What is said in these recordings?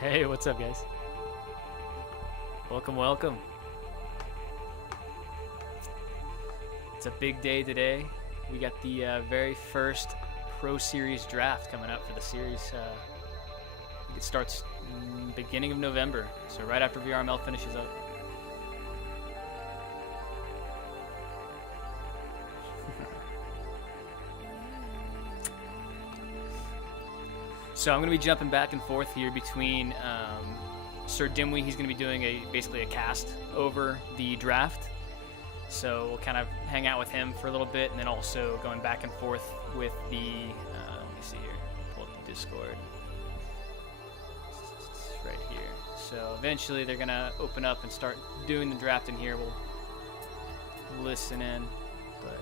Hey, what's up, guys? Welcome, welcome. It's a big day today. We got the very first Pro Series draft coming up for the series. I think it starts beginning of November, so right after VRML finishes up. So I'm going to be jumping back and forth here between Sir Dimwee. He's going to be doing basically a cast over the draft. So we'll kind of hang out with him for a little bit, and then also going back and forth with the, let me see here, pull up the Discord. It's right here. So eventually they're going to open up and start doing the draft in here. We'll listen in. But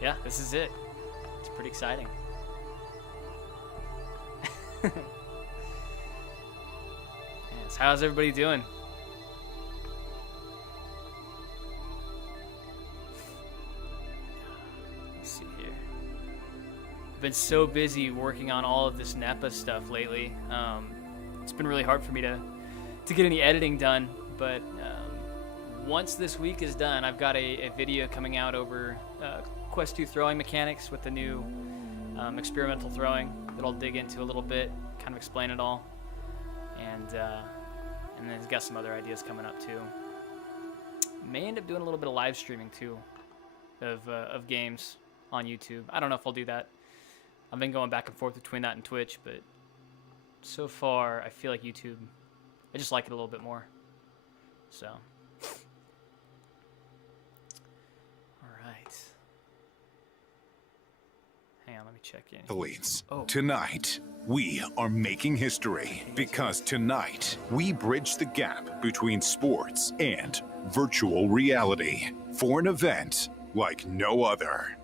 yeah, this is it. It's pretty exciting. Yes, how's everybody doing? Let's see here. I've been so busy working on all of this NEPA stuff lately. It's been really hard for me to get any editing done, but once this week is done, I've got a video coming out over Quest 2 throwing mechanics with the new experimental throwing that I'll dig into a little bit, kind of explain it all, and then he's got some other ideas coming up too. May end up doing a little bit of live streaming too, of games on YouTube. I don't know if I'll do that. I've been going back and forth between that and Twitch, but so far I feel like YouTube, I just like it a little bit more. So, all right. Hang on, let me check in. Athletes, tonight we are making history because tonight we bridge the gap between sports and virtual reality for an event like no other.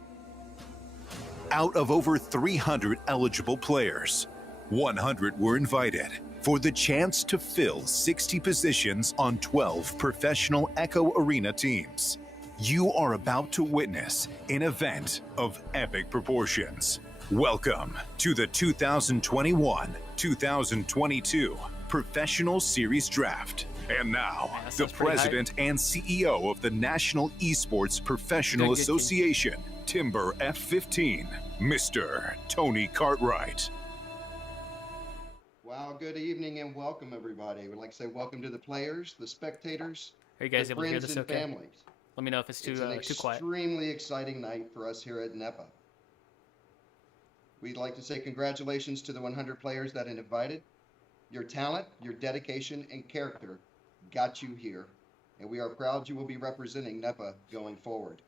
Out of over 300 eligible players, 100 were invited for the chance to fill 60 positions on 12 professional Echo Arena teams. You are about to witness an event of epic proportions. Welcome to the 2021-2022 Professional Series Draft. And now, the president and CEO of the National Esports Professional Association, Timber F15, Mr. Tony Cartwright. Wow, good evening and welcome, everybody. We'd like to say welcome to the players, the spectators, Are you guys the able to hear friends this and okay? families. Let me know if it's too quiet. It's an extremely exciting night for us here at NEPA. We'd like to say congratulations to the 100 players that are invited. Your talent, your dedication, and character got you here, and we are proud you will be representing NEPA going forward.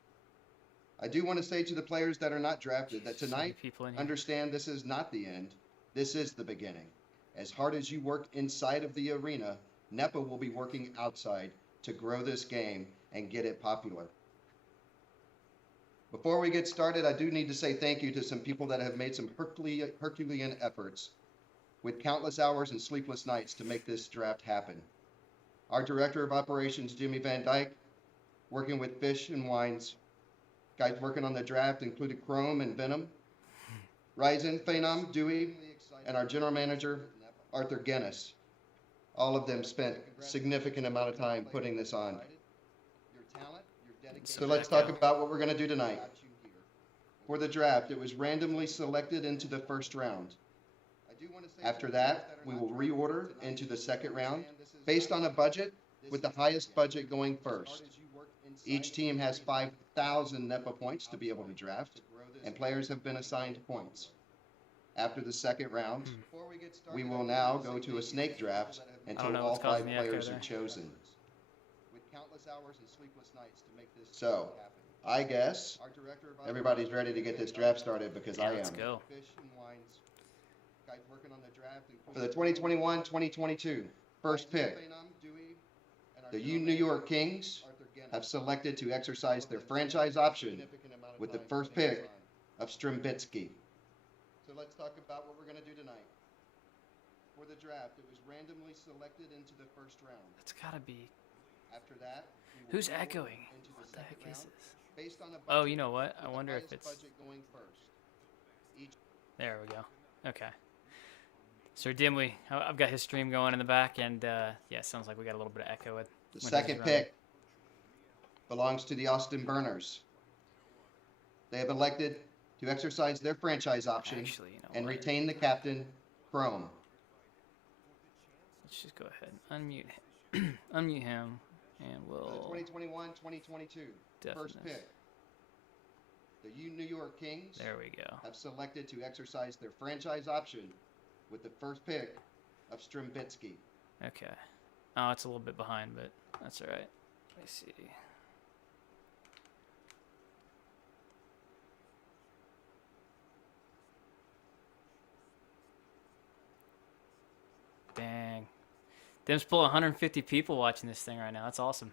I do want to say to the players that are not drafted that tonight, understand this is not the end, this is the beginning. As hard as you work inside of the arena, NEPA will be working outside to grow this game and get it popular. Before we get started, I do need to say thank you to some people that have made some Herculean efforts with countless hours and sleepless nights to make this draft happen. Our Director of Operations, Jimmy Van Dyke, working with Fish and Wines. Guys working on the draft included Chrome and Venom, Ryzen, Phenom, Dewey, and our General Manager, Arthur Guinness. All of them spent a significant amount of time putting this on. So let's talk about what we're going to do tonight. For the draft, it was randomly selected into the first round. After that, we will reorder into the second round based on a budget, with the highest budget going first. Each team has 5,000 NEPA points to be able to draft, and players have been assigned points. After the second round, we will now go to a snake draft until all 5 players are chosen. So, I guess everybody's ready to get this draft started because I am. Let's go. Guys working on the draft. For the 2021-2022 first pick, the New York Kings have selected to exercise their franchise option with the first pick of Strimbitsky. So let's talk about what we're going to do tonight. For the draft, it was randomly selected into the first round. That's gotta be. After that, Who's echoing? into the What the second heck is round, this? based on a budget, Oh, you know what? I with the wonder if highest it's. budget going first. Each There we go. Okay. So dimly, I've got his stream going in the back, and yeah, it sounds like we got a little bit of echo with. The when he's second running. pick belongs to the Austin Burners. They have elected to exercise their franchise option Actually, you know and what? retain the captain, Chrome. Let's just go ahead and unmute him. Unmute him, and For the we'll 2021-2022 first deafen this. pick, the New York Kings There we go. have selected to exercise their franchise option with the first pick of Strimbitsky. Okay. Oh, it's a little bit behind, but that's all right. Let me see. Dang. Them's pulling 150 people watching this thing right now. That's awesome.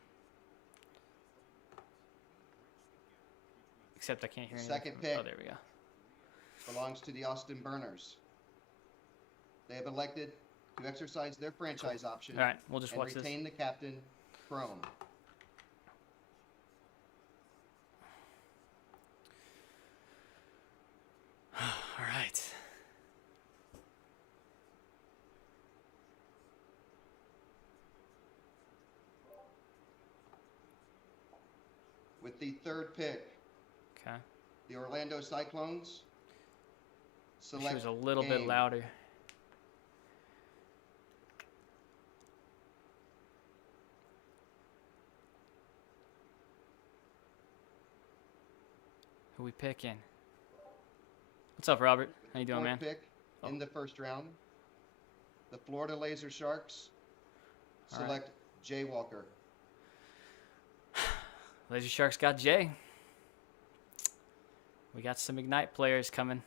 Except I can't hear The anything. second from- pick. Oh, there we go. Belongs to the Austin Burners. They have elected to exercise their franchise option All right, we'll just and watch this. retain the captain, Chrome. All right. With the third pick, Okay. the Orlando Cyclones She select was a little bit game. louder. Who we picking? What's up, Robert? With How you the doing, man? fourth pick in the first round, the Florida Laser Sharks All right. select Jay Walker. Laser Sharks got Jay. We got some Ignite players coming.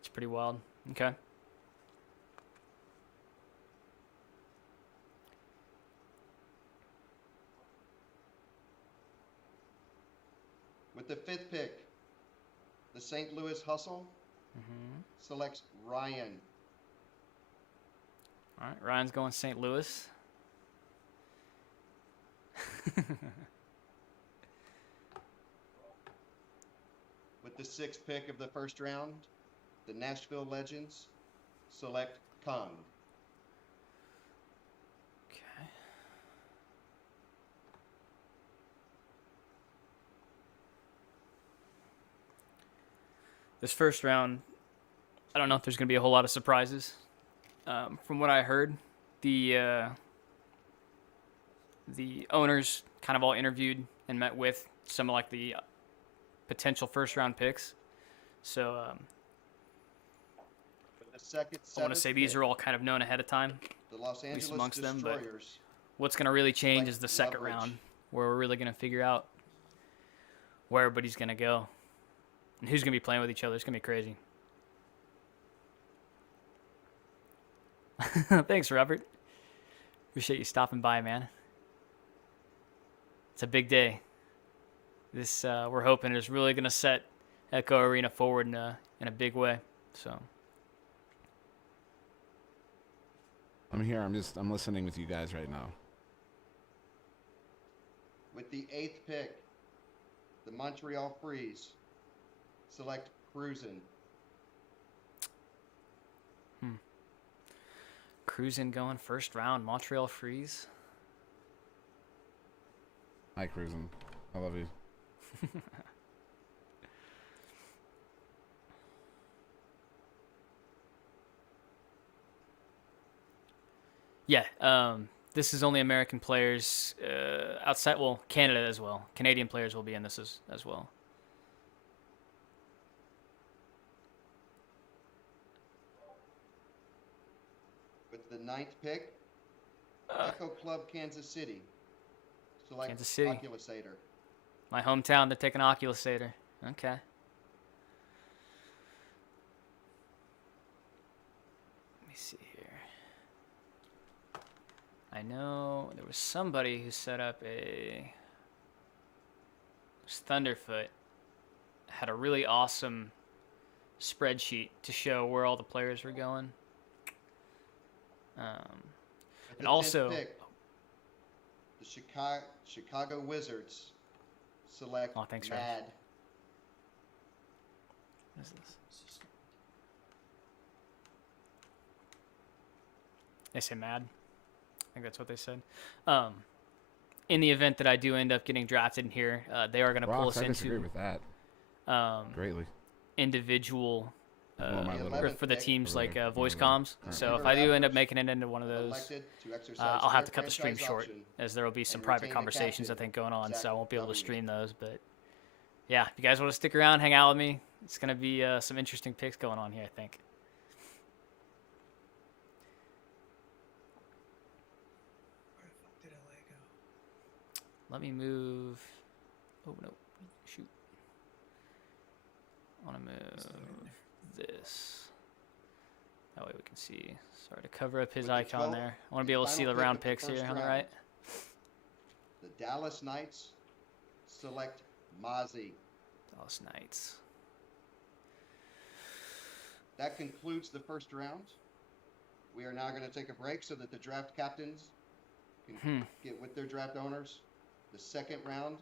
It's pretty wild. Okay. With the fifth pick, the St. Louis Hustle Mm-hmm. selects Ryan. All right, Ryan's going St. Louis. With the sixth pick of the first round, the Nashville Legends select Kong. Okay. This first round, I don't know if there's going to be a whole lot of surprises. From what I heard, the owners kind of all interviewed and met with some of like the potential first round picks. So With the second, I want to seventh say these pick, are all kind of known ahead of time. the Los least Angeles amongst them, but- Destroyers. What's going to really change Like is the second leverage. round, where we're really going to figure out where everybody's going to go and who's going to be playing with each other. It's going to be crazy. Thanks, Robert. Appreciate you stopping by, man. It's a big day. This we're hoping is really going to set Echo Arena forward in a big way. So I'm here. I'm listening with you guys right now. With the eighth pick, the Montreal Freeze select Cruisin'. Cruising going first round, Montreal Freeze. Hi, Cruisin'. I love you. Yeah, this is only American players outside, well, Canada as well. Canadian players will be in this as well. With the ninth pick, Echo Club Kansas City select Kansas City. Oculusator. My hometown, they're taking Oculusator. Okay. me see here. I know there was somebody who set up a... Thunderfoot had a really awesome spreadsheet to show where all the players were going. And also... Pick, the Chicago Wizards select thanks, Mad. Raj. What is this? They say Mad. I think that's what they said. In the event that I do end up getting drafted in here, they are going to pull us I disagree into with that. Greatly. Individual for the teams like voice Right. comms. So if I do end up making it into one of those, I'll have to cut the stream short, as there will be some private conversations I think going on, so I won't be able to stream those. But yeah, if you guys want to stick around, hang out with me, it's going to be some interesting picks going on here, I think. Where the fuck did LA go? Let me move. Oh no! Shoot. I want to move this. That way we can see. Sorry to cover up his With the icon 12th, there. I want to be able to see the final pick round of the picks here first on the round. right. The Dallas Knights select Mozzie. Dallas Knights. That concludes the first round. We are now going to take a break so that the draft captains can get with their draft owners. The second round,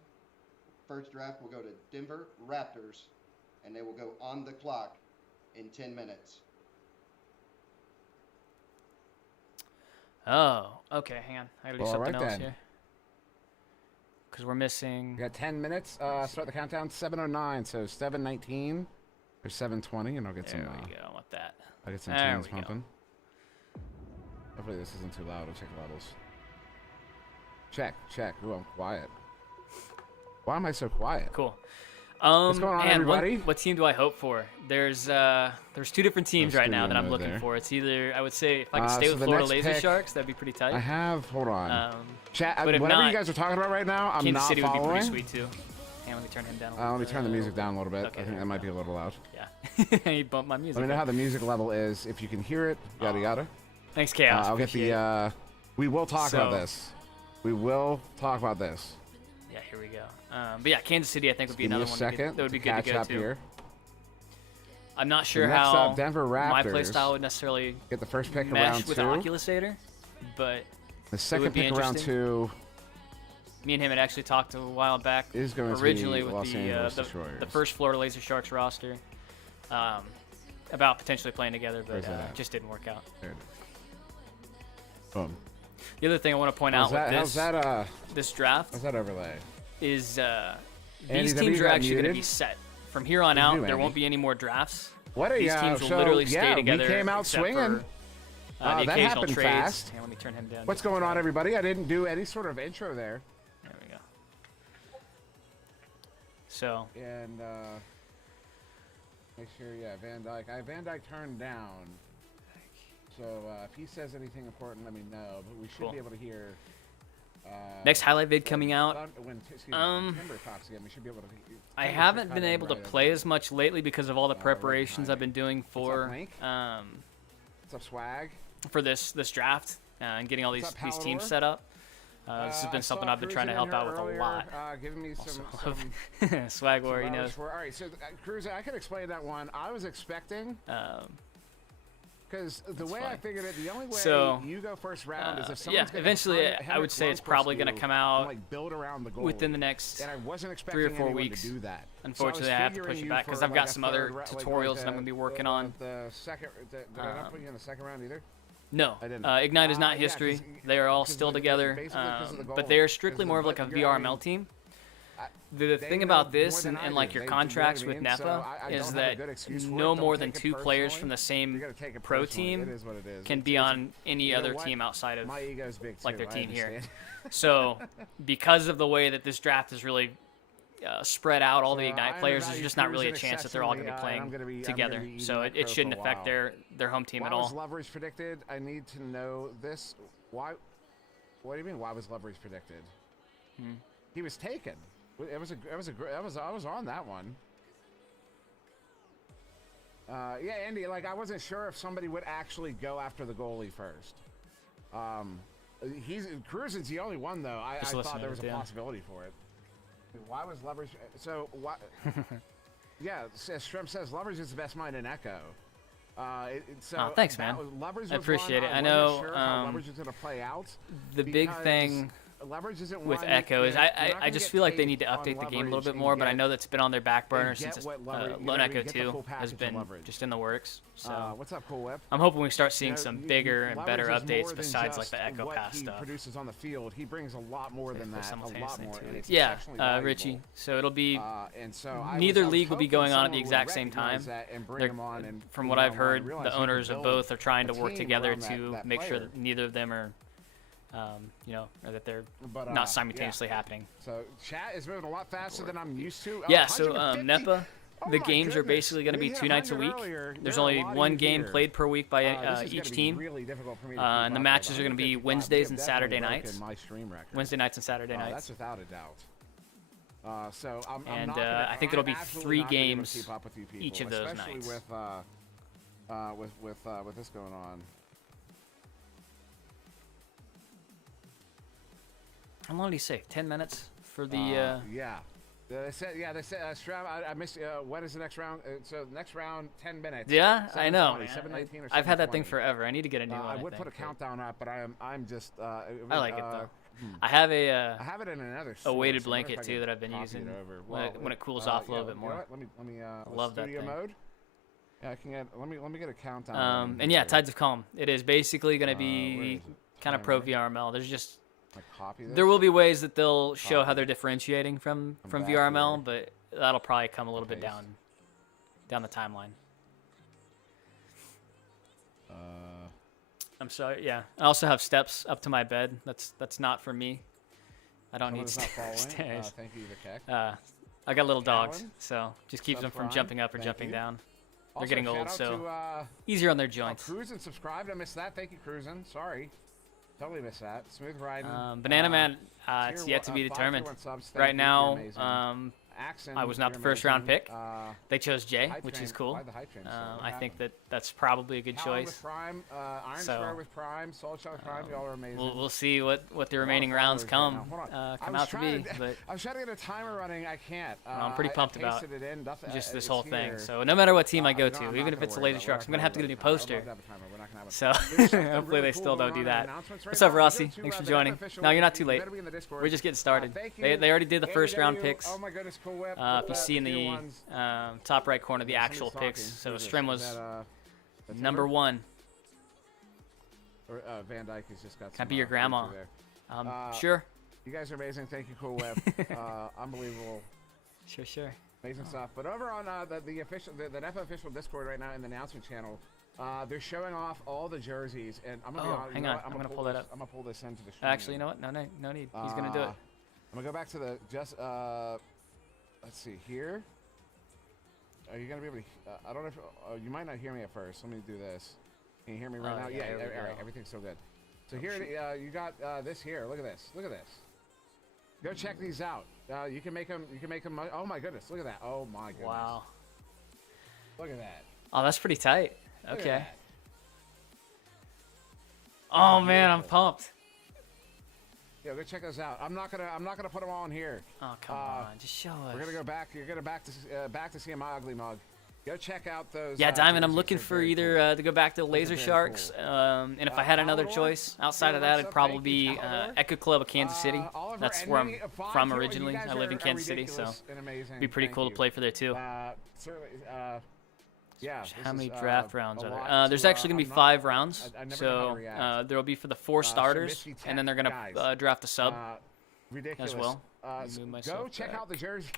first draft will go to Denver Raptors, and they will go on the clock in 10 minutes. Oh, okay. Hang on. I gotta do Well, something alright else then. here. Because we're missing. We got 10 minutes. Start the countdown. 7:09. So 7:19 or 7:20, and I'll get There some. we go. I want that. I'll get some There tunes we go. pumping. Hopefully this isn't too loud. I'll check the levels. Check. Ooh, I'm quiet. Why am I so quiet? Cool. What's going on, man, everybody? What team do I hope for? There's two different teams right now that I'm looking there. for. It's either, I would say, if I could So stay with the Florida next Laser pick- Sharks, that'd be pretty tight. I have. Hold on. Chat. but if Whatever not, you guys are talking about right now, I'm Kansas not City would be following. pretty sweet too. And let me turn him down. Let me turn the music down a little bit. Okay, I think there that we might go. be a little loud. Yeah. He bumped my music. Let me know up. how the music level is. If you can hear it, yada yada. Thanks, Chaos. I'll get Appreciate it. the. We will talk about So- this. We will talk about this. Yeah, here we go. But yeah, Kansas City I think would be Give me another a one second that would be to good to catch go up to. here. I'm not sure next how up, Denver my Raptors. playstyle would necessarily Get the first pick of mesh round with 2. Oculusator, but The second be pick of round interesting. 2 me and him had actually talked a while back is going to originally be with Los Angeles the Destroyers. first Florida Laser Sharks roster about potentially playing together, but Where's that at? just didn't work out. There it is. Boom. The other thing I want to point out How's with that? this draft How's that overlay? is Andy these W teams are got actually going to muted. be set. From here on What'd you out, do, there Andy? won't be any more drafts. What a These teams will so, literally yeah, stay together. we came out except swinging. For, That the occasional happened trades. fast. Hang on, let me turn him down. What's just a going on, tad. everybody? I didn't do any sort of intro there. There we go. So, And make sure, yeah, Van Dyke. Van Dyke turned down. So if he says anything important, let me know. But we should Cool. be able to hear. next highlight vid coming out. When Timber talks again, we should be able to. I Timber haven't should been cut in able to right play over as much lately because of all the right preparations behind I've been doing for Link? um, What's up, Swag? for this draft and getting all these up, these teams Palador? set up. This has I been something saw I've been trying to Cruiser help in out here with a earlier, lot. Giving me some Swag War, he some knows. hours for- all right, so Cruiser, I can explain that one. I was expecting. Because the way I fine. figured it, the only way So, you go first round is if yeah, someone's gonna eventually hunt I would say it's probably going to come out like build around the goal within the next and I wasn't 3 or expecting 4 anyone weeks. to do that. Unfortunately, so I have to figuring push it you back because for, I've like, got a some other third tutorials that I'm going to be working on. The second, did I not put you in the second round either? No, I didn't. Ignite is not Yeah, history. 'cause- They are all 'cause still the- together, basically 'cause of the but goal, they are 'cause strictly of more of the- like a you're- I VRML mean, team. I- The they thing know about more this than and I like do. your They- you know what contracts I with mean? NEPA So I is don't have a good that excuse for it. no Don't more than take it 2 players personally. from the You're same gonna take it pro personally. team It is what it is. can It's- be it's- on any you know other what? team outside of My ego's big like too, their I team here. understand. So because of the way that this draft is really spread out, all the So Ignite I players, there's undervalue just not really a Cruiser chance that they're all going to be exceptionally, playing I'm gonna be together. eating So that it crow shouldn't for a affect while. their home team Why at was all. Leverage predicted? I need to know this. Why? What do you mean? Why was Leverage predicted? He was taken. I was on that one. Yeah, Andy, like, I wasn't sure if somebody would actually go after the goalie first. Cruisen's the only one, though. I thought there was a possibility for it. Why was leverage... So, what... Yeah, Shrimp says leverage is the best mind in Echo. So thanks, man. I appreciate it. I know sure how leverage is going to play out. The big thing with Echo is I just feel like they need to update the game a little bit more, but I know that's been on their back burner since Lone Echo 2 has been just in the works. So what's up, Cool Whip? I'm hoping we start seeing some bigger and better updates besides like the Echo Pass stuff. Produces on the field. He brings a lot more than that. A lot more. Yeah, Richie. So it'll be neither league will be going on at the exact same time. From what I've heard, the owners of both are trying to work together to make sure that neither of them are or that they're not simultaneously happening. So chat is moving a lot faster than I'm used to. Yeah, so NEPA, the games are basically going to be 2 nights a week. There's only 1 game played per week by each team. And the matches are going to be Wednesdays and Saturday nights. Wednesday nights and Saturday nights. That's without a doubt. So I think it'll be 3 games each of those nights. With this going on. How long did he say? 10 minutes for the... Yeah. They said Stram, I missed, when is the next round? So the next round, 10 minutes. Yeah, I know. 7:19 or I've had that thing forever. I need to get a new one. I would put a countdown up, but I'm just... I like it, though. I have I have it in another a weighted blanket, too, that I've been using when it cools off a little bit more. You know what? Let me love that studio thing. mode. Yeah, I can get... Let me get a countdown. And yeah, Tides of Calm. It is basically going to be kind of pro VRML. There's just... There will be ways that they'll show how they're differentiating from VRML, but that'll probably come a little bit down the timeline. I'm sorry. Yeah, I also have steps up to my bed. That's not for me. I don't need stairs. Thank you, the I got little dogs, so just keeps them from jumping up or jumping down. They're getting old, so easier on their joints. Cruisin' subscribed. I missed that. Thank you, Cruisin'. Sorry. Totally missed that. Smooth riding. Banana Man, it's yet to be determined. Right now, I was not the first round pick. They chose Jay, which is cool. I think that's probably a good choice. So we'll see what the remaining rounds come out to be. But I'm trying to get a timer running. I can't. I'm pretty pumped about just this whole thing. So no matter what team I go to, even if it's the Laser Sharks, I'm gonna have to get a new poster. So hopefully they still don't do that. What's up, Rossi? Thanks for joining. No, you're not too late. We're just getting started. They already did the first round picks. If you see in the top right corner, the actual picks. So Strim was number 1. Van Dyke has just got. Can I be your grandma? Sure. You guys are amazing. Thank you, Cool Web. Unbelievable. Sure. Amazing stuff. But over on the official, the NEPA official Discord right now in the announcement channel, they're showing off all the jerseys, and I'm gonna be honest. Hang on. I'm gonna pull that up. I'm gonna pull this into the stream. Actually, you know what? No need. He's gonna do it. I'm gonna go back to the let's see here. Are you gonna be able to? I don't know if you might not hear me at first. Let me do this. Can you hear me right now? Yeah. All right. Everything's so good. So here you got this here. Look at this. Go check these out. You can make them. Oh my goodness! Look at that. Oh my goodness. Wow. Look at that. Oh, that's pretty tight. Okay. Oh man, I'm pumped. Yeah, go check those out. I'm not gonna put them all in here. Oh come on, just show us. We're gonna go back. You're gonna back to see my ugly mug. Go check out those. Yeah, Diamond. I'm looking for either to go back to Laser Sharks, and if I had another choice outside of that, it'd probably be Echo Club of Kansas City. That's where I'm from originally. I live in Kansas City, so it'd be pretty cool to play for there too. Certainly. Yeah. How many draft rounds are there? There's actually going to be 5 rounds. So there will be for the 4 starters, and then they're going to draft a sub as well. Go check out the jerseys.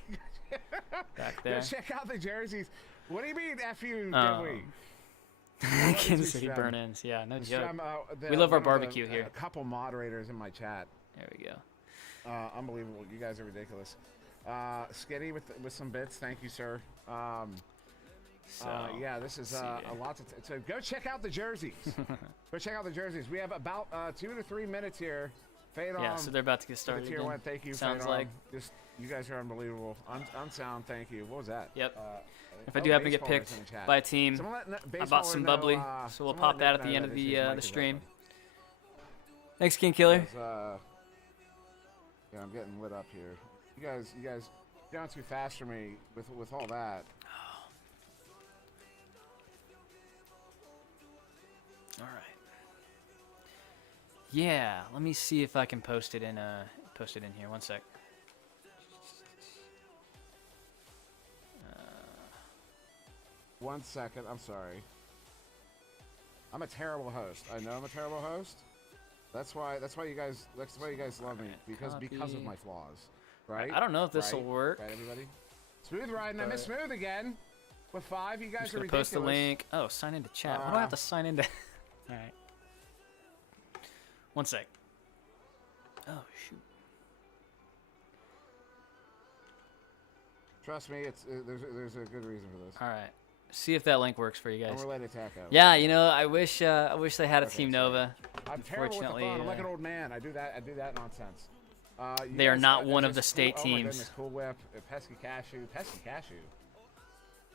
Back there. Go check out the jerseys. What do you mean, F you, did we? Kansas City burn-ins. Yeah, no joke. We love our barbecue here. A couple moderators in my chat. There we go. Unbelievable. You guys are ridiculous. Skitty with some bits. Thank you, sir. Yeah, this is a lot to so go check out the jerseys. Go check out the jerseys. We have about 2 to 3 minutes here. Yeah, so they're about to get started again. Thank you. Sounds like. Just you guys are unbelievable. Unsound, thank you. What was that? Yep. If I do happen to get baseballers picked in the chat. by a team, Someone let I baseballers bought some know, bubbly, so we'll someone pop let that at Nick the know end of that the his mic the is stream. open. Thanks, King Killer. 'Cause, yeah, I'm getting lit up here. You guys going too fast for me with all that. All right. Yeah, let me see if I can post it in here. One sec. 1 second. I'm sorry. I'm a terrible host. I know I'm a terrible host. That's why you guys love me because of my flaws, right? I don't know if this will work. Right, everybody. Smooth riding. I miss Smooth again. With 5, you guys Just are gonna ridiculous. post the link. Oh, sign into chat. Why do I have to sign into? All right. 1 sec. Oh shoot. Trust me, there's a good reason for this. All right. See if that link works for you guys. Unrelated taco. Yeah, you know, I wish they had a Team sorry. Nova. I'm terrible with the Unfortunately, phone. I'm like an old man. I do that nonsense. You They are guys- not one there's of the this state cool, Oh my teams. goodness, Cool Whip, Pesky Cashew.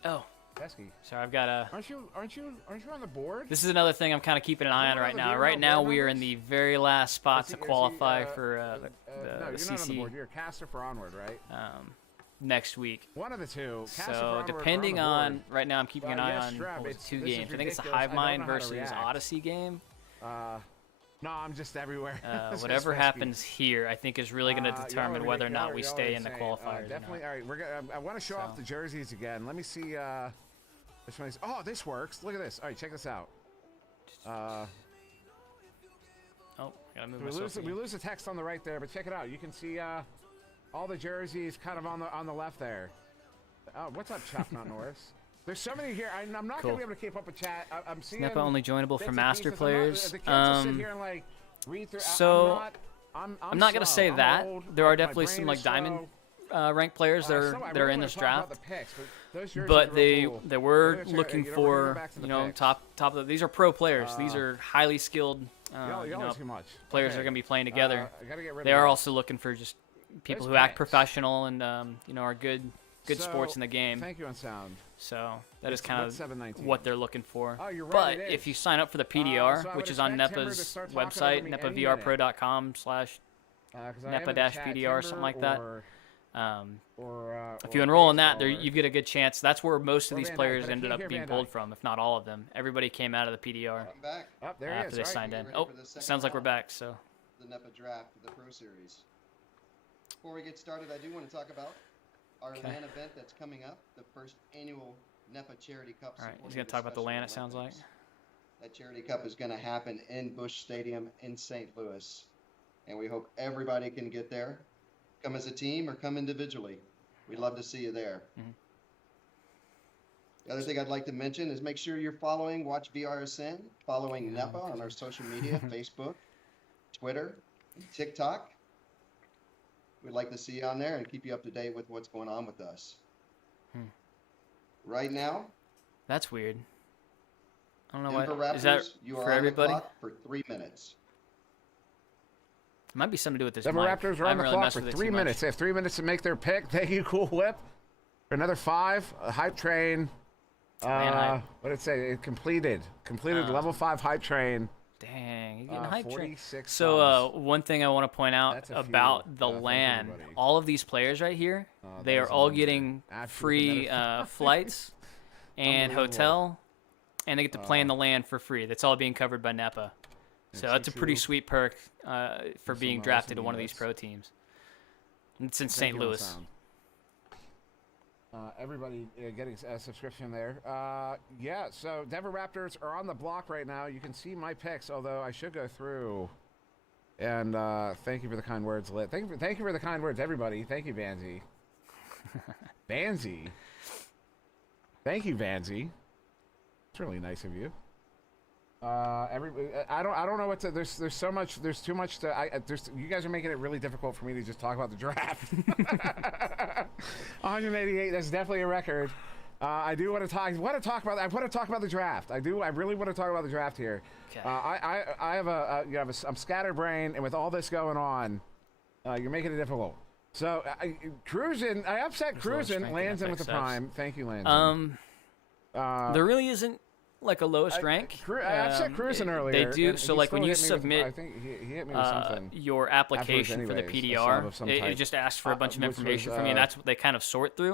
Oh, Pesky. sorry, I've got a. Aren't you on the board? This is another thing I'm kind of keeping an eye on right now. Right now, we are in the very last spot to qualify for no, the you're not on the CC board. You're a caster for Onward, right? next week. One of the two. Caster for So Onward, depending or on, the on, right now I'm keeping an eye yes, on Strap, what was it, it's- 2 this is games. I think it's the ridiculous. I Hive don't Mind know how to versus react. Odyssey game. board. No, I'm just everywhere. This Whatever guy's pesky. happens here, I think is really going to determine y'all are whether or not y'all we are stay in the insane. qualifiers. Definitely. All right, I want to show off the jerseys again. Let me see. Which one is? Oh, this works. Look at this. All right, check this out. Oh, gotta move We myself. lose the text on the right there, but check it out. You can see all the jerseys kind of on the left there. Oh, what's up, Chuck, not Norris? There's so many here. I'm not Cool. gonna be able to keep up with chat. I'm seeing. NEPA only joinable for bits and master pieces. I'm not- players. The kids will sit here and like read through. So, I'm not gonna slow. say I'm that. old. There are My definitely brain some is like diamond slow. ranked players that So I are really in wanna this talk about draft. the picks, but those jerseys But are they real cool. they were We're gonna looking check- we're gonna go for back to the you know picks. top of these are pro players. These are highly skilled Y'all you are know too much. players Okay. that are gonna be playing together. I gotta get rid They of are that. also looking for just people There's who act picks. professional and you know are good sports So, in the game. Thank you on sound. So that is It's kind about of 7:19. what they're looking for. Oh, you're right, But it if is. you sign up for the PDR, so I which would is on expect Timber to NEPA's start talking website, over me any nepavrpro.com/ 'cause I am in the NEPA-PDR, chat, something like Timber that. or, If you enroll in that, there baseball you get a good chance. That's where most of or these Van Dyke, players but I ended can't up hear being Van pulled Dyke. from, if not all of them. Everybody came out of the PDR Welcome back Oh, there he after is. they All right. signed in. ready Oh, for the second sounds like we're round. back. So the NEPA draft for the Pro Series. Before we get started, I do want to talk about our Okay. LAN event that's coming up, the first annual NEPA Charity Cup. all right, he's supporting gonna talk about the Special LAN. It sounds like. Olympics. That Charity Cup is going to happen in Busch Stadium in St. Louis, and we hope everybody can get there. Come as a team or come individually. We'd love to see you there. Mhm. The other thing I'd like to mention is make sure you're following Watch VRSN, following NEPA on our social media, Facebook, Twitter, and TikTok. We'd like to see you on there and keep you up to date with what's going on with us. Right now, That's weird. I don't know Denver why. Raptors, Is that you for are on everybody? the clock for 3 minutes. It might be something to do with this Denver mic. Raptors are I on haven't the really clock messed for with it 3 too much. minutes. They have 3 minutes to make their pick. Thank you, Cool Whip. For another 5, a hype train. Man, hype. What did it say? It completed level 5 hype train. Dang, you getting hype train. 46 So subs. one thing I want to point out That's a few. about the Thank you, LAN, buddy. all of these players right here, they that are is all amazing. getting After free another flights and Unbelievable. hotel, and they get to play in the LAN for free. That's all being covered by NEPA. So that's a pretty True. sweet perk for being some drafted to one of these units. pro teams. It's in Thank St. you on Louis. sound. Everybody getting a subscription there. Yeah, so Denver Raptors are on the block right now. You can see my picks, although I should go through. And thank you for the kind words, Lit. Thank you for the kind words, everybody. Thank you, Vanzy. Vanzy. Thank you, Vanzy. It's really nice of you. I don't know what to. There's so much. There's too much to. You guys are making it really difficult for me to just talk about the draft. 188. That's definitely a record. I do want to talk. I want to talk about the draft. I do. I really want to talk about the draft here. Okay. I have I'm scatterbrained, and with all this going on, you're making it difficult. So cruising, I upset There's lower cruising. strength Lands in and with the FXS. prime. Thank you, Lands. There really isn't like a lowest rank. I upset cruising earlier. They do. and So he like when still you hit me with- submit I think he hit me with something. your application for the anyways, a PDR, sub of some it type. just asks for a bunch of Which was, information from you, and that's what they kind of sort through.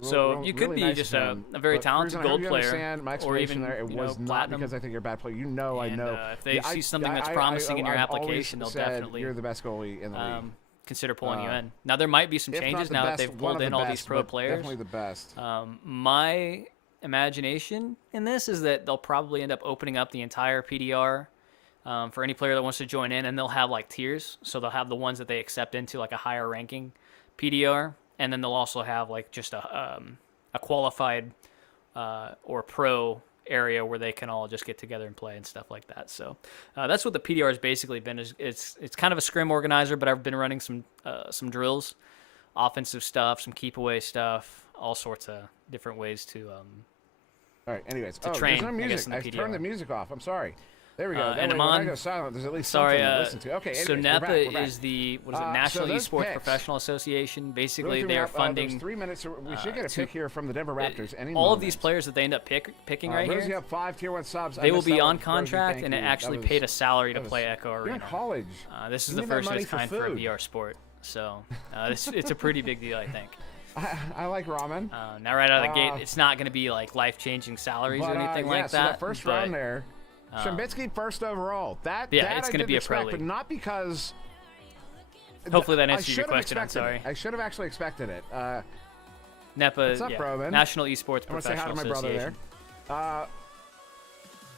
So real- you could really be nice just of a him. very But talented Cruisin', I hope gold you player, understand my or explanation even there. It you was know, not platinum. because I think you're a bad player. You know, I And, know. if they Yeah, see something that's I- promising in your I've always application, they'll said definitely you're the best goalie in the league. consider pulling you in. Now there might be some If not changes the now best, that they've one pulled of in the all best, these pro but players. Definitely the best. My imagination in this is that they'll probably end up opening up the entire PDR for any player that wants to join in, and they'll have like tiers. So they'll have the ones that they accept into like a higher ranking PDR, and then they'll also have like just a qualified or pro area where they can all just get together and play and stuff like that. So that's what the PDR has basically been. It's kind of a scrim organizer, but I've been running some drills, offensive stuff, some keep away stuff, all sorts of different ways to All right. Anyways, train, there's no I music. guess, in the I PDR. turned the music off. I'm sorry. There we go. That and way, when I Amon- go silent, there's at least Sorry, something to listen to. Okay. so anyways, NEPA we're back. is the what is it? So National those Esports picks- Professional Association. Basically, Really threw they me are off. funding There's 3 minutes. We should get a to- pick here from the Denver Raptors. Any all of moment. these players that they end up picking right Rosie here. up 5 tier 1 subs. I They will missed be that on one. Rosie, contract thank and it you. actually That paid a was- salary to that play was- Echo You're in Arena. college. This is Give the me that first of money its for kind for a food. VR sport. So it's a pretty big deal, I think. I like ramen. Now, right out of the gate, it's not going to be like life-changing salaries or anything like so that. first but, round there, Trubisky first overall. That yeah, that it's I gonna didn't be a expect, pro but league. not because. Hopefully that I answers your should have question. I'm expected sorry. it. I should have actually expected it. NEPA, What's up, Roman? National Esports I want to say hi Professional to my brother Association. there.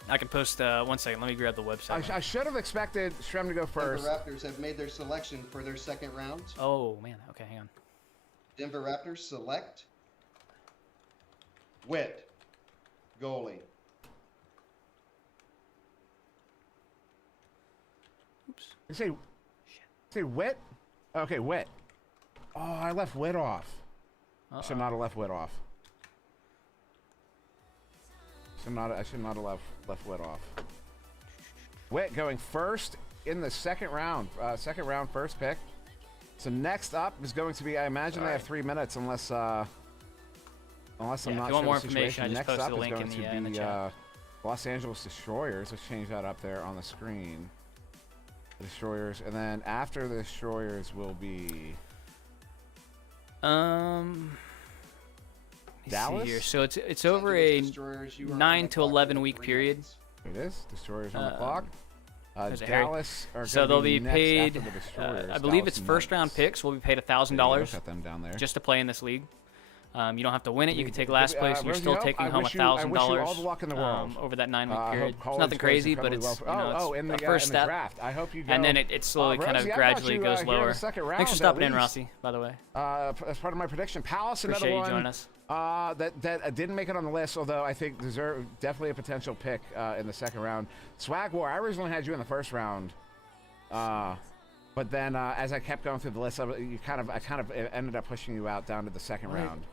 I can post 1 second. Let me grab the website. I should have expected Shrem to go Denver first. Raptors have made their selection for their second round. Oh man. Okay, hang on. Denver Raptors select Witt, goalie. You say Wit? Okay, Wit. Oh, I left Wit off. Should not have left Wit off. I should not have left Wit off. Wit going first in the second round. Second round, first pick. So next up is going to be. I imagine they have 3 minutes, unless I'm not if you sure want more the information, I situation. just Next posted up a is link going in the to chat. be Los Angeles Destroyers. Let's change that up there on the screen. The Destroyers, and then after the Destroyers will be Let me Dallas? see here. So it's Los over Angeles a Destroyers, you are on 9 the to clock 11 for week 3 period. minutes. it is Destroyers on the clock. there's a Harry. Dallas are So gonna they'll be next paid. after the Destroyers. I believe Dallas it's first round Knights. picks will be paid There you go, $1,000 cut them down there. just to play in this league. You don't have to win it. You can take last Rosie, place, and you're still Hope, taking I home wish you all the $1,000 luck in the world. over that 9 week I period. hope It's college nothing goes crazy, but incredibly it's well. you know, in the it's a first in the step. draft. I hope you go. And then it slowly kind of Rosie, I got gradually you, goes here in lower. the second round, Thanks for at stopping in, least. Rossi. By the way, As part of my prediction, Palace, appreciate another you one. joining us. That didn't make it on the list, although I think definitely a potential pick in the second round. Swag War, I originally had you in the first round, but then as I kept going through the list, I kind of ended up pushing you out down to the second round.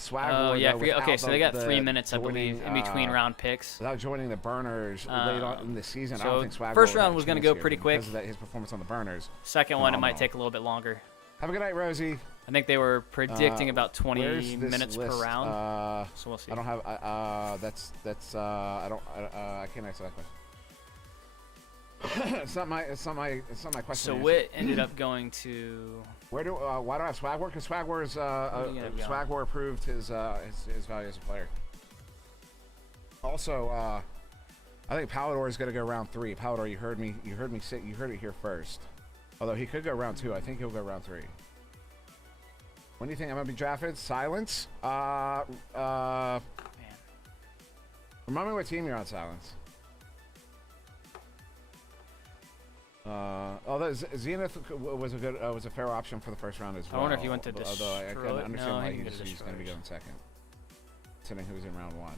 Swag Oh War, yeah, I though, forget. Okay, without so they got the 3 minutes, I joining, believe, in between round picks. without joining the burners late on in the season. I so don't think Swag first War round had a was gonna chance go here pretty quick. because of his performance on the burners. Second one, it might Phenomenal. take a little bit longer. Have a good night, Rosie. I think they were predicting about 20 Where's this minutes list? per round. So we'll see. I don't have. I can't answer that question. it's not my question. So to answer. Witt ended up going to. Why do I have Swag War? Because Swag War is Swag War approved his value as a player. Also, I think Palador is going to go round 3. Palador, you heard me it here first. Although he could go round 2, I think he'll go round 3. When do you think I'm going to be drafted? Silence. Man. Remind me what team you're on, Silence. Although Zenith was a fair option for the first round as well. I wonder if you went to although I Destroy- can understand no, why he can go to he's going to be Destroyers. going second, considering who was in round 1.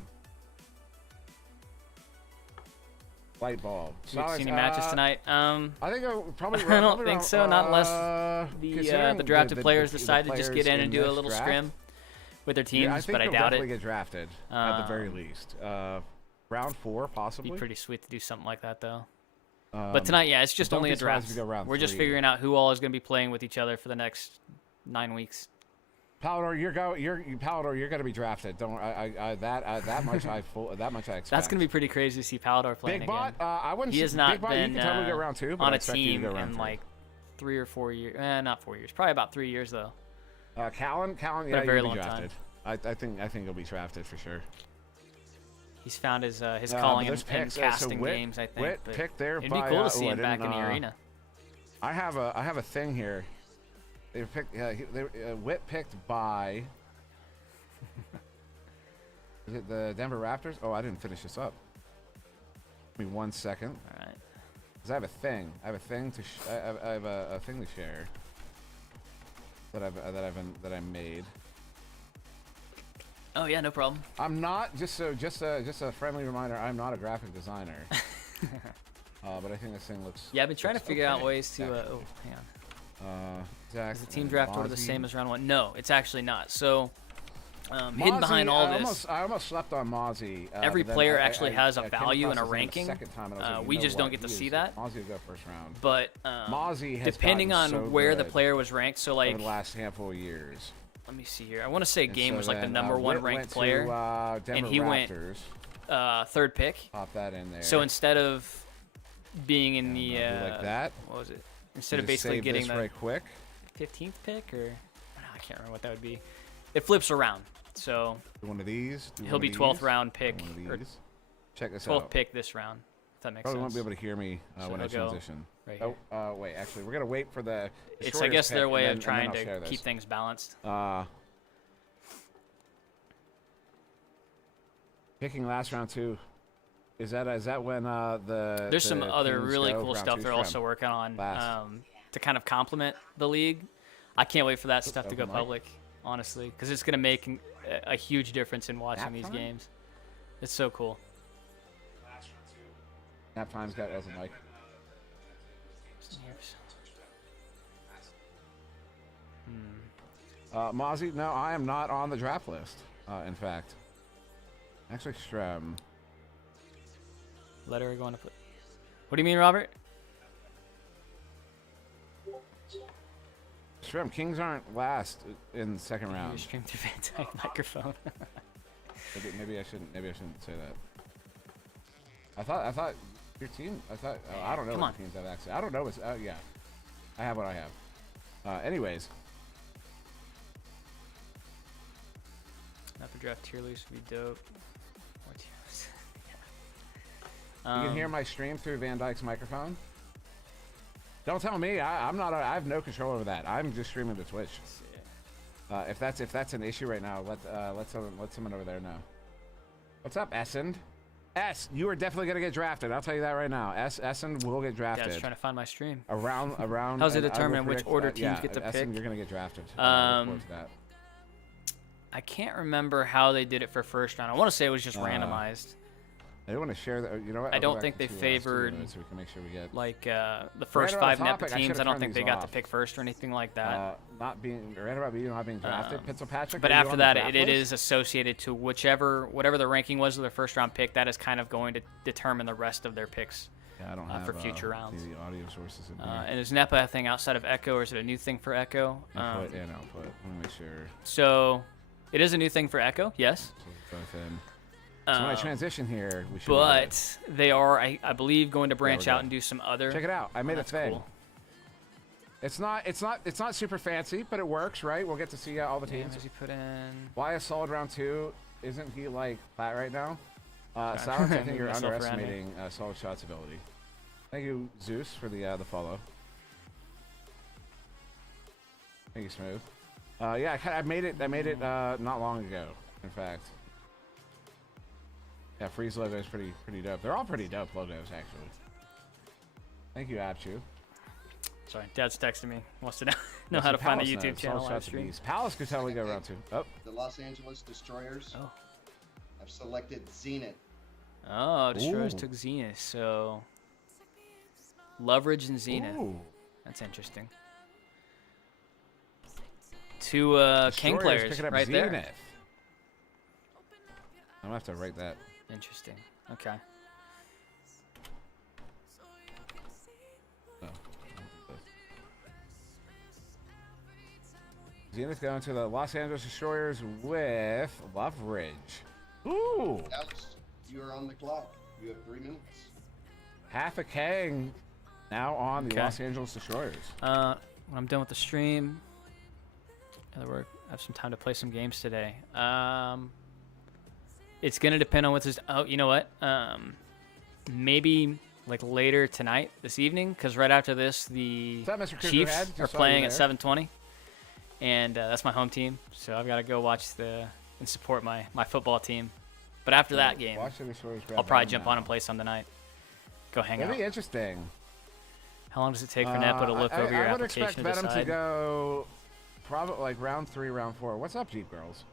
Light bulb. Do we see any matches tonight? I think probably. I don't think so. Not unless the drafted players decide to just get in and do a little scrim with their teams, Yeah, I think but I he'll doubt definitely it. get drafted at the very least. Round 4, possibly. Be pretty sweet to do something like that, though. But tonight, yeah, it's just don't only be a surprised draft. if we go round We're just 3. figuring out who all is going to be playing with each other for the next 9 weeks. Palador, you're gonna be drafted. Don't that much I expect. That's gonna be pretty crazy to see Palador playing Big Bot, again. I wouldn't. He has not Big Bot, been you can totally go round 2, but on I a expect you to team go round in 3. like 3 or 4 years. Not 4 years. Probably about 3 years though. Callan, yeah, a very you'll be long drafted. I think he'll be drafted for sure. He's found his calling in picks, casting Whit, games. I think. Whit but picked there it'd by, be cool to see I him back in didn't, the arena. I have a thing here. They picked. Whit picked by. Is it the Denver Raptors? Oh, I didn't finish this up. Give me 1 second. All right. Cause I have a thing. I have a thing to. I have a thing to share. That I made. Oh yeah, no problem. I'm not just a friendly reminder. I'm not a graphic designer. But I think this thing looks. Yeah, I've been trying to figure out okay, ways to. actually. Oh, hang on. Zach, Is the team draft order the Mozzie. same as round 1? No, it's actually not. So, hidden Mozzie, behind all this, I almost slept on Mozzie. every but then player I actually has a came value across and a his name ranking. second time, and I was like, you We know just what? don't get to He see is- that. Mozzie will go first round. but Mozzie has depending on gotten so where the good player was ranked, so like, over the last handful of years. let me see here. I want to say And Game so was like the then, number one Whit ranked went player, to, Denver and he went Raptors. third pick. Pop that in there. So instead of being in And, the do like that. what was it? Instead of Just basically save getting this the right quick. 15th pick, or I can't remember what that would be. It flips around, so Do one of these. Do he'll one be of 12th these, round do pick, one or of these. Check this 12th out. pick this round. If that makes Probably won't sense. be able to hear me So when I he'll go transition. right Oh, here. wait. Actually, we're gonna wait for the. It's, I shortest guess, their pick, way and of then- and then trying I'll share to keep this. things balanced. Picking last round 2. Is that when the? There's some the other teams really go cool round stuff 2 they're scrim? also working on Last. to kind of complement the league. I can't wait for that stuff to go open mic. public, honestly, because it's going to make a huge difference in watching Nap these time? games. It's so cool. Nap time's got as a mic. Mozzie, no, I am not on the draft list. In fact, actually, Strem. Letter going to put. What do you mean, Robert? Strem, Kings aren't last in the second You round. stream through Van microphone. Maybe I shouldn't say that. I thought your team. I don't know. Come what on. teams have access. I don't know. What's yeah. I have what I have. Anyways. Upper draft tier list would be dope. What tier list? You can hear my stream through Van Dyke's microphone. Don't tell me. I'm not. I have no control over that. I'm just streaming to Twitch. If that's an issue right now, let someone over there know. What's up, Essend? S, you are definitely gonna get drafted. I'll tell you that right now. Essend will get drafted. Yeah, I was trying to find my stream. Around. How's it and I will determine which predict, order teams get to Essend, pick? You're gonna get drafted. Look forward to that. I can't remember how they did it for first round. I want to say it was just randomized. I don't want to share that. You know what? I I'll go don't back think to they 2 rounds, favored, so we can make sure we get. Like the first Right on 5 NEPA topic, I teams. should've I don't turned think they these got to off. pick first or anything like that. Not being right about being not being drafted. Fitzpatrick. But are you after on the that, draft it list? is associated to whatever the ranking was of their first round pick. That is kind of going to determine the rest of their picks. Yeah, I don't for have future rounds. the audio sources in here. And is NEPA a thing outside of Echo, or is it a new thing for Echo? Input and output. Let me make sure. So it is a new thing for Echo, yes. So both in. So when I transition here, we should. But they are, I believe, going to branch we're out good. and do some other. Check it out. I made a That's thing. cool. It's not super fancy, but it works, right? We'll get to see all the Damn, teams. as you put in. Why a solid round 2? Isn't he like flat right now? I'm Silence, I think moving you're myself around here. underestimating solid shots ability. Thank you, Zeus, for the follow. Thank you, Smooth. Yeah, I made it not long ago. In fact. Yeah, Freeze logo is pretty dope. They're all pretty dope logos, actually. Thank you, Apchu. Sorry, Dad's texting me. Wants to know how to find the YouTube channel live stream. Palace could totally go around 2. Oh. The Los Angeles Destroyers Oh. have selected Zenith. Oh, Destroyers Ooh. took Zenith, so Loveridge and Zenith. Ooh. That's interesting. 2 King Destroyers players picking up right Zenith. there. I'm gonna have to write that. Interesting. Okay. Oh. Zenith going to the Los Angeles Destroyers with Love Ridge. Ooh. Dallas, you are on the clock. You have 3 minutes. Half a Kang now on the Okay. Los Angeles Destroyers. When I'm done with the stream, I have some time to play some games today. It's gonna depend on what's this. Oh, you know what? Maybe like later tonight, this evening, because right after this, the What's up, Mr. Cougar Chiefs Head? are Just saw playing you at there. 7:20, and that's my home team. So I've got to go watch and support my football team. But after that game, Watch the Destroyers grab I'll probably them jump now. on and play some tonight. Go hang That'd out. be interesting. How long does it take for NEPA to look over your I would expect application to Venom to decide? go probably like round 3, round 4. What's up, Jeep Girls?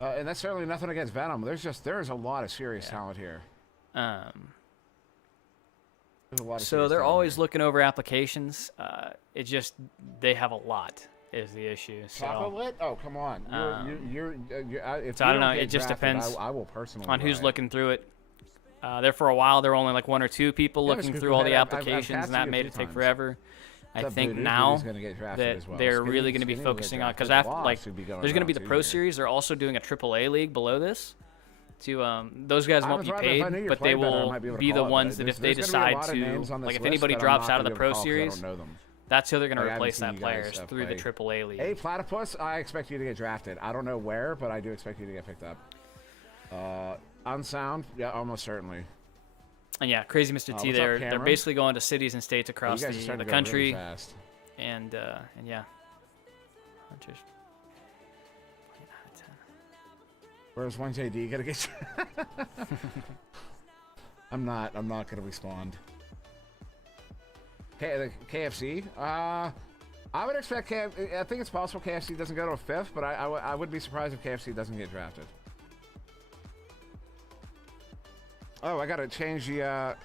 And that's certainly nothing against Venom. There's a lot of serious talent here. There's a lot of So serious they're talent always here. looking over applications. It just they have a lot is the issue. So Chocolate? Oh, come on. You're if So you I don't know, get it just drafted, depends I will personally on who's buy it. looking through it. There for a while, there were only like 1 or 2 people Yeah, looking Mr. through all the Kuhn, I've applications, cast and that you a made few it take times. forever. I Except think Voodoo, now Voodoo's gonna get drafted that as well. they're Skinny- really going to be Skinny will get focusing on drafted. because after Lost like would be going there's going to be round the 2 Pro here. Series. They're also doing a AAA league below this. To those guys I won't was be right, if I knew paid, your but they play better, I will might be able to be the call it, ones but that if they there's gonna be a decide lot of names to on this like if list anybody that I'm drops not out of gonna the be able Pro to call 'cause I Series, don't know them. that's who they're going to Like, I haven't replace seen that you player guys, through the play. AAA league. Hey, Platypus, I expect you to get drafted. I don't know where, but I do expect you to get picked up. Unsound? Yeah, almost certainly. And yeah, Crazy Mr. T, what's up, they're Cameron? basically going to cities and states Oh, you across guys are starting the to go really country, fast. and yeah. Hunters. Where's 1JD gonna get? I'm not gonna respond. The KFC. I would expect I think it's possible KFC doesn't go to a 5th, but I would be surprised if KFC doesn't get drafted. Oh, I gotta change the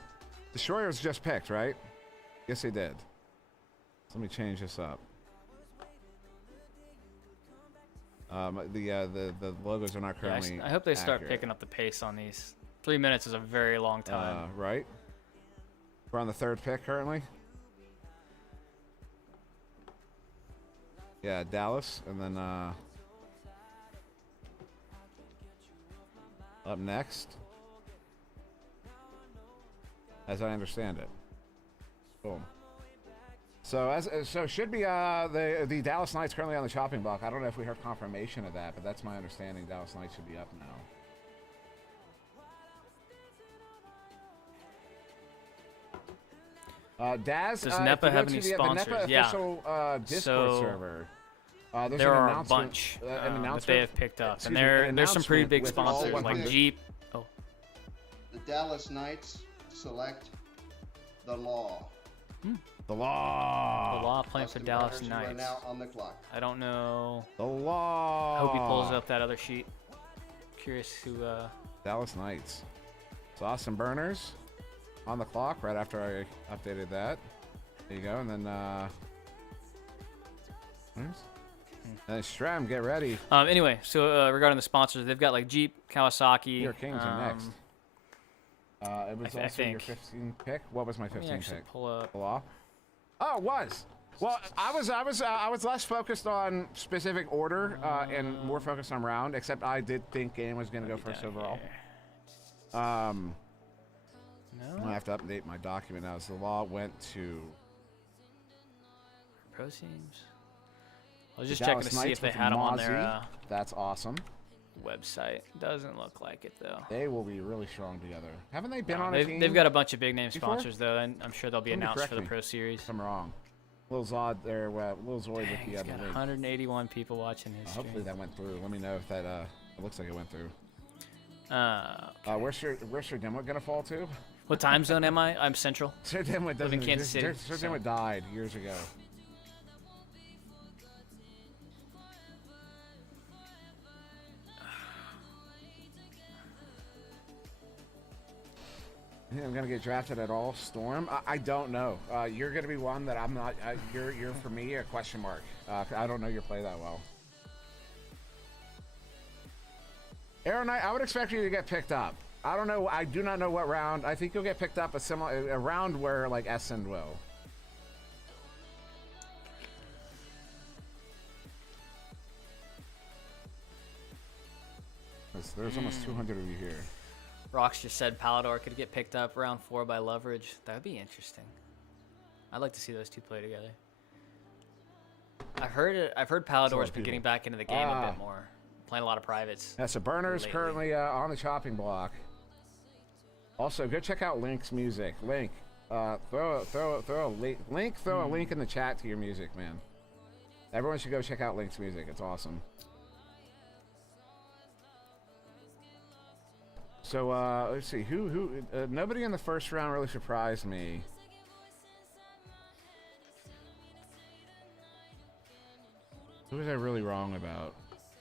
Destroyers just picked, right? Yes, they did. Let me change this up. The logos are not Yeah, currently. I hope they start accurate. picking up the pace on these. 3 minutes is a very long time. Right. We're on the 3rd pick currently. Yeah, Dallas, and then up next, as I understand it. Boom. So so should be the Dallas Knights currently on the chopping block. I don't know if we heard confirmation of that, but that's my understanding. Dallas Knights should be up now. Daz, Does if NEPA you go have to any the sponsors? NEPA Yeah. official Discord So, server. There's there an are a announcement- bunch an that announcement. they have picked up, Excuse and me, there's some pretty announcement big with all sponsors like 100. Jeep. Oh, The Dallas Knights select the Law. The Law. the Law playing for Austin Dallas Runners, you are Knights. now on the clock. I don't know. The Law. I hope he pulls up that other sheet. Curious who. Dallas Knights. It's Austin Burners on the clock right after I updated that. There you go, and then and Stram, get ready. Anyway, so regarding the sponsors, they've got like Jeep, Kawasaki. Your Kings are next. It was I also your think. 15 pick. What was my Let me 15 actually pick? pull up. The Law. Oh, it was. Well, I was less focused on specific order and more focused on round. Except I did think game was gonna go first Down overall. here. I No. have to update my document now. So the Law went to Pro teams. I was just the checking Dallas to see Knights if they with had them on Mozzie. their That's awesome. website. Doesn't look like it though. They will be really strong together. Haven't they been on a They've, team? they've got a bunch of big name before? sponsors though, and I'm sure they'll be Somebody announced correct for the me. Pro Series. If I'm wrong. Lil Zod there, Lil Zoid with Dang, the he's other got link. 181 people watching his stream. Hopefully that went through. Let me know if that it looks like it went through. Where's your Dimwit gonna fall to? What time zone am I? I'm Central. Sir Dimwit Live in doesn't Kansas exist. City, Sir so- Dimwit died years ago. I'm gonna get drafted at all. Storm? I don't know. You're gonna be one that I'm not. You're for me a question mark. I don't know your play that well. Arrow Knight, I would expect you to get picked up. I don't know. I do not know what round. I think you'll get picked up a round where like Essen will. There's almost 200 of you here. Rox just said Palador could get picked up round 4 by Leverage. That would be interesting. I'd like to see those two play together. I've heard Palador's been getting back into the game a bit more, playing a lot of privates. Yeah, so Burner's lately. currently on the chopping block. Also, go check out Link's music. Link, throw a link in the chat to your music, man. Everyone should go check out Link's music. It's awesome. So let's see nobody in the first round really surprised me. Who was I really wrong about?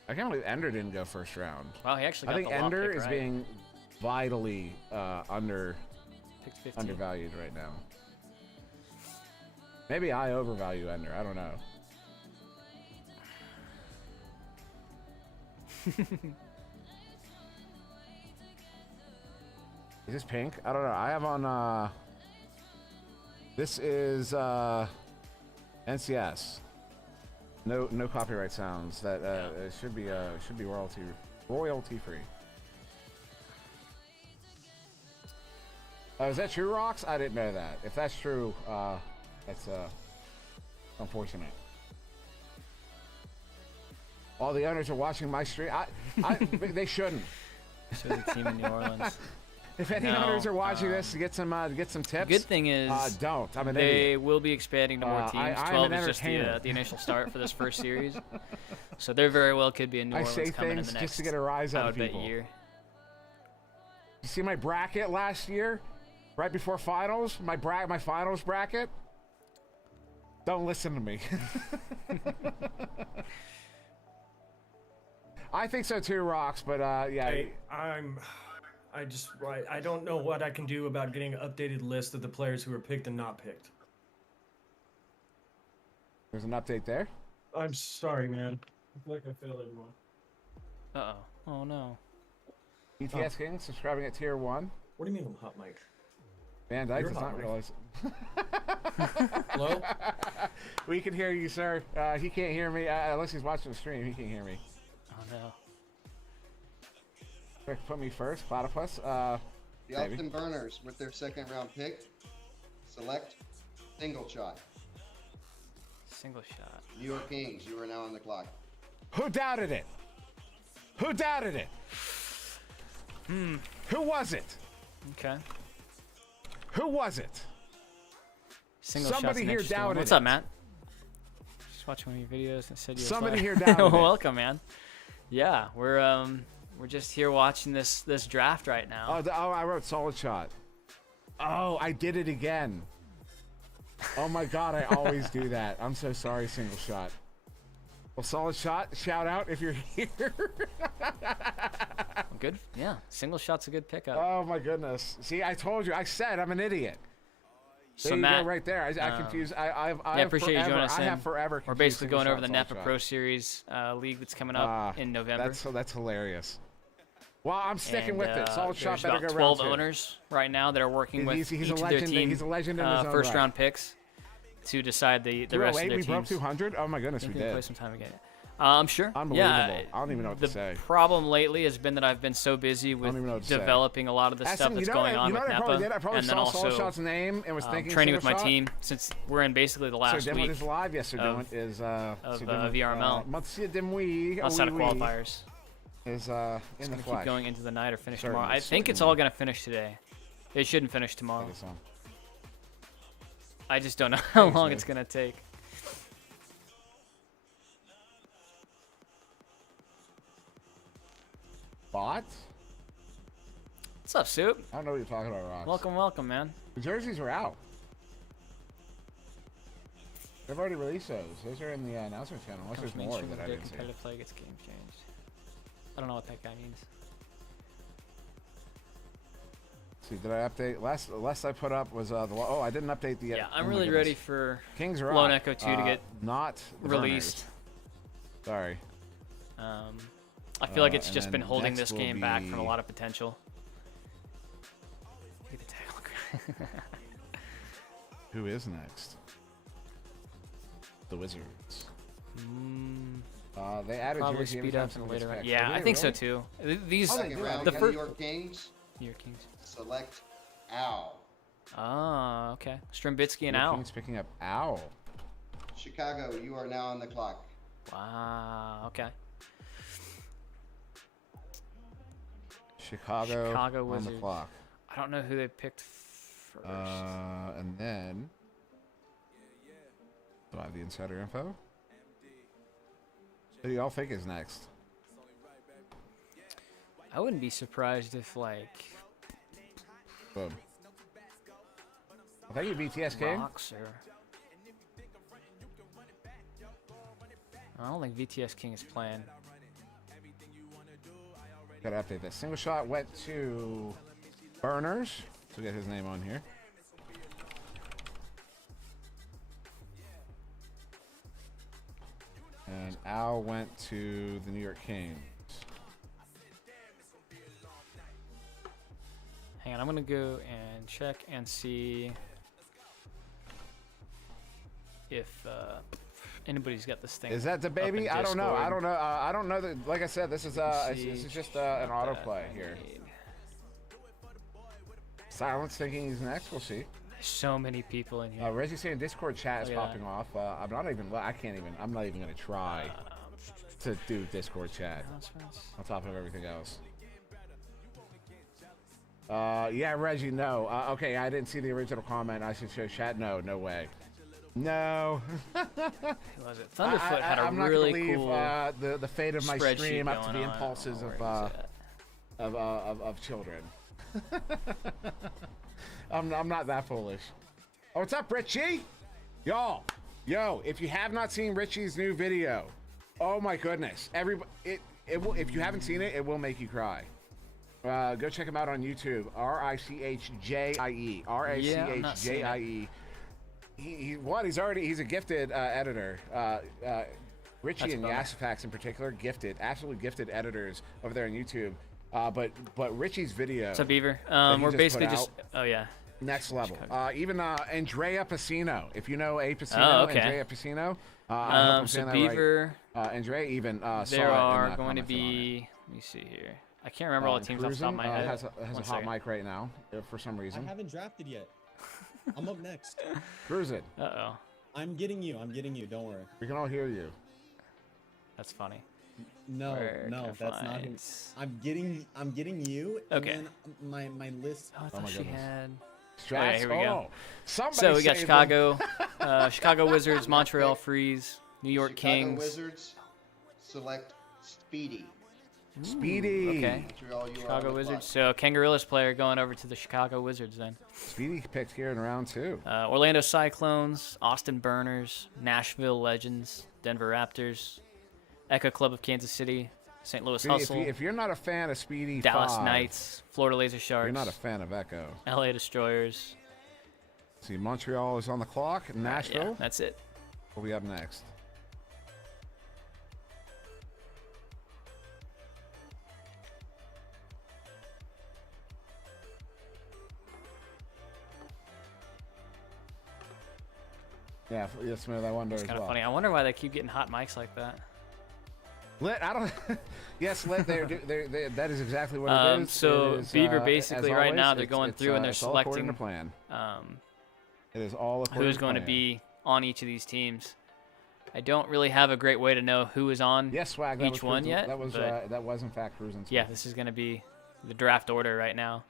I can't believe Ender didn't go first round. Wow, he actually got I think the lock Ender pick is right. being vitally Picked 15. undervalued right now. Maybe I overvalue Ender. I don't know. Is this pink? I don't know. I have on this is NCS. No copyright sounds. That it should be royalty free. Is that true, Rox? I didn't know that. If that's true, that's unfortunate. All the owners are watching my stream. They shouldn't. So the team in New Orleans. If any owners are watching this to get some tips. Good thing is, don't. I'm an they idiot. will be expanding to more teams. I'm 12 an is just entertainer. the initial start for this first series. So there very well could be a New I Orleans say coming in things the just next, to get a rise out I of would bet, people. year. You see my bracket last year, right before finals. My finals bracket. Don't listen to me. I think so too, Rox. But yeah. I don't know what I can do about getting an updated list of the players who were picked and not picked. There's an update there. I'm sorry, man. I feel like I failed everyone. Uh-oh. Oh, no. ETS King subscribing at tier 1. What do you mean I'm hot mic? Van Dyke You're does hot, not Mike. realize. Hello? We can hear you, sir. He can't hear me unless he's watching the stream. He can't hear me. Oh, no. Quick, put me first, Platypus. The Maybe. Upton Burners with their second round pick. Select single shot. Single shot. New York Kings, you are now on the clock. Who doubted it? Who doubted it? Who was it? Okay. Who was it? Single Somebody shot's an here interesting one. doubted What's up, it. Matt? Just watching one of your videos and said you were Somebody fine. here doubted it. Welcome, man. Yeah, we're just here watching this draft right now. Oh, I wrote solid shot. Oh, I did it again. Oh my God, I always do that. I'm so sorry, single shot. Well, solid shot. Shout out if you're here. Good. Yeah, single shot's a good pickup. Oh my goodness. See, I told you. I said I'm an idiot. There So you Matt, go, right there. I confuse. I appreciate you joining us. I in. have forever. We're confused basically single going shot over the and solid NEPA shot. Pro Series league that's coming up in November. That's hilarious. Well, I'm sticking And, with it. Solid shot there's better about go 12 round 2. owners right now that are working with He's each a of legend. their team He's a legend in his own first right. round picks to decide the rest of 208, their we broke teams. 200. Oh my goodness, we Think we play did. some time again. I'm sure. Unbelievable. Yeah, I don't even know what the to say. problem lately has been that I've been so busy even know what with to say. developing a lot of the stuff that's going on with I probably NEPA, did. I probably and then saw Solid also Shot's name and was thinking training with single my shot. team since we're in basically the So last Dimwit week is live. Yes, Sir of- Dimwit is VRML. Monsieur Dimwit. outside of qualifiers. Is It's in the gonna keep flesh. going into the night or finish Certainly, tomorrow. I think it's certainly. all gonna finish today. It shouldn't finish tomorrow. I guess so. I just don't know how Thanks, long man. it's gonna take. Bot? What's up, Soup? I don't know what you're talking about, Rox. Welcome, man. The jerseys are out. They've already released those. Those are in the announcement channel. Unless there's more Mainstream that I good didn't see. competitive play gets game changed. I don't know what that guy means. See, did I update? Last I put up was the. Oh, I didn't update the. Yeah, oh I'm my really goodness. ready for Kings are Lone out. Echo 2 to get not the released. Burners. Sorry. I feel like it's and just been then holding next this will game back from a be- lot of potential. Look at the tackle. Who is next? The Wizards. They added Probably jersey every speed time up in the someone later gets round. picked. Yeah, Did I they think so really? too. These Second round, the New first York Kings, New York Kings. select Owl. Ah, okay. Strimbitsky and Your Owl. Kings picking up Owl. Chicago, you are now on the clock. Wow. Okay. Chicago on the Wizards. clock. I don't know who they picked first. And then do I have the insider info? Who do y'all think is next? I wouldn't be surprised if like Boom. Thank you, BTS King. Rocks or. I don't think VTS King is playing. Gotta update this. Single shot went to Burners. So we get his name on here. And Al went to the New York Kings. Hang on, I'm gonna go and check and see if anybody's got this thing. Is that the up in baby? I don't know. I Discord. don't know. I don't know that. Like I said, this is this is just an autoplay here. Silence thinking he's next. We'll see. So many people in here. Reggie saying Discord chat is Look at popping off. I'm not even. I can't even. I'm not even gonna try to do Discord chat on top of everything else. Yeah, Reggie. No. Okay, I didn't see the original comment. I should show chat. No, no way. No. Who was it? Thunderfoot had a I'm not really gonna leave cool the fate of my spreadsheet stream up to going the on. impulses Where is it? of children. I'm not that foolish. Oh, what's up, Richie? Yo, if you have not seen Richie's new video, oh my goodness, it will, if you haven't seen it, it will make you cry. Go check him out on YouTube. RICHJIE. RICHJIE. He's a gifted editor. Richie That's and a bummer. Yasifax in particular, gifted, absolutely gifted editors over there on YouTube. But Richie's video. What's up, Beaver? that he We're just basically put just. Oh yeah. next level. Even Andrea Pacino. If you know A Pacino, Oh, okay. Andrea Pacino. I hope I'm So saying that Beaver. right. Andrea even saw it There in are the going to commented on it. be. Let me see here. I can't remember all the teams off the top of my Cruisin', head. has a One hot second. mic right now for some I reason. haven't drafted yet. I'm up next. Cruisin'. Uh-oh. I'm getting you. Don't worry. We can all hear you. That's funny. No, Where can I no, that's not. find- I'm getting you. Okay. And then my list. Oh, I thought my she goodness. had. Strats. here we go. Somebody So we got save them. Chicago, Chicago Wizards, Montreal Freeze, New York Chicago Kings. Wizards, select Speedy. Speedy. Okay. Montreal, you are on Chicago the Wizards. clock. So Kangarillas player going over to the Chicago Wizards then. Speedy picked here in round 2. Orlando Cyclones, Austin Burners, Nashville Legends, Denver Raptors, Echo Club of Kansas City, St. Louis See, Hustle, if you're not a fan of Speedy Dallas 5, Knights, Florida Laser Sharks, you're not a fan of Echo. LA Destroyers. See, Montreal is on the clock. Nashville. Yeah, that's it. What we have next? Yeah, Smooth, I wonder It's as kind of well. funny. I wonder why they keep getting hot mics like that. Lit, I don't. Yes, Lit. That is exactly what it is. So It is, Beaver as basically right always, now they're it's- going it's, through and they're it's all according selecting to plan. It is all according who's to going to plan. be on each of these teams. I don't really have a great way to know who is on Yes, Swag. That each was one Cruisin'. yet. That but was in fact Cruisin'. yeah, this is going to be the draft order right now.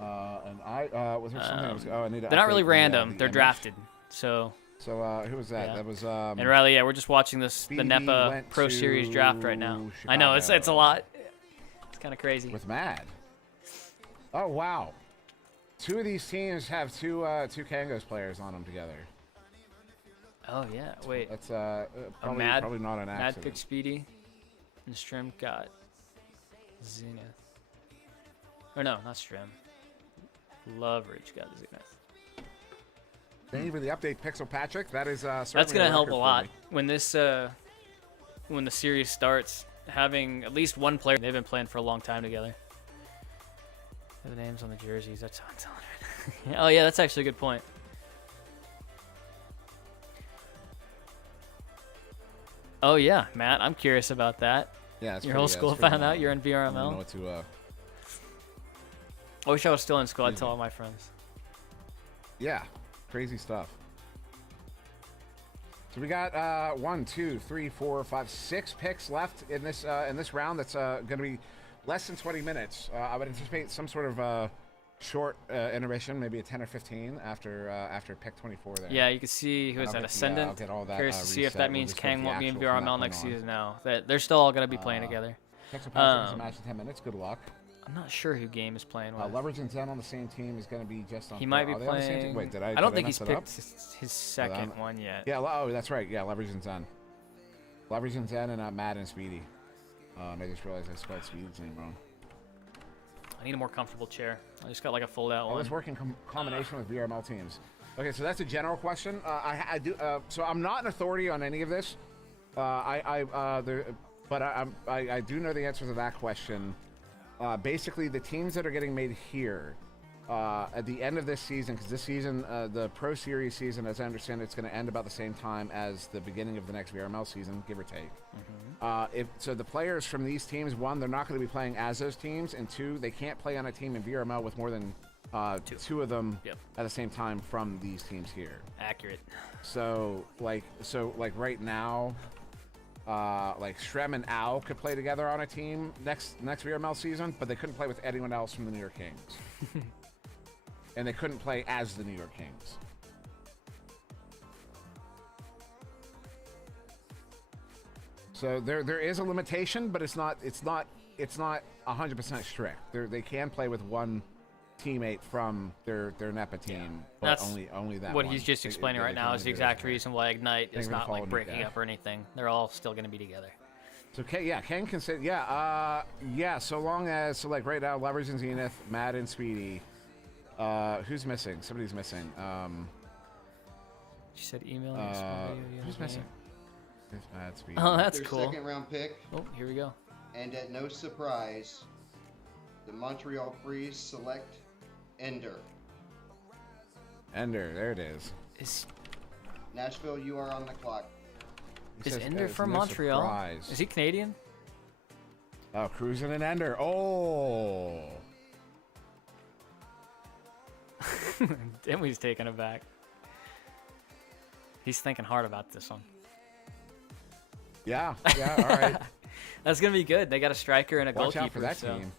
And I was there something? I was, I need to They're not update really the, random. the They're image. drafted. So So who was that? Yeah. That was and Riley, yeah, we're just watching this the Speedy NEPA went Pro Series draft right now. to I know it's a Chicago. lot. It's kind of crazy. with Mad. Oh wow, 2 of these teams have two Kangos players on them together. Oh yeah, wait. That's probably Mad- probably not an Mad accident. picked Speedy, and Strim got Zenith. Or no, not Strim. Loveridge got Zenith. Thank you for the update, Pixel Patrick. That is That's certainly gonna a help record a for lot me. when this when the series starts. Having at least one player, they've been playing for a long time together. The names on the jerseys. That's how I'm telling right now. Oh yeah, that's actually a good point. Oh yeah, Matt, I'm curious about that. Yeah, it's Your pretty, whole it's school pretty found out wild. you're in I don't know VRML. what to, I wish I was still in school. I'd tell all my friends. yeah, crazy stuff. So we got 1, 2, 3, 4, 5, 6 picks left in this round. That's going to be less than 20 minutes. I would anticipate some sort of short intermission, maybe a 10 or 15 after pick 24 there. Yeah, you can see who is I'll that, get the, Ascendant. I'll get all that, Curious to see if reset. that We'll means just go with Kang the won't be in actual from that VRML point next on. season now. That they're still all going to be playing together. Texas Patriots a match in 10 minutes. Good luck. I'm not sure who Game is playing with. Leverage and Zen on the same team is going to be just on. He might be are they on the same team? playing. Wait, did I I don't think mess he's it up? picked his second one yet. Yeah, oh, that's right. Yeah, Leverage and Zen. Leverage and Zen and Matt and Speedy. I just realized I spelled Speedy's name wrong. I need a more comfortable chair. I just got like a fold-out I one. was working combination with VRML teams. Okay, so that's a general question. I do. So I'm not an authority on any of this. But I do know the answer to that question. Basically, the teams that are getting made here at the end of this season, because this season, the Pro Series season, as I understand it's going to end about the same time as the beginning of the next VRML season, give or take. So the players from these teams, one, they're not going to be playing as those teams, and two, they can't play on a team in VRML with more than two of them at the same time from these teams here. Accurate. So like right now, like Shrem and Al could play together on a team next VRML season, but they couldn't play with anyone else from the New York Kings. And they couldn't play as the New York Kings. So there is a limitation, but it's not 100% strict. They can play with one teammate from their NEPA team, but That's only that what one. he's just explaining right now is the exact reason why Ignite is not like breaking up or anything. They're all still going to be together. So Ken can say so long as like right now Leverage and Zenith, Matt and Speedy. Who's missing? Somebody's missing. She said email. Who's missing? Matt, Speedy. Oh, that's Their cool. second round pick, Oh, here we go. and at no surprise, the Montreal Freeze select Ender. Ender, there it is. Is Nashville, you are on the clock. He says, Ender it's from no Montreal? surprise. Is he Canadian? Oh, cruising an Ender. Oh. Demi's taking it back. He's thinking hard about this one. Yeah, all right. That's gonna be good. They got a striker and a Watch goalkeeper. out for that so. team.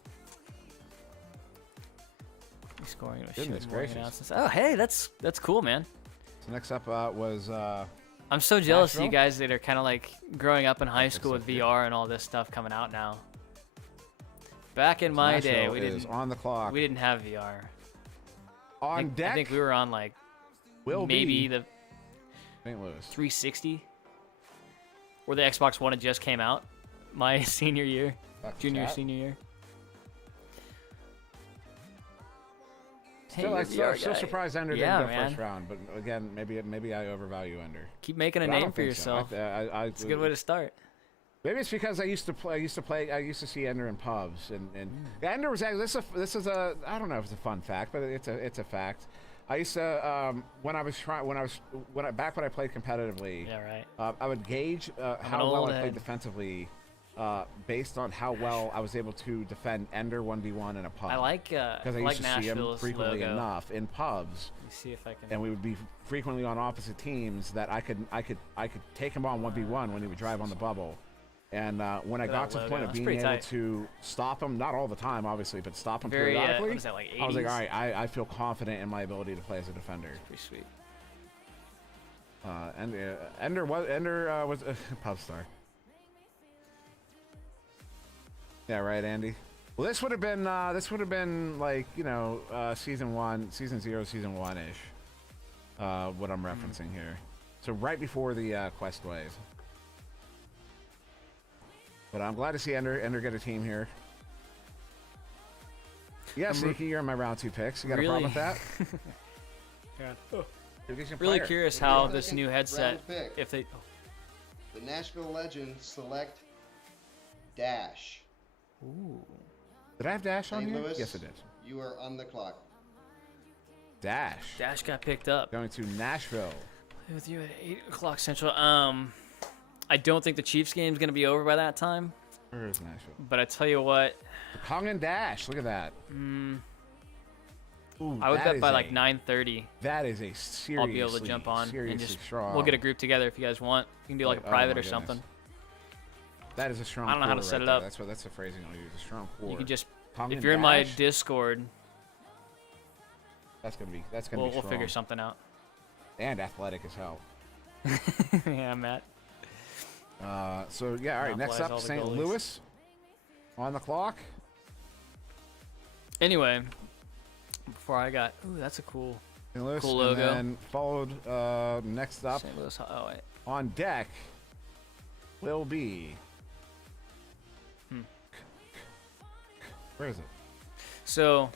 He's scoring with Goodness shit morning gracious. announcements. Oh, hey, that's cool, man. So next up was I'm so jealous of you Nashville? guys that are kind of like growing up in high That's school so with good. VR and all this stuff coming out now. Back in my day, Nashville we is didn't on the clock. we didn't have VR. On deck. I think we were on like will maybe be the St. Louis. 360, where the Xbox One had just came out. My senior year, Back to junior, chat. senior year. Still, you're I'm the still, VR still guy. surprised Ender Yeah, didn't go man. first round, but again, maybe I overvalue Ender. Keep making a But I name don't for think so. yourself. It's It's a good way to start. Maybe it's because I used to see Ender in pubs, and Ender was actually this is a I don't know if it's a fun fact, but it's a fact. I used to when I played competitively. Yeah, right. I would gauge how old well I played head. defensively based on how well I was able to defend Ender 1v1 in a pub. I like because I like used to see him Nashville's frequently logo. enough in pubs, Let me see if I can. and we would be frequently on opposite teams that I could take him on 1v1 when he would drive on the bubble. And when I Look at got that to the logo. point of That's being pretty able tight. to stop him, not all the time, obviously, but stop him Very, periodically, what is that, like I was like, 80s? all right, I feel confident in my ability to play as a defender. Pretty sweet. And Ender was a pub star. Yeah, right, Andy. Well, this would have been like season 1, season 0, season 1 ish. What I'm referencing here. So right before the quest wave. But I'm glad to see Ender get a team here. Yeah, Sneaky, you're in my round 2 picks. You got a problem with that? Really curious how Second this new headset, round pick. if they, The Nashville Legends select Dash. ooh, Did I have Dash on St. here? Louis, Yes, I did. you are on the clock. Dash. Dash got picked up. Going to Nashville. With you at 8 o'clock Central. I don't think the Chiefs game's gonna be over by that time. Where is Nashville? But I tell you what, The Kong and Dash. Look at that. Ooh, I would that bet is by a- like 9:30. That is a seriously, I'll be able to jump on and seriously just strong. we'll get a group together if you guys want. You can do like a Oh private my or something. goodness. That is a strong. I don't know how to core set right it there. up. That's the phrasing I'll use. A strong core. You can just Kong if and you're in my Dash? Discord, That's gonna be we'll strong. figure something out. And athletic as hell. Yeah, Matt. So yeah, all right. Next Monopolize up, all the St. goalies. Louis on the clock. Anyway, before I got, ooh, that's a cool St. Louis, Cool logo. And then followed next up St. Louis. Oh wait, on deck will be. Where is it? so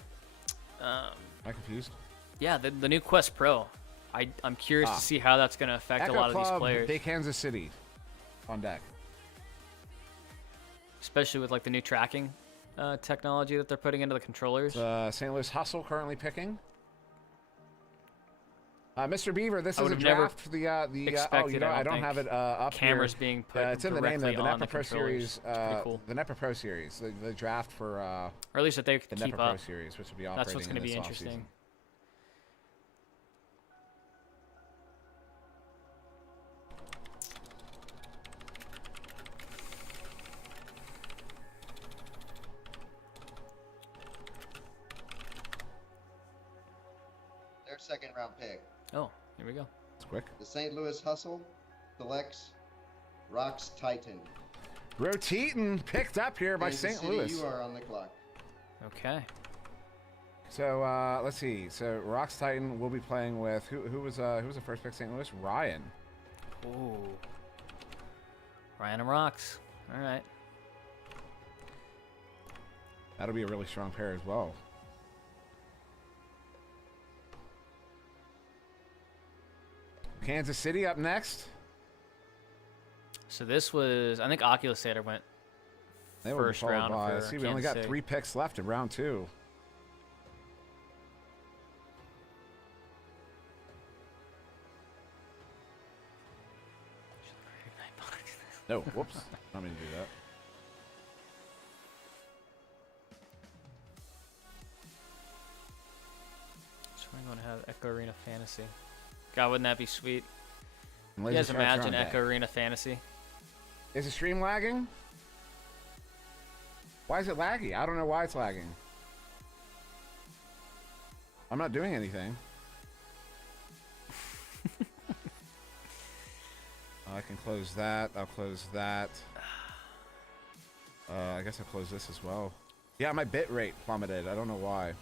Am I confused? yeah, the new Quest Pro. I'm curious to see how that's gonna affect Echo a lot of these Club, players, Bay Kansas City on deck. especially with like the new tracking technology that they're putting into the controllers. St. Louis Hustle currently picking. Mr. Beaver, this I is a would've never draft for the oh, you expected, know, I I don't don't have think, it up cameras here. being put It's in the name, directly the on NEPA the Pro controllers. Series. It's pretty cool. The NEPA Pro Series, the draft for Or at least that they the could NEPA keep Pro up. Series, which will be That's operating what's gonna in be this interesting. Their second round pick. Oh, here we go. It's quick. The St. Louis Hustle selects Rox Titan. Roteaton picked up here by Kansas St. City, Louis. You are on the clock. Okay. So let's see. So Rox Titan will be playing with who was the first pick? St. Louis. Ryan. Ooh. Ryan and Rocks. All right. That'll be a really strong pair as well. Kansas City up next. So this was, I think Oculus Theater went They will be first followed round by. for Let's see, we only got Kansas 3 City. picks left in round 2. No, whoops. Not mean to do that. So we're going to have Echo Arena Fantasy. God, wouldn't that be sweet? And You Laser guys Sharks are on imagine deck. Echo Arena Fantasy? Is the stream lagging? Why is it laggy? I don't know why it's lagging. I'm not doing anything. I can close that. I'll close that. I guess I'll close this as well. Yeah, my bit rate plummeted. I don't know why.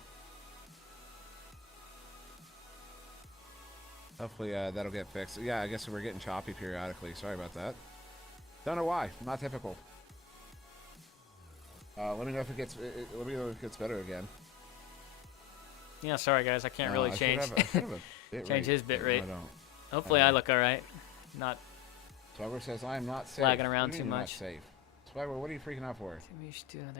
Hopefully that'll get fixed. Yeah, I guess we're getting choppy periodically. Sorry about that. Don't know why. Not typical. Let me know if it gets. Let me know if it gets better again. Yeah, sorry guys, I can't really I should change. have a bit Change rate, his bit but rate. I don't. Hopefully I look all right. Not Swagger says I am not safe. Lagging around What do you too mean not much. safe. Swagger, what are you freaking out for? we should do another.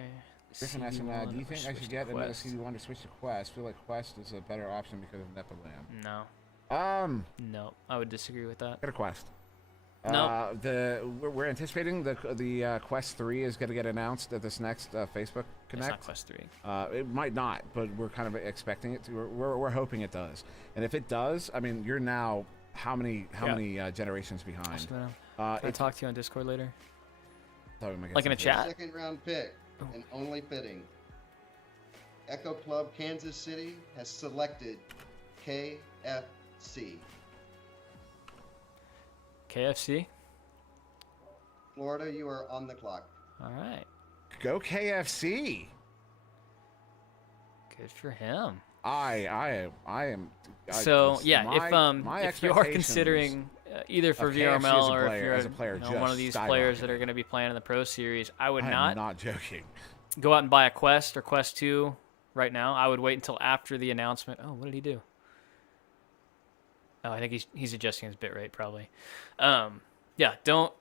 Griffin asking, CD1 do you or think I switch should to get another Quest? CD1 to switch to Quest? I feel like Quest is a better option because of NEPA land. No, no, I would disagree with that. Get a Quest. No. We're anticipating the Quest 3 is going to get announced at this next Facebook It's Connect. not Quest 3. It might not, but we're kind of expecting it to. We're hoping it does. And if it does, I mean, you're now how many generations behind? Can I talk to you on Discord later? Like in a chat? Second round pick, and only fitting. Echo Club Kansas City has selected KFC. KFC? Florida, you are on the clock. All right. Go KFC. Good for him. I am. So yeah, my if you are expectations considering either for of KFC as VRML a or player- if as you're a player you know, one of just these players that skyrocketed. are going to be playing in the Pro Series, I would I not am not joking. go out and buy a Quest or Quest 2 right now. I would wait until after the announcement. Oh, what did he do? Oh, I think he's adjusting his bitrate probably. Yeah, don't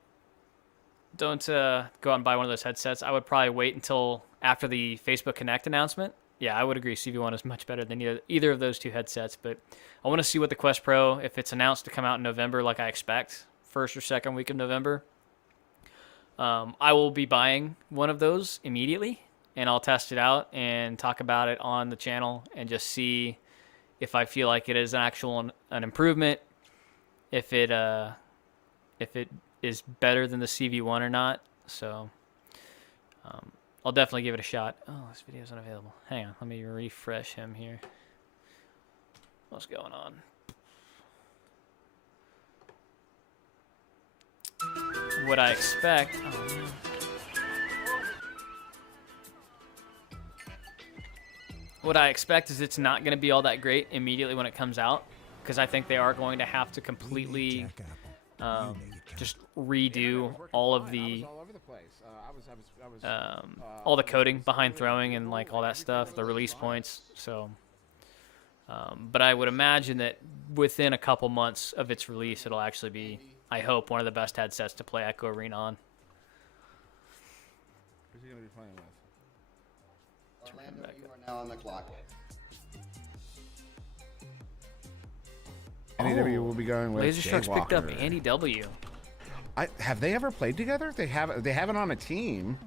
go out and buy one of those headsets. I would probably wait until after the Facebook Connect announcement. Yeah, I would agree. CV1 is much better than either of those two headsets. But I want to see what the Quest Pro, if it's announced to come out in November, like I expect, first or second week of November, I will be buying one of those immediately, and I'll test it out and talk about it on the channel and just see if I feel like it is an improvement, if it is better than the CV1 or not. So I'll definitely give it a shot. Oh, this video is unavailable. Hang on, let me refresh him here. What's going on? What I expect. Oh, no. What I expect is it's not going to be all that great immediately when it comes out, because I think they are going to have to completely just redo all of the all the coding behind throwing and like all that stuff, the release points. So, but I would imagine that within a couple months of its release, it'll actually be, I hope, one of the best headsets to play Echo Arena on. Who's he gonna be playing with? Orlando, you are now on the clock. NEW will be going with Laser Jay Sharks picked up Walker. Andy W. Have they ever played together? They haven't on a team.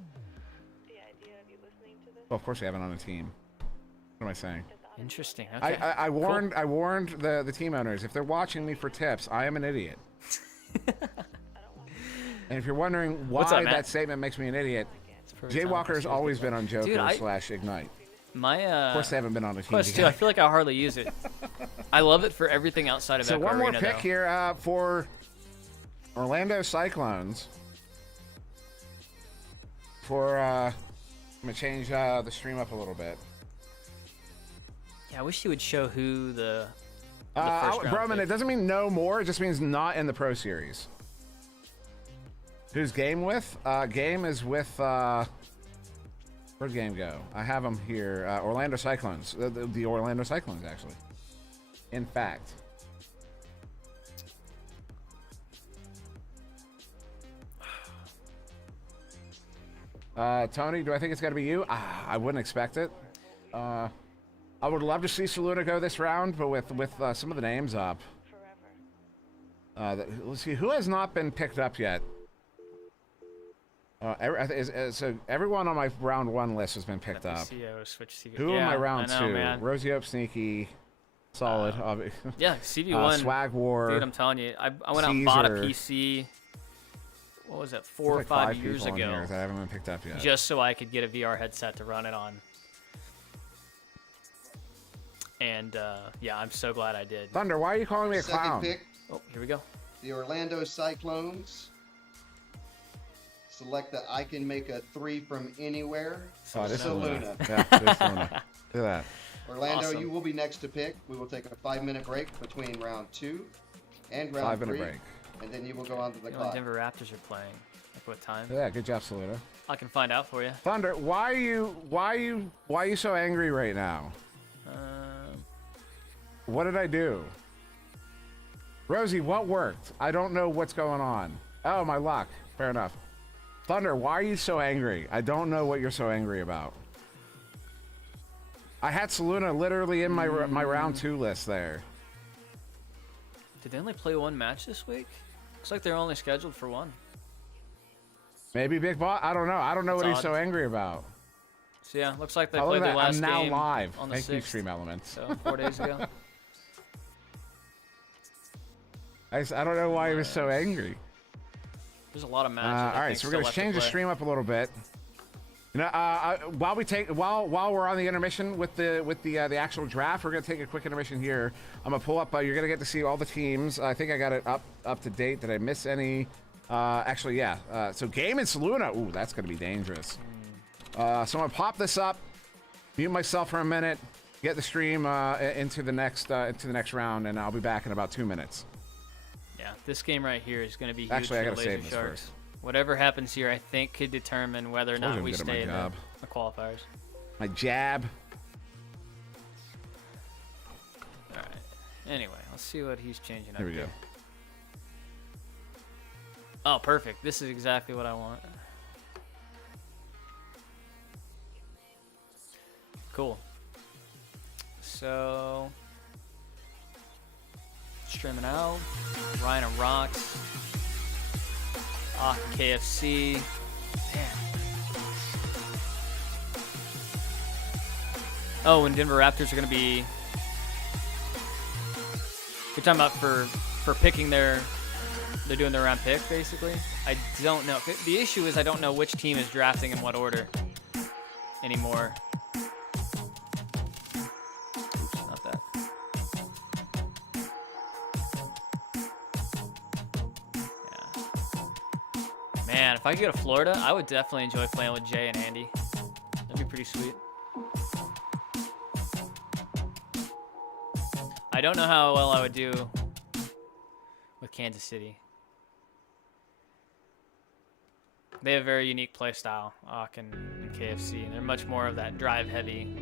Well, of course they haven't on a team. What am I saying? Interesting. Okay. I warned the team owners, if they're watching me for tips, I am an idiot. And if you're wondering why What's up, Matt? that statement makes me an idiot, Perfect Jay time. Walker has always been on Joker Dude, / Ignite. My Of course, they haven't been on a team Quest 2, together. I feel like I hardly use it. I love it for everything outside of So Echo one more Arena, pick though. here for Orlando Cyclones. I'm gonna change the stream up a little bit. Yeah, I wish you would show who the first round Broman, pick. it doesn't mean no more. It just means not in the Pro Series. Who's Game with? Game is with. Where'd Game go? I have them here. Orlando Cyclones. The Orlando Cyclones, actually. In fact. Tony, do I think it's got to be you? I wouldn't expect it. I would love to see Saluna go this round, but with some of the names up. Let's see, who has not been picked up yet? So everyone on my round 1 list has been picked up. Who am I round 2? Man. Rosie Hope, Sneaky, solid. Yeah, CV1. Swag War. Dude, I'm telling you, I went out and bought a Caesar. PC. What was that, 4 There's or like 5 5 years people on ago, here that haven't been picked up yet. just so I could get a VR headset to run it on. And yeah, I'm so glad I did. Thunder, why are you calling me a Second clown? pick, Oh, here we go. the Orlando Cyclones. Select the I can make a 3 from anywhere. Oh, this is Saluna. Yeah, this is Luna. Look at that. Orlando, Awesome. you will be next to pick. We will take a 5-minute break between round 2 and round 3. 5-minute break. And then you will go on to the You know when clock. Denver Raptors are playing. Like what time? Yeah, good job, Saluna. I can find out for you. Thunder, why are you so angry right now? What did I do? Rosie, what worked? I don't know what's going on. Oh, my luck. Fair enough. Thunder, why are you so angry? I don't know what you're so angry about. I had Saluna literally in my round 2 list there. Did they only play 1 match this week? Looks like they're only scheduled for 1. Maybe Big Bot? I don't know. I don't know what That's he's odd. so angry about. So yeah, looks like they Oh, look played at their that. last I'm now game live. on the Thank you, 6th. Stream Elements. So 4 days ago. I don't know why he was so angry. There's a lot of matches. All right, so we're gonna change the stream up a little bit. You know, while we're on the intermission with the actual draft, we're gonna take a quick intermission here. I'm gonna pull up. You're gonna get to see all the teams. I think I got it up to date. Did I miss any? Actually, yeah. So Game and Saluna. Ooh, that's gonna be dangerous. So I'm gonna pop this up, mute myself for a minute, get the stream into the next round, and I'll be back in about 2 minutes. Yeah, this game right here is going to be huge Actually, I for the gotta Laser save this Sharks. first. Whatever happens here, I think, could determine whether or Told you not I'm we good at my stay in job. the qualifiers. My jab. All right. Anyway, let's see what he's changing up Here we go. Oh, perfect. This is exactly what I want. Cool. So, streaming out. Ryan and Rocks. KFC. Oh, and Denver Raptors are going to be... You're talking about for picking their... They're doing their round pick, basically? I don't know. The issue is I don't know which team is drafting in what order anymore. Oops, not that. Yeah. Man, if I could go to Florida, I would definitely enjoy playing with Jay and Andy. That'd be pretty sweet. I don't know how well I would do with Kansas City. They have a very unique play style, Ock and KFC, and they're much more of that drive heavy.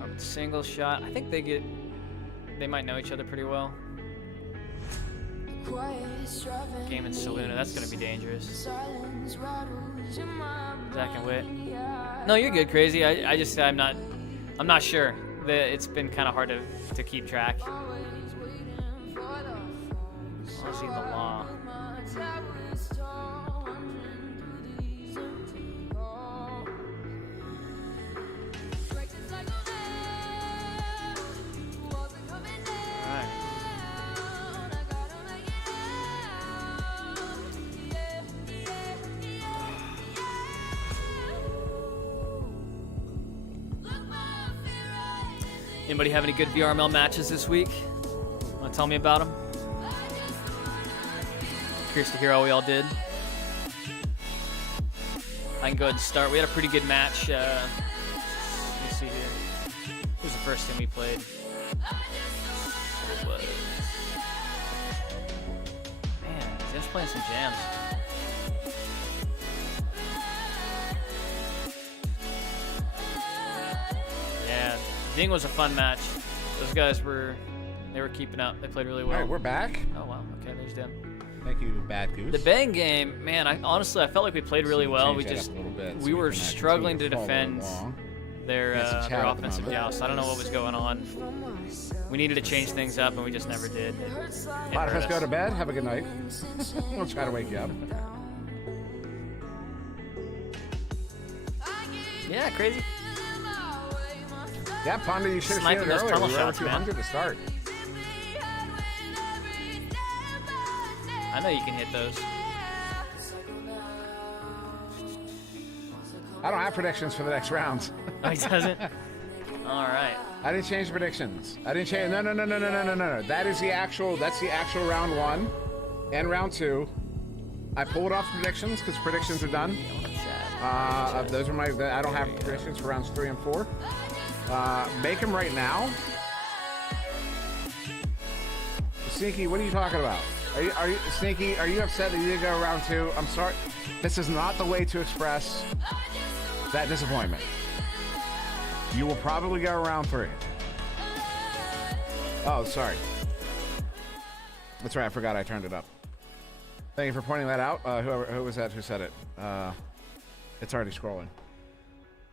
Carbon single shot. I think they might know each other pretty well. Game in Saluna, that's gonna be dangerous. Zach and Witt. No, you're good, Crazy. I'm not sure. It's been kind of hard to keep track. Ozzy the Law. Alright. Anybody have any good VRML matches this week? Want to tell me about them? Curious to hear how we all did. I can go ahead and start. We had a pretty good match. Let me see here. What was the first thing we played? It was... Man, Tim's playing some jams. Yeah, Ding was a fun match. Those guys were keeping up. They played really well. All right, we're back. Oh wow. Okay, there's Dim. Thank you, Bad Goose. The Bang game, man. I felt like we played really well. We were struggling to defend their offensive joust. I don't know what was going on. We needed to change things up, and we just never did. A lot of us go to bed. Have a good night. We'll try to wake you up. Yeah, Crazy. Yeah, Ponda, you should have seen it earlier. We were over 200 to start. I know you can hit those. I don't have predictions for the next round. Oh, he doesn't? All right. I didn't change the predictions. I didn't change. No. That's the actual round one and round two. I pulled off predictions because predictions are done. Those are my. I don't have predictions for rounds 3 and 4. Make them right now. Sneaky, what are you talking about? Are you Sneaky? Are you upset that you didn't go round 2? I'm sorry. This is not the way to express that disappointment. You will probably go round 3. Oh, sorry. That's right. I forgot I turned it up. Thank you for pointing that out. Who was that? Who said it? It's already scrolling.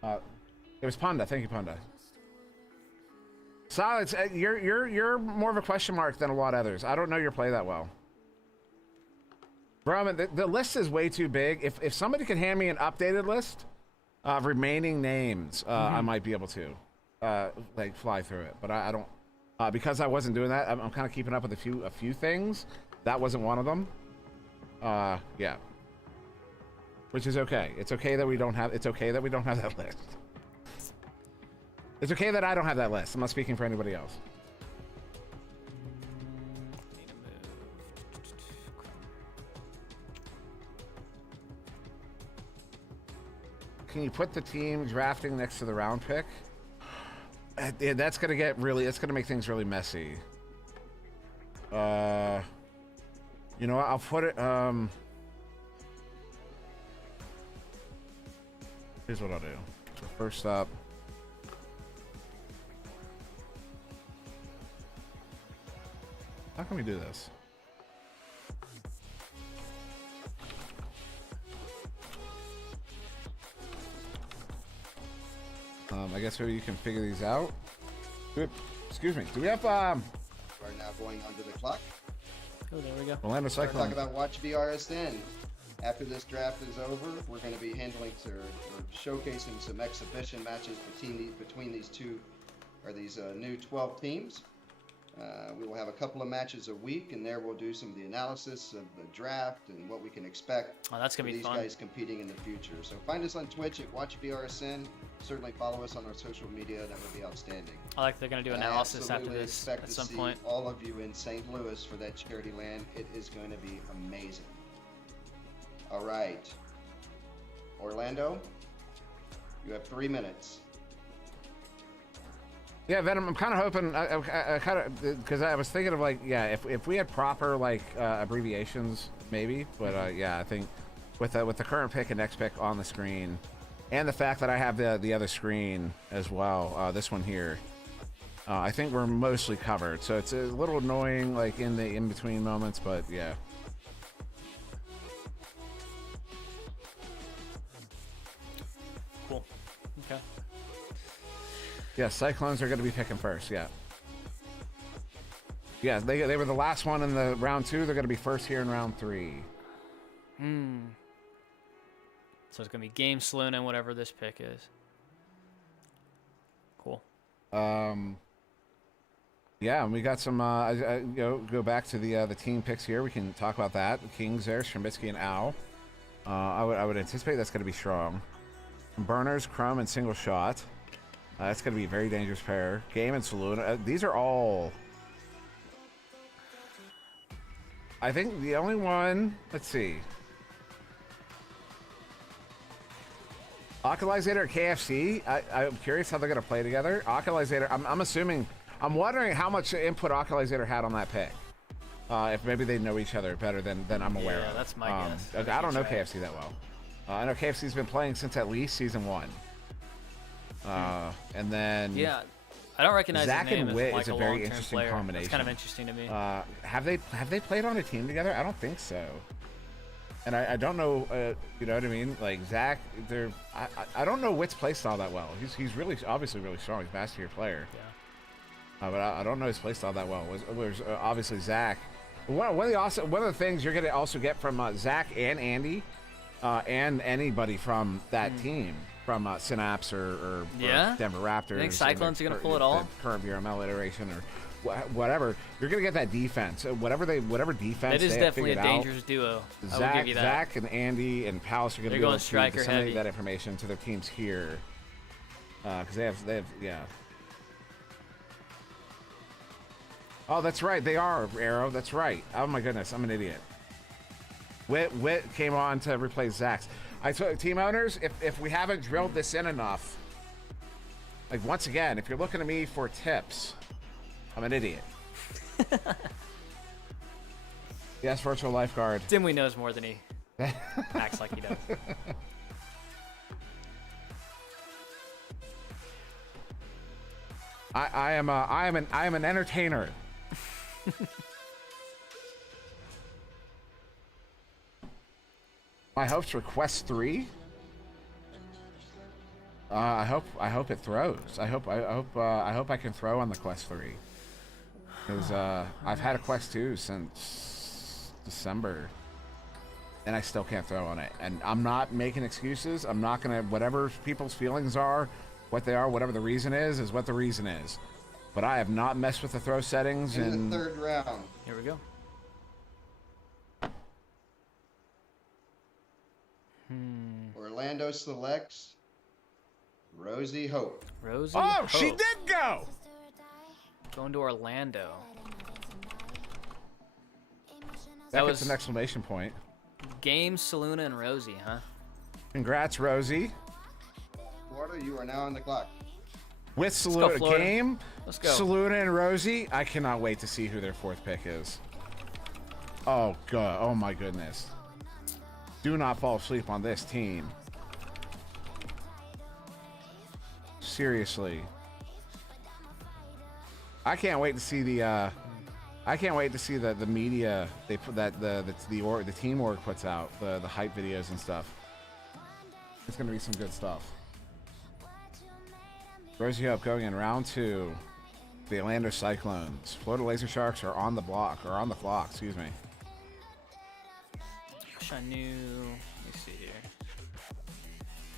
It was Panda. Thank you, Panda. Solid. You're more of a question mark than a lot of others. I don't know your play that well. Bro, the list is way too big. If somebody could hand me an updated list of remaining names, I might be able to like fly through it. But I don't because I wasn't doing that. I'm kind of keeping up with a few things. That wasn't one of them. Yeah. Which is okay. It's okay that we don't have. It's okay that we don't have that list. It's okay that I don't have that list. I'm not speaking for anybody else. Can you put the team drafting next to the round pick? Yeah, that's gonna get really. It's gonna make things really messy. You know what? I'll put it. Here's what I'll do. So first up. How can we do this? I guess maybe you can figure these out. Excuse me. Do we have We're now going under the clock. Oh, there we go. Orlando Talk Cyclones. about Watch VRSN. After this draft is over, we're going to be handling or showcasing some exhibition matches between these two, or these new 12 teams. We will have a couple of matches a week, and there we'll do some of the analysis of the draft and what we can expect. Oh, that's gonna be these fun. guys competing in the future. So find us on Twitch at Watch VRSN. Certainly follow us on our social media. That would be outstanding. I like they're gonna do And I analysis after absolutely this expect at to some see point. all of you in St. Louis for that charity land. It is going to be amazing. All right, Orlando, you have 3 minutes. Yeah, Venom. I'm kind of hoping. I kind of because I was thinking of like, yeah, if we had proper like abbreviations, maybe. But yeah, I think with the current pick and next pick on the screen, and the fact that I have the other screen as well, this one here, I think we're mostly covered. So it's a little annoying like in the in between moments, but yeah. Cool. Okay. Yeah, Cyclones are going to be picking first. Yeah. Yeah, they were the last one in the round 2. They're going to be first here in round 3. So it's gonna be Game Saloon and whatever this pick is. Cool. Yeah, and we got some. Go back to the team picks here. We can talk about that. The Kings there, Shermitsky and Al. I would anticipate that's going to be strong. Burners, Crumb, and Single Shot. That's going to be a very dangerous pair. Game and Saloon. These are all. I think the only one. Let's see. Occulizator or KFC. I'm curious how they're going to play together. Occulizator. I'm assuming. I'm wondering how much input Occulizator had on that pick. If maybe they know each other better than I'm aware of. Yeah, that's my guess. I don't know KFC that well. I know KFC's been playing since at least season 1. And then Yeah, I don't recognize Zach his name and Wit as like is a a very long-term interesting player. combination. It's kind of interesting to me. have they played on a team together? I don't think so. And I don't know, you know what I mean? Like Zach, I don't know Wit's playstyle that well. He's really obviously really strong. He's a master tier player. Yeah. But I don't know his playstyle that well. Was obviously Zach. One of the things you're going to also get from Zach and Andy, and anybody from that team, from Synapse or Denver Raptors. You think Cyclones are going to pull it all? The current VRML iteration or whatever. You're going to get that defense. Whatever defense It is they definitely a have figured dangerous duo. I will Zach, give you that. Zach and Andy and Palace are going to They're be able going to striker disseminate heavy. that information to their teams here. Because they have, yeah. Oh, that's right. They are, Arrow. That's right. Oh, my goodness. I'm an idiot. Wit came on to replace Zach's. I told team owners, if we haven't drilled this in enough, like, once again, if you're looking to me for tips, I'm an idiot. Yes, virtual lifeguard. Dimwee knows more than he acts like he does. I am an entertainer. My hopes for Quest 3. I hope it throws. I hope I can throw on the Quest 3. Because I've had a Quest 2 since December, and I still can't throw on it. And I'm not making excuses. I'm not gonna, whatever people's feelings are, what they are, whatever the reason is what the reason is. But I have not messed with the throw settings In the third round, Here we go. Orlando selects Rosie Hope. Rosie. Oh, Hope. she did go! Going to Orlando. That was gets an exclamation point. Game, Saluna, and Rosie, huh? Congrats, Rosie. Florida, you are now on the clock. With go, Saluna Florida. game, Let's go. Saluna and Rosie. I cannot wait to see who their 4th pick is. Oh god! Oh my goodness! Do not fall asleep on this team. Seriously, I can't wait to see the. I can't wait to see the media they put that the team org puts out, the hype videos and stuff. It's gonna be some good stuff. Rosie Hope going in round 2. The Orlando Cyclones. Florida Laser Sharks are on the block, or on the clock, excuse me. Wish I knew. Let me see here.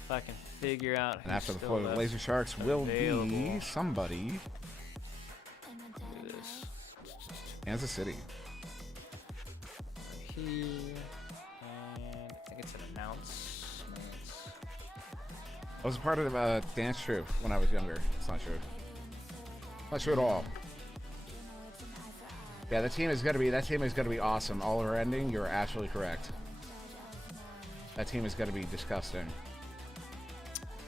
If I can figure out. And after the Florida Laser Sharks will be somebody. Look at this. Kansas City. Here. And I think it's an announcement. I was a part of Dance Troupe when I was younger. It's not true. Not true at all. Yeah, that team is gonna be awesome. All over ending, you're absolutely correct. That team is gonna be disgusting.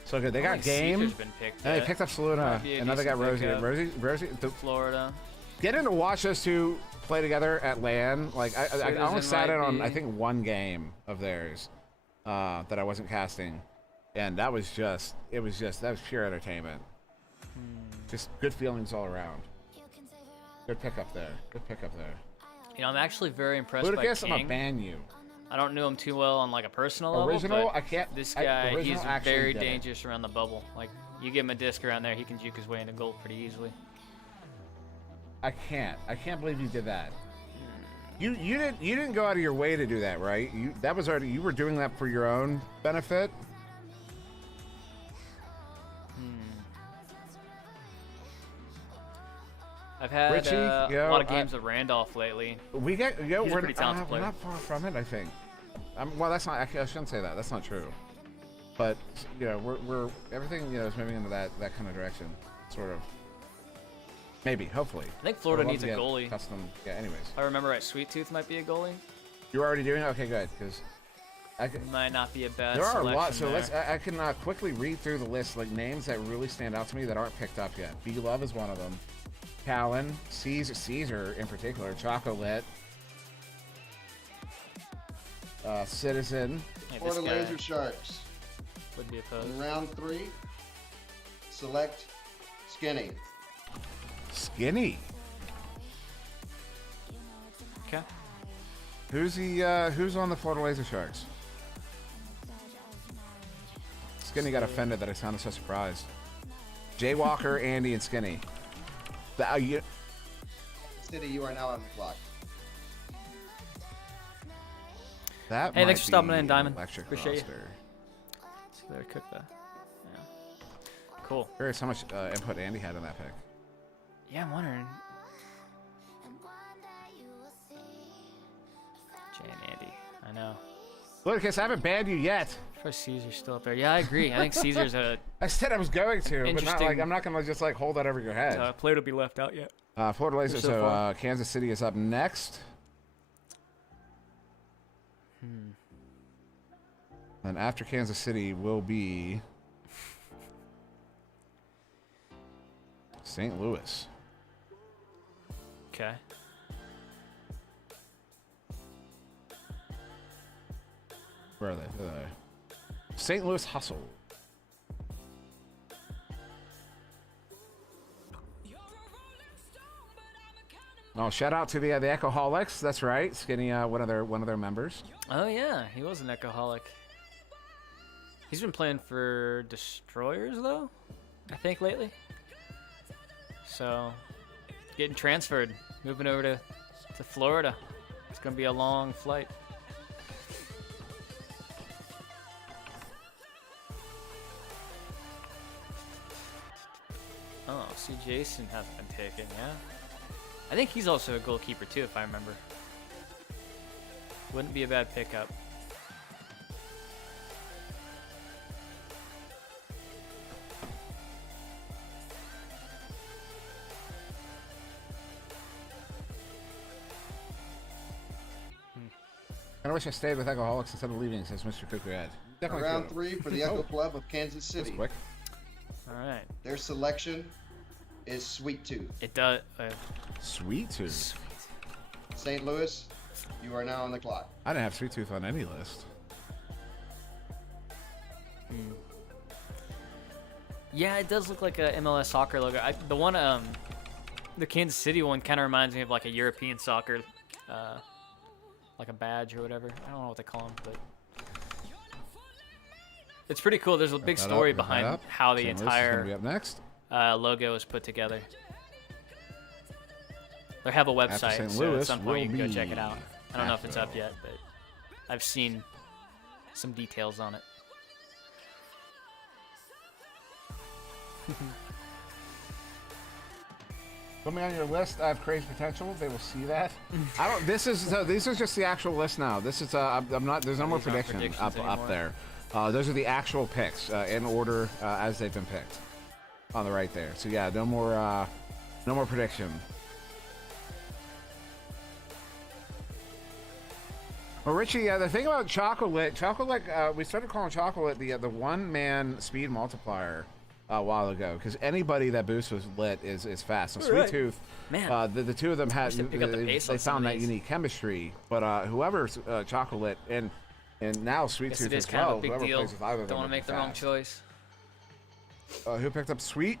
So good. They got Game. And they picked up Saluna. And now they got Rosie. Rosie. Florida. Getting to watch those two play together at LAN, like I only sat in on I think one game of theirs that I wasn't casting, and that was pure entertainment. Just good feelings all around. Good pickup there. Good pickup there. You know, I'm actually very impressed by Ludicrous, King. I'm gonna ban you. I don't know him too well on like a personal level. Original, but I can't. This guy, he's very did it. dangerous around the bubble. Like, you give him a disc around there, he can juke his way into gold pretty easily. I can't believe you did that. You didn't go out of your way to do that, right? You were doing that for your own benefit. I've had Richie, a lot of games with Randolph lately. We're pretty talented player. not far from it, I think. Well, that's not. I shouldn't say that. That's not true. But we're everything is moving into that kind of direction, sort of. Maybe, hopefully. I think Florida needs a goalie. Custom. Yeah. Anyways. If I remember right, Sweet Tooth might be a goalie. You're already doing it? Okay, good. Because might not be a bad. There are a lot. So there. I can quickly read through the list, like names that really stand out to me that aren't picked up yet. B Love is one of them. Callan, Caesar in particular, Chocolate, Citizen. Hey, Florida Laser Sharks. Would be opposed. In round 3, select Skinny. Skinny. Okay. Who's on the Florida Laser Sharks? Skinny got offended that I sounded so surprised. Jay Walker, Andy, and Skinny. City, you are now on the clock. That hey, thanks for stopping in, Diamond. Appreciate you. So there, cook that. Yeah. Cool. Curious how much input Andy had in that pick. Yeah, I'm wondering. Jay and Andy. I know. Lucas, I haven't banned you yet. First, Caesar's still up there. Yeah, I agree. I think Caesar's a. I said I was going to, but not like I'm not gonna just like hold that over your head. Player to be left out yet. Florida Laser. So Kansas City is up next. And after Kansas City will be St. Louis. Okay. Where are they? St. Louis Hustle. Oh, shout out to the Echoholics. That's right, Skinny, one of their members. Oh yeah, he was an Echoholic. He's been playing for Destroyers though, I think lately. So, getting transferred, moving over to Florida. It's gonna be a long flight. Oh, see, Jason hasn't been taken, yeah? I think he's also a goalkeeper too, if I remember. Wouldn't be a bad pickup. I wish I stayed with Echoholics instead of leaving, says Mr. Cuckoohead. Definitely Round 3 for the Echo Club of Kansas City. Quick. All right. Their selection is Sweet Tooth. It does. Sweet Tooth. St. Louis, you are now on the clock. I didn't have Sweet Tooth on any list. Yeah, it does look like a MLS soccer logo. The one, the Kansas City one, kind of reminds me of like a European soccer, like a badge or whatever. I don't know what they call them, but it's pretty cool. There's a big story behind how the entire be up next. Logo is put together. They have a After website, St. so at Louis some point you can go will check be it out. I don't know if it's up Nashville. yet, but I've seen some details on it. Put me on your list. I have crazy potential. They will see that. I don't. This is these are just the actual list now. This is I'm not. There's no more These aren't predictions predictions up anymore. there. Those are the actual picks in order as they've been picked on the right there. So yeah, no more prediction. Well, Richie, the thing about Chocolate, we started calling Chocolate the one-man speed multiplier a while ago because anybody that boosts with lit is fast. And Sweet Right. Tooth, Man, the two of them had should pick up the pace they on some found of that these. unique chemistry. But whoever's Chocolate and now Sweet Guess Tooth it is as kind well. of a big Whoever deal. plays with either of them Don't want will to make be the wrong fast. choice. Who picked up Sweet?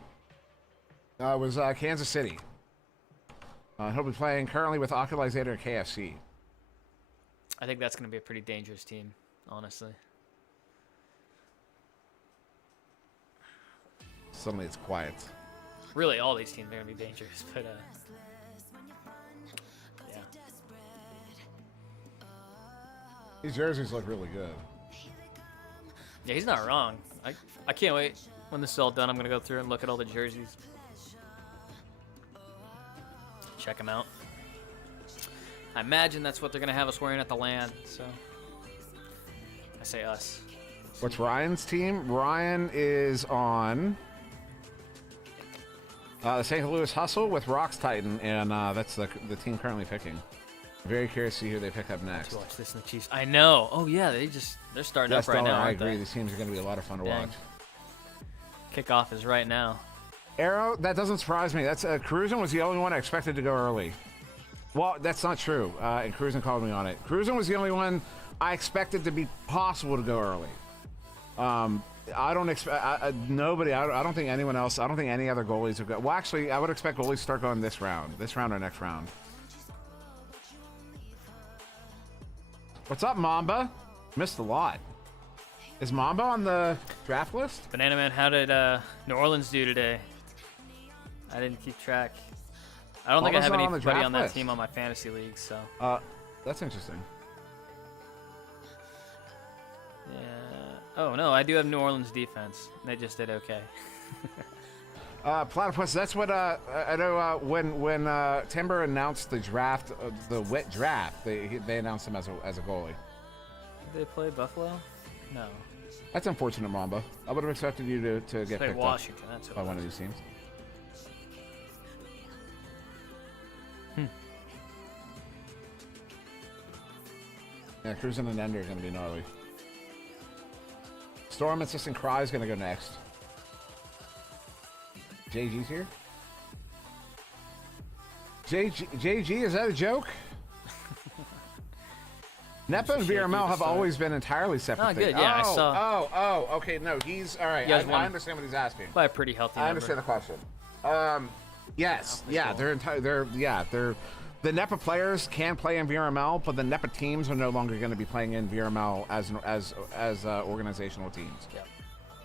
Was Kansas City. He'll be playing currently with Oculizator and KFC. I think that's going to be a pretty dangerous team, honestly. Suddenly it's quiet. Really, all these teams are going to be dangerous, but yeah. These jerseys look really good. Yeah, he's not wrong. I can't wait. When this is all done, I'm going to go through and look at all the jerseys. Check them out. I imagine that's what they're going to have us wearing at the LAN, so I say us. What's Ryan's team? Ryan is on the St. Louis Hustle with Rocks Titan, and that's the team currently picking. Very curious to see who they pick up next. To watch this in the Chiefs. I know. Oh yeah, they're starting Yes, up right Dollar, now. I Aren't agree. they? These teams are going to be a lot of fun to Dang. watch. Kickoff is right now. Arrow, that doesn't surprise me. That's Cruisin was the only one I expected to go early. Well, that's not true. And Cruisin called me on it. Cruisin was the only one I expected to be possible to go early. I don't expect nobody. I don't think anyone else. I don't think any other goalies would go. Well, actually, I would expect goalies to start going this round or next round. What's up, Mamba? Missed a lot. Is Mamba on the draft list? Banana Man, how did New Orleans do today? I didn't keep track. I don't think I Mamba's have not on the anybody draft on that list. team on my fantasy league, so That's interesting. yeah. Oh no, I do have New Orleans defense. They just did okay. Platypus. That's what I know. When Timber announced the draft, the wet draft, they announced him as a goalie. Did they play Buffalo? No. That's unfortunate, Mamba. I would have expected you to get Play picked Washington. That's up what by it one of was. these teams. Yeah, Cruising and Ender are going to be gnarly. Storm Insistent Cry is going to go next. JG's here. JG, is that a joke? NEPA and Shaky VRML to have start. always been entirely separate Oh, good, things. yeah, I saw- Oh, okay, no, he's, all right, You guys I won. understand what he's asking. By a pretty healthy I number. understand the question. Yes, Oh, yeah, cool. they're the NEPA players can play in VRML, but the NEPA teams are no longer going to be playing in VRML as organizational teams. Yep.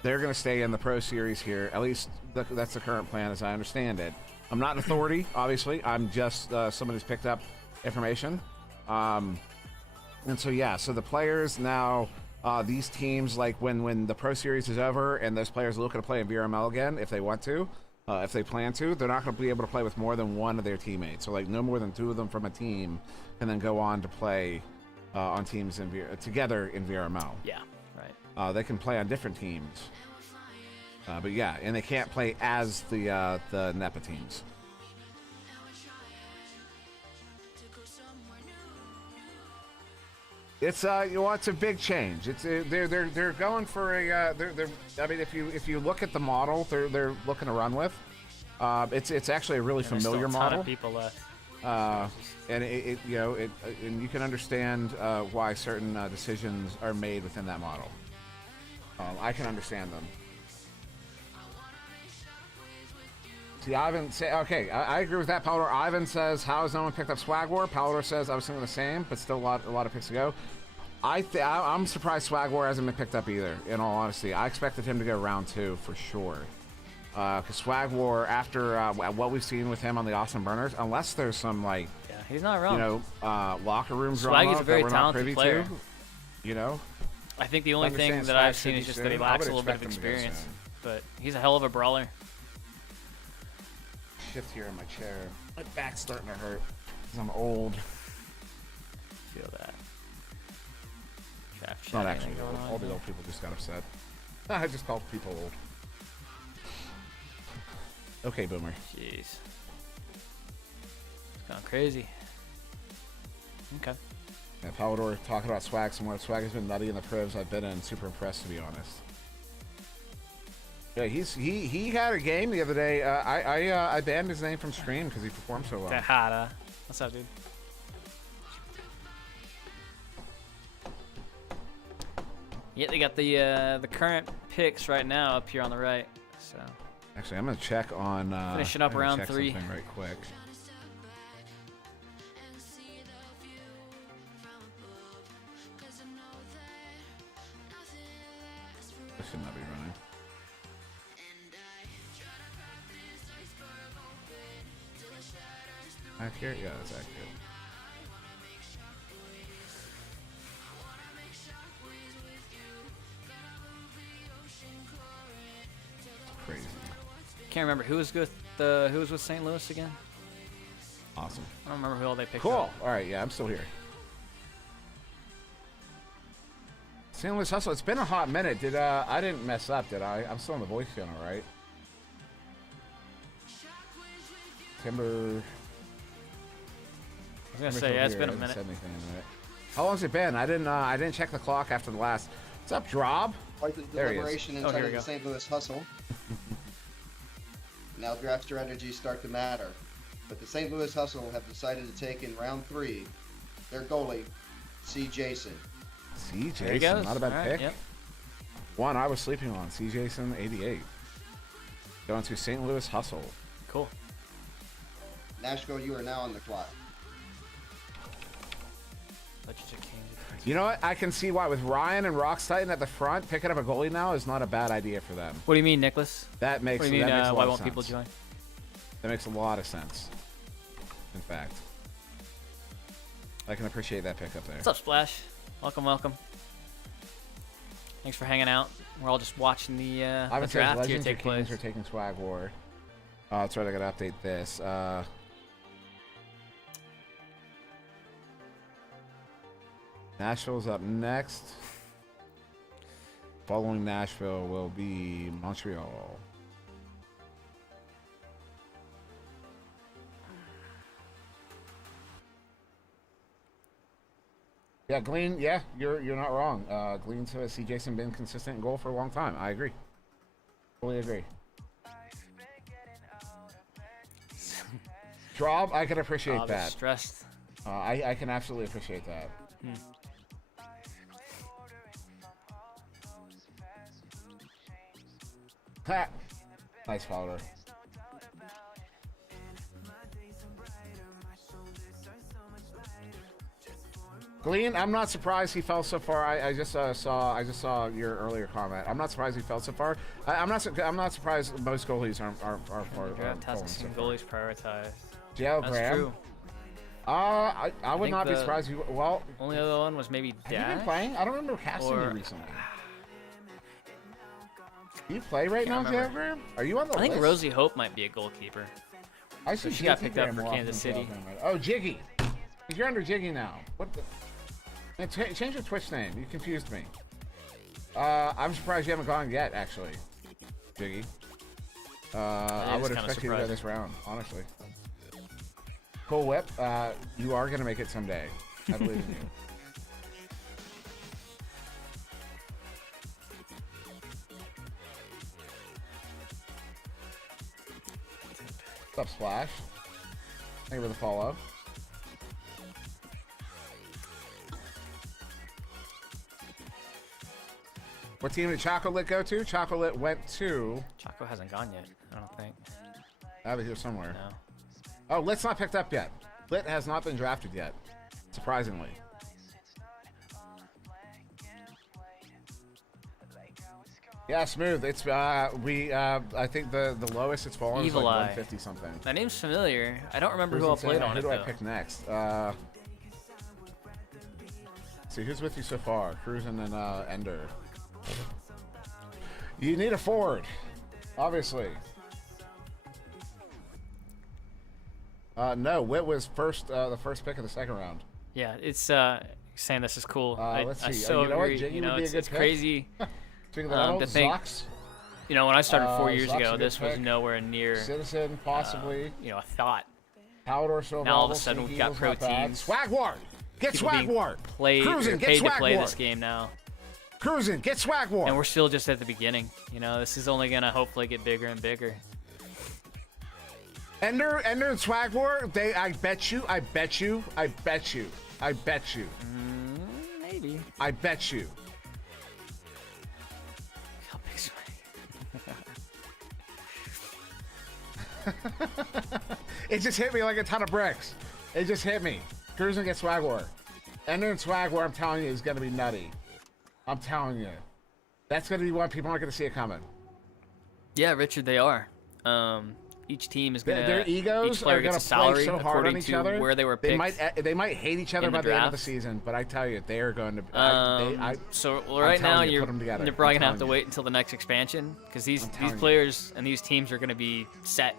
They're going to stay in the Pro Series here. At least that's the current plan, as I understand it. I'm not an authority, obviously. I'm just somebody who's picked up information. And so yeah, so the players now, these teams, like when the Pro Series is over and those players are looking to play in VRML again, if they want to, if they plan to, they're not going to be able to play with more than one of their teammates. So like no more than two of them from a team can then go on to play on teams together in VRML. Yeah, right. They can play on different teams. But yeah, and they can't play as the NEPA teams. It's it's a big change. It's they're going for a I mean if you look at the model they're looking to run with, it's actually a really And there's still familiar a ton model. of people left. And and you can understand why certain decisions are made within that model. I can understand them. See, Ivan say, okay, I agree with that. Powder Ivan says, how has no one picked up Swag War? Powder says, I was thinking the same, but still a lot of picks to go. I'm surprised Swag War hasn't been picked up either, in all honesty. I expected him to go round 2 for sure. Because Swag War, after what we've seen with him on the Austin Burners, unless there's some like, Yeah, he's not wrong. you know, locker room Swag drama is a very that we're not talented privy player. to, you know. I think the only thing Understand that Swag I've should seen be is just that he soon. I lacks would a little bit of expect him to go experience. soon. But he's a hell of a brawler. Shift here in my chair. My back's starting to hurt because I'm old. Feel that. Draft It's not chat, actually anything old. going All on the here? old people just got upset. I just called people old. Okay, Boomer. Jeez. It's gone crazy. Okay. Yeah, Palador talking about Swag some more. Swag has been nutty in the privs I've been in. Super impressed, to be honest. Yeah, he had a game the other day. I banned his name from stream because he performed so well. Kahada. What's up, dude? Yeah, they got the current picks right now up here on the right. So Actually, I'm gonna check on Finishing up I'm gonna round check 3. something right quick. This should not be running. Accurate? Yeah, that's accurate. Crazy. can't remember who was with St. Louis again. Awesome. I don't remember who all they picked Cool. up. All right, yeah, I'm still here. St. Louis Hustle. It's been a hot minute. Did I didn't mess up, did I? I'm still on the voice channel, right? Timber. I was gonna say, yeah, it's been a minute. How long's it been? I didn't check the clock after the last. What's up, Drob? Quite the There he is. deliberation Oh, inside here of we the go. St. Louis Hustle. Now draft strategies start to matter. But the St. Louis Hustle have decided to take in round 3 their goalie, C. Jason. C. There he Jason, goes. not a bad All right, pick. Yep. One I was sleeping on. C. Jason, 88. Going to St. Louis Hustle. Cool. Nashville, you are now on the clock. Literature King. You know what? I can see why with Ryan and Rocks Titan at the front, picking up a goalie now is not a bad idea for them. What do you mean, Nicholas? That makes, What do you mean? that makes a lot Why of won't sense. people join? That makes a lot of sense. In fact, I can appreciate that pickup there. What's up, Splash? Welcome, welcome. Thanks for hanging out. We're all just watching the Ivan says draft here Legends or take Kings place. are taking Swag War. Oh, that's right. I gotta update this. Nashville's up next. Following Nashville will be Montreal. Yeah, Glean. Yeah, you're not wrong. Glean says see Jason been consistent in goal for a long time. I agree. Fully agree. Drob, I can appreciate Oh, that. stressed. I can absolutely appreciate that. Ha! Nice follower. Glean, I'm not surprised he fell so far. I just saw your earlier comment. I'm not surprised he fell so far. I'm not surprised most goalies aren't Draft has falling so some far. goalies prioritized. J.L. That's Graham. true. I would think not be the surprised. Well, Only other one was maybe have you been Dash. playing? I don't remember casting you Or- recently. Do you play right now, Can't J.L. remember. Graham? Are you on the I think list? Rosie Hope might be a goalkeeper. I see she got JT picked up Graham for more often Kansas than J.L. City. Graham, right? Oh, Jiggy. You're under Jiggy now. What the? Man, change your Twitch name. You confused me. I'm surprised you haven't gone yet, actually. Jiggy. I is would kinda expect you to go surprising. this round, honestly. Cool Whip. You are going to make it someday. I believe in you. What's up, Splash? Thank you for the follow. What team did Chocolate go to? Chocolate went to... Chaco hasn't gone yet, I don't think. Out of here somewhere. No. Oh, Lit's not picked up yet. Lit has not been drafted yet, surprisingly. Yeah, smooth. It's I think the lowest it's fallen is Evil like Eye. 150 something. That name's familiar. I don't remember who I Cruising played Santa, on who it do I though. pick next? See who's with you so far. Cruising and Ender. You need a forward, obviously. No, Wit was the first pick of the second round. Yeah, it's saying this is cool. Let's I see. so You know what? agree. Jiggy You would know, be a it's, good it's pick. crazy. Speaking of that, to think, Zox, you know, when I started 4 years Zox ago, a good this was pick. nowhere near, Citizen, possibly. you know, a thought. Haldor so Now all of a available, sudden Sneaky we've got Eagles not bad. proteins. Swag War! Get People Swag being War! Paid Cruising, get to Swag play War! this game now, Cruising, get Swag War! and we're still just at the beginning. You know, this is only gonna hopefully get bigger and bigger. Ender and Swag War, I bet you. Maybe. I bet you. How big's It just hit me like a ton of bricks. It just hit me. Cruising gets Swag War. Ender and Swag War, I'm telling you, is going to be nutty. I'm telling you. That's going to be one people aren't going to see it coming. Yeah, Richard, they are. Each team is gonna. Their egos each player are going gets to a play salary so hard according on each to other. where they were picked. They might hate each other in the by the end of the draft. season, but I tell you, they are going to. So I'm right now telling you, you're put 'em together. you're probably I'm gonna have to telling you. wait until the next expansion because these telling you. players and these teams are gonna be set.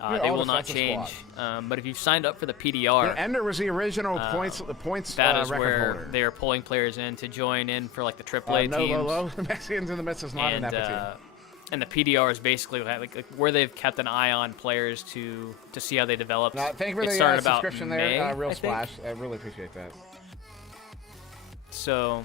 Yeah, They all will not defensive change. But if you've signed up for the PDR, Ender was the original points that is record where holder. they are pulling players in to join in for like the AAA No, teams. low. Mexicans in the midst is not an and NEPA team. and the PDR is basically like where they've kept an eye on players to see how they develop. Thank you for It the started about subscription May, there, Real I think. Splash. I really appreciate that. So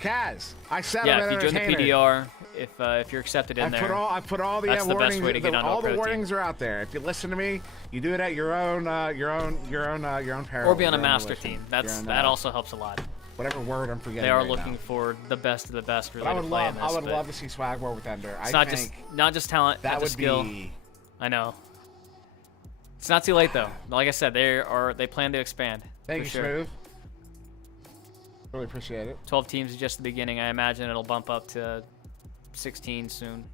Kaz, I said yeah, I'm if an you join the entertainer. PDR, if you're accepted in there, I put all the that's the best warnings. way to get onto a all pro the team. warnings are out there. If you listen to me, you do it at your own peril. or be on a your own master volition. team. Your That own, also helps a lot. whatever word I'm forgetting. They are right looking now. for the best of the best, really, But to play in this. I would but love to see Swag War with Ender. It's I not think just talent, that not would just skill. be. I know. It's not too late though. Like I said, they plan to expand. Thank for you, sure. Smooth. Really appreciate it. 12 teams is just the beginning. I imagine it'll bump up to 16 soon.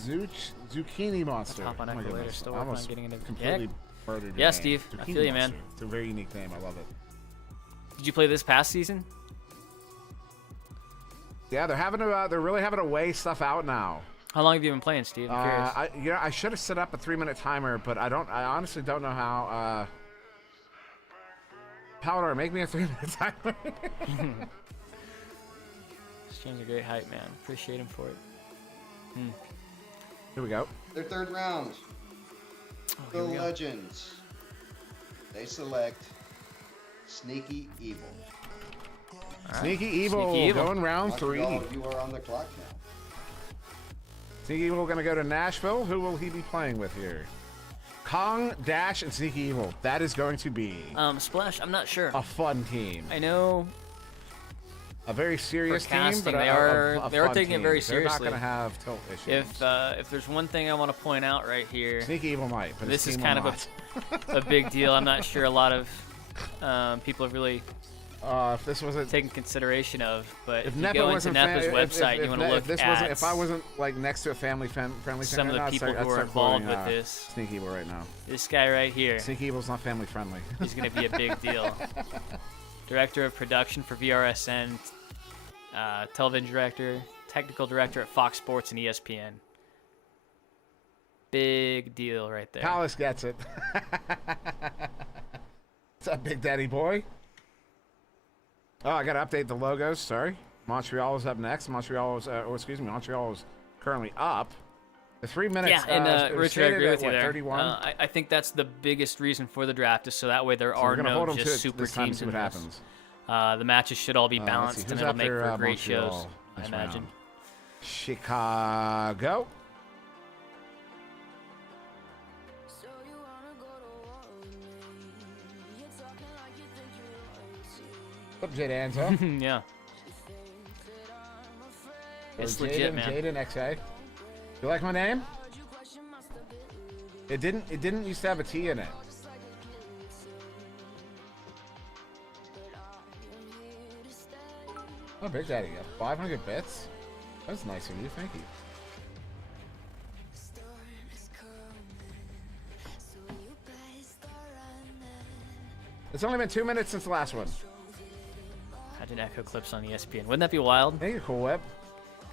Zucchini Monster. Hop on Oh my Echo later. goodness. Still I working on almost getting into. completely murdered your Yeah, name. Steve. I Zucchini feel you, man. Monster. It's a very unique name. I love it. Did you play this past season? Yeah, they're really having to weigh stuff out now. How long have you been playing, Steve? I'm curious. I should have set up a 3-minute timer, but I honestly don't know how. Powder, make me a 3-minute timer. Stream's a great hype, man. Appreciate him for it. Here we go. Their third round. The here we go. Legends. They select Sneaky Evil. All right. Sneaky Evil, Sneaky Evil. going round Montreal, 3. you are on the clock now. Sneaky Evil going to go to Nashville. Who will he be playing with here? Kong, Dash, and Sneaky Evil. That is going to be Splash. I'm not sure. a fun team. I know. A very serious For team, casting, but they a are fun taking it team. very They're not seriously. going to have tilt issues. If there's one thing I want to point out right here, Sneaky Evil might, but this his is team kind will of not. a big deal. I'm not sure a lot of people have really If this wasn't, taken consideration of. But if if you NEPA go into wasn't NEPA's if website, you want to look this at wasn't, if I wasn't like next to a friendly some center, of the I'd people start- who I'd are start involved quoting, with this. Sneaky Evil right now. This guy right here, Sneaky Evil's not family friendly. he's going to be a big deal. Director of production for VRSN, television director, technical director at Fox Sports and ESPN. Big deal right there. Palace gets it. What's up, Big Daddy boy? Oh, I got to update the logos. Sorry. Montreal is up next. Montreal is currently up. The 3 minutes. Yeah, and it was Richard, I stated agree at, with you what, there. 31? I think that's the biggest reason for the draft, is so that way there So are we're gonna no hold them to just it super this time and teams see in what this. happens. The matches should all be Let's see, balanced, who's and it'll make after, for great Montreal shows, I this imagine. round? Chicago. What's up, Jade Anzo? Yeah. It's legit, man. Jaden XA. You like my name? It didn't used to have a T in it. Oh, Big Daddy, 500 bits. That's nice of you. Thank you. It's only been 2 minutes since the last one. I did echo clips on ESPN. Wouldn't that be wild? Thank you, Cool Whip.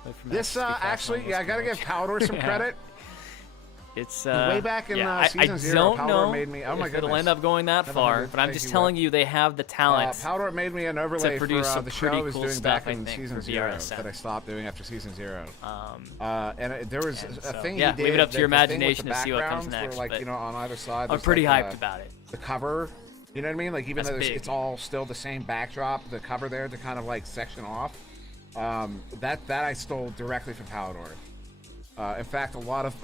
Wait for This Max to be fast actually, on yeah, I gotta give Palador some Yeah. credit. It's Way back in yeah, season I 0, don't Palador know made me. Oh my if it'll goodness. end up going that Never far, mind. but I'm Thank just you, telling Whip. you they have the talent. Palador made me an overlay for produce some the show I pretty was cool doing stuff, back I in think, season for 0 VRSM. that I stopped doing after season 0. Um, There was and a so, thing yeah, he did. leave it up to your the thing with imagination the to see what comes backgrounds were, next, like, but you know, on either side. I'm there's pretty like hyped about it. the cover. You know what I mean? Like even That's though big. it's all still the same backdrop, the cover there to kind of like section off. That I stole directly from Palador. In fact, a lot of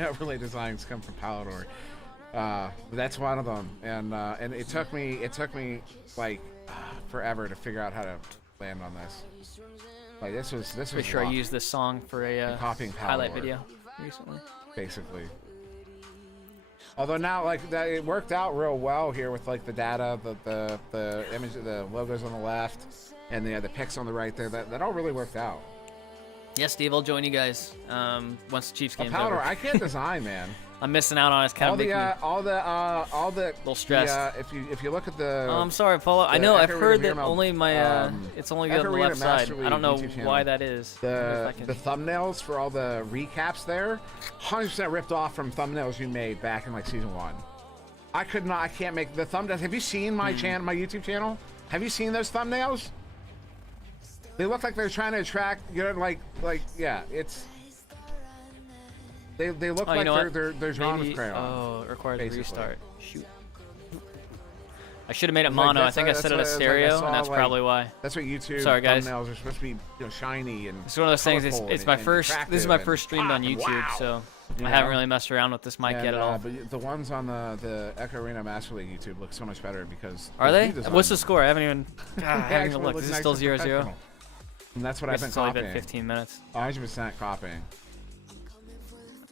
overlay designs come from Palador. That's one of them, and it took me like forever to figure out how to land on this. Like this was Pretty sure I rough, used this song for a copying highlight Palador. video recently. basically. Although now, like that, it worked out real well here with like the data, the image, the logos on the left, and the pics on the right there. That all really worked out. Yeah, Steve, I'll join you guys once the Chiefs game's Powder, over. I can't design, man. I'm missing out on it. It's kind all of making me all the little stressed. If you look at the Oh, I'm sorry, Paulo. I the know. I've Echo heard Arena that Mail, only my it's only good on the Echo Arena left side. Master I don't know League YouTube why channel. that is. I wonder if I can- the thumbnails for all the recaps there, 100% ripped off from thumbnails you made back in like season 1. I can't make the thumbnails. Have you seen my channel, my YouTube channel? Have you seen those thumbnails? They look like they're trying to attract, you know, like yeah, it's. They look Oh, you like know what? they're drawn Maybe- with crayon. Oh, it requires a basically. restart. Shoot. I should have made it Like, mono. I that's- think I that's set it what- to it's like I stereo, saw, and that's like- probably why. That's what YouTube Sorry, guys. thumbnails are supposed to be, you know, shiny and. It's one of those things. It's colorful my and first. This is attractive my and first streamed on hot, YouTube, wow. so You I haven't know? really messed around with this mic And, yet at all. But the ones on the Echo Arena Master League YouTube look so much better because. Are they? you designed What's the them. score? I haven't even. God, I They haven't actually even looked. look Is it nice still and 0-0? professional. And that's what I I've guess been it's only copying. been 15 minutes. 100% copying.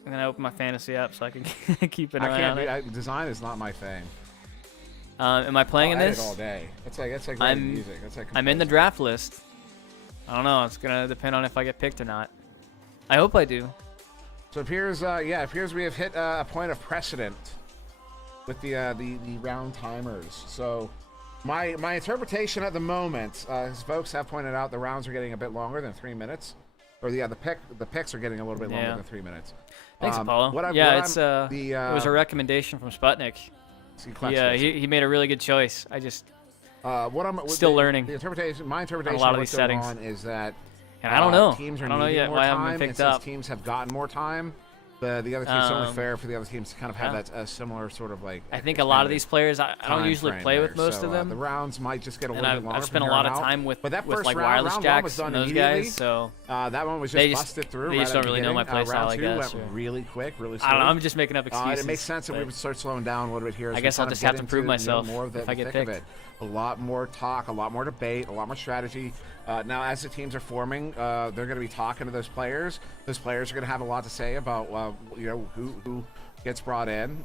I'm gonna open my fantasy up so I can keep an I eye can't on do. it. Design is not my thing. Am I playing in I'll edit this? all day. It's like writing I'm- music. It's like I'm in the composing. draft list. I don't know. It's gonna depend on if I get picked or not. I hope I do. So it appears, it appears we have hit a point of precedent with the round timers. So my interpretation at the moment, as folks have pointed out, the rounds are getting a bit longer than 3 minutes, or the picks are getting a little bit longer Yeah. than 3 minutes. Thanks, Apollo. What I- Yeah, what it's I'm- it was a recommendation from Sputnik. He made a really good choice. I just still learning. The interpretation, my interpretation a lot of what's these going settings. on is that And I don't know. teams are I don't know needing yet more why I haven't time, been and picked up. since teams have gotten more time, the other teams it's only Um, fair for the other teams to kind of have yeah. that similar sort of like. I think a lot of expanded these players I don't time usually frame play with there. most So, of them. the rounds might just get a And little bit longer. I've spent a from lot here of on out. time with But that with first like round, wireless round one was jacks done and those immediately. guys. So that one was they just just- busted through. they right just at don't the really know my beginning. playstyle, Round I two guess, went or- really quick, really I don't know. smooth. I'm just making up excuses. It makes sense that we but- would start slowing down a little bit here. As I we guess I'll kind of just get have to prove into, myself more of the if I get thick of picked. it. A lot more talk, a lot more debate, a lot more strategy. Now, as the teams are forming, they're going to be talking to those players. Those players are going to have a lot to say about who gets brought in.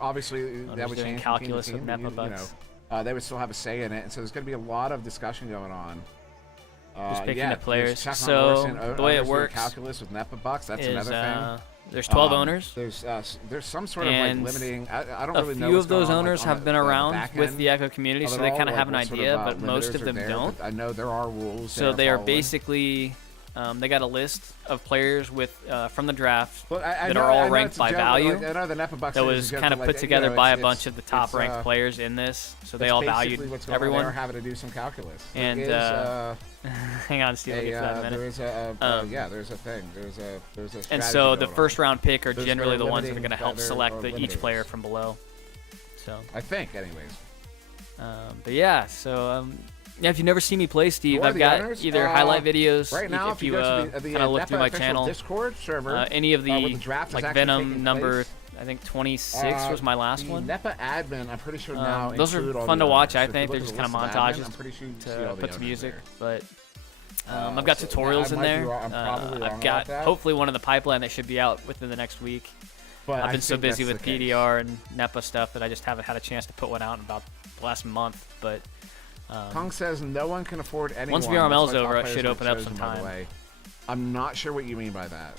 Obviously, that would doing change calculus from team with to team. NEPA but, bucks. they would still have a say in it, and so there's going to be a lot of discussion going on. Just picking yeah, the players. there's Chuck So, Morrison, the way it owners doing works calculus with NEPA bucks. That's is another thing. there's 12 owners. There's some sort of And like limiting. I don't A really know. few what's of those going on, owners like, on have been the around back with end the Echo community, so it they all, kind of like, have an what sort idea, of, but most limiters of are them there, don't. but I know there are rules. So they are following. basically, they got a list of players with from the draft Well, I that know- are I all know ranked it's a by joke, value. like, I know the NEPA bucks That is a was joke, kind of but, put like, together know, by a it's- bunch of the top it's, ranked players in this, so they that's all basically valued what's going on. They everyone. are having to do some calculus. And, There Hang on, Steve, I'll is, get to that in a there minute. is there's a thing. There's a And strategy so the going first on. round pick are Those generally are the ones that are limiting- going to help that are- select are each limiters. player from below. So, I think, anyways. but yeah, so yeah, if you've never seen me play, Steve, Who are I've the got owners? either highlight videos. Right now, if you go to the kind of look through NEPA my official channel, Discord server, any of where the the draft is like actually Venom taking number, place. I think 26 was my last the one. NEPA admin, I'm pretty sure now. Those are include all fun the to watch. owners. I So if think you they're look just at kind the of list of admin, montages I'm pretty sure you see to all the put to owners music, there. but I've got So tutorials I in might be there. wrong- I'm probably wrong I've about got that. hopefully one in the pipeline that should be out within the next week. But I've I been so think busy that's with the case. PDR and NEPA stuff that I just haven't had a chance to put one out in about the last month. But Kong says no one can afford anyone. once VRML is That's why over, top it should players open aren't up chosen, some by the time. way. I'm not sure what you mean by that.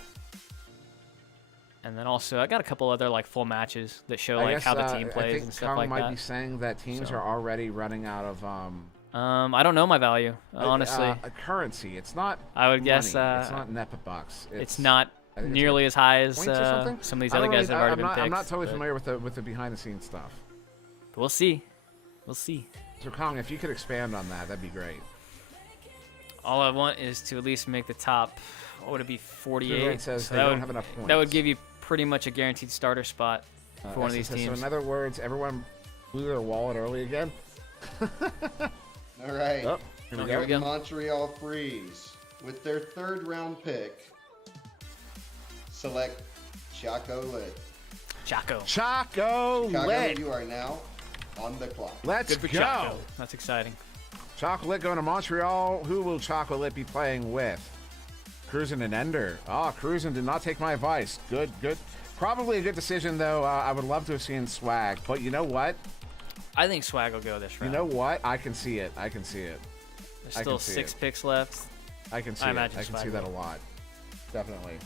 And then also, I got a couple other like full matches that show I like guess, how the team I plays think and stuff Kong like might that. be saying that teams So. are already running out of I don't know my value, honestly. a currency. It's not. I would guess it's not NEPA bucks. it's not I think it's nearly like as high as points or something? some of these I other don't guys that have really- already been picked. I'm not totally but familiar with the behind the scenes stuff. We'll see. We'll see. So Kong, if you could expand on that, that'd be great. All I want is to at least make the top. What would it be? 48. It says So they that don't would have enough points. that would give you pretty much a guaranteed starter spot for one of these So teams. in other words, everyone blew their wallet early again. All right. Oh, here we Oh, here we go. go. Montreal Freeze, with their 3rd round pick, select Chaco Lit. Chaco. Choco Chicago, Lit. you are now on the clock. Let's Good for go. Chaco. That's exciting. Chocolate going to Montreal. Who will Chocolate be playing with? Cruisin' and Ender. Cruisin' did not take my advice. Good. Probably a good decision, though. I would love to have seen Swag. But you know what? I think Swag will go this You round. know what? I can see it. There's I still can see 6 it. picks left. I can see I it. imagine I can Swag see that a will. lot. Definitely.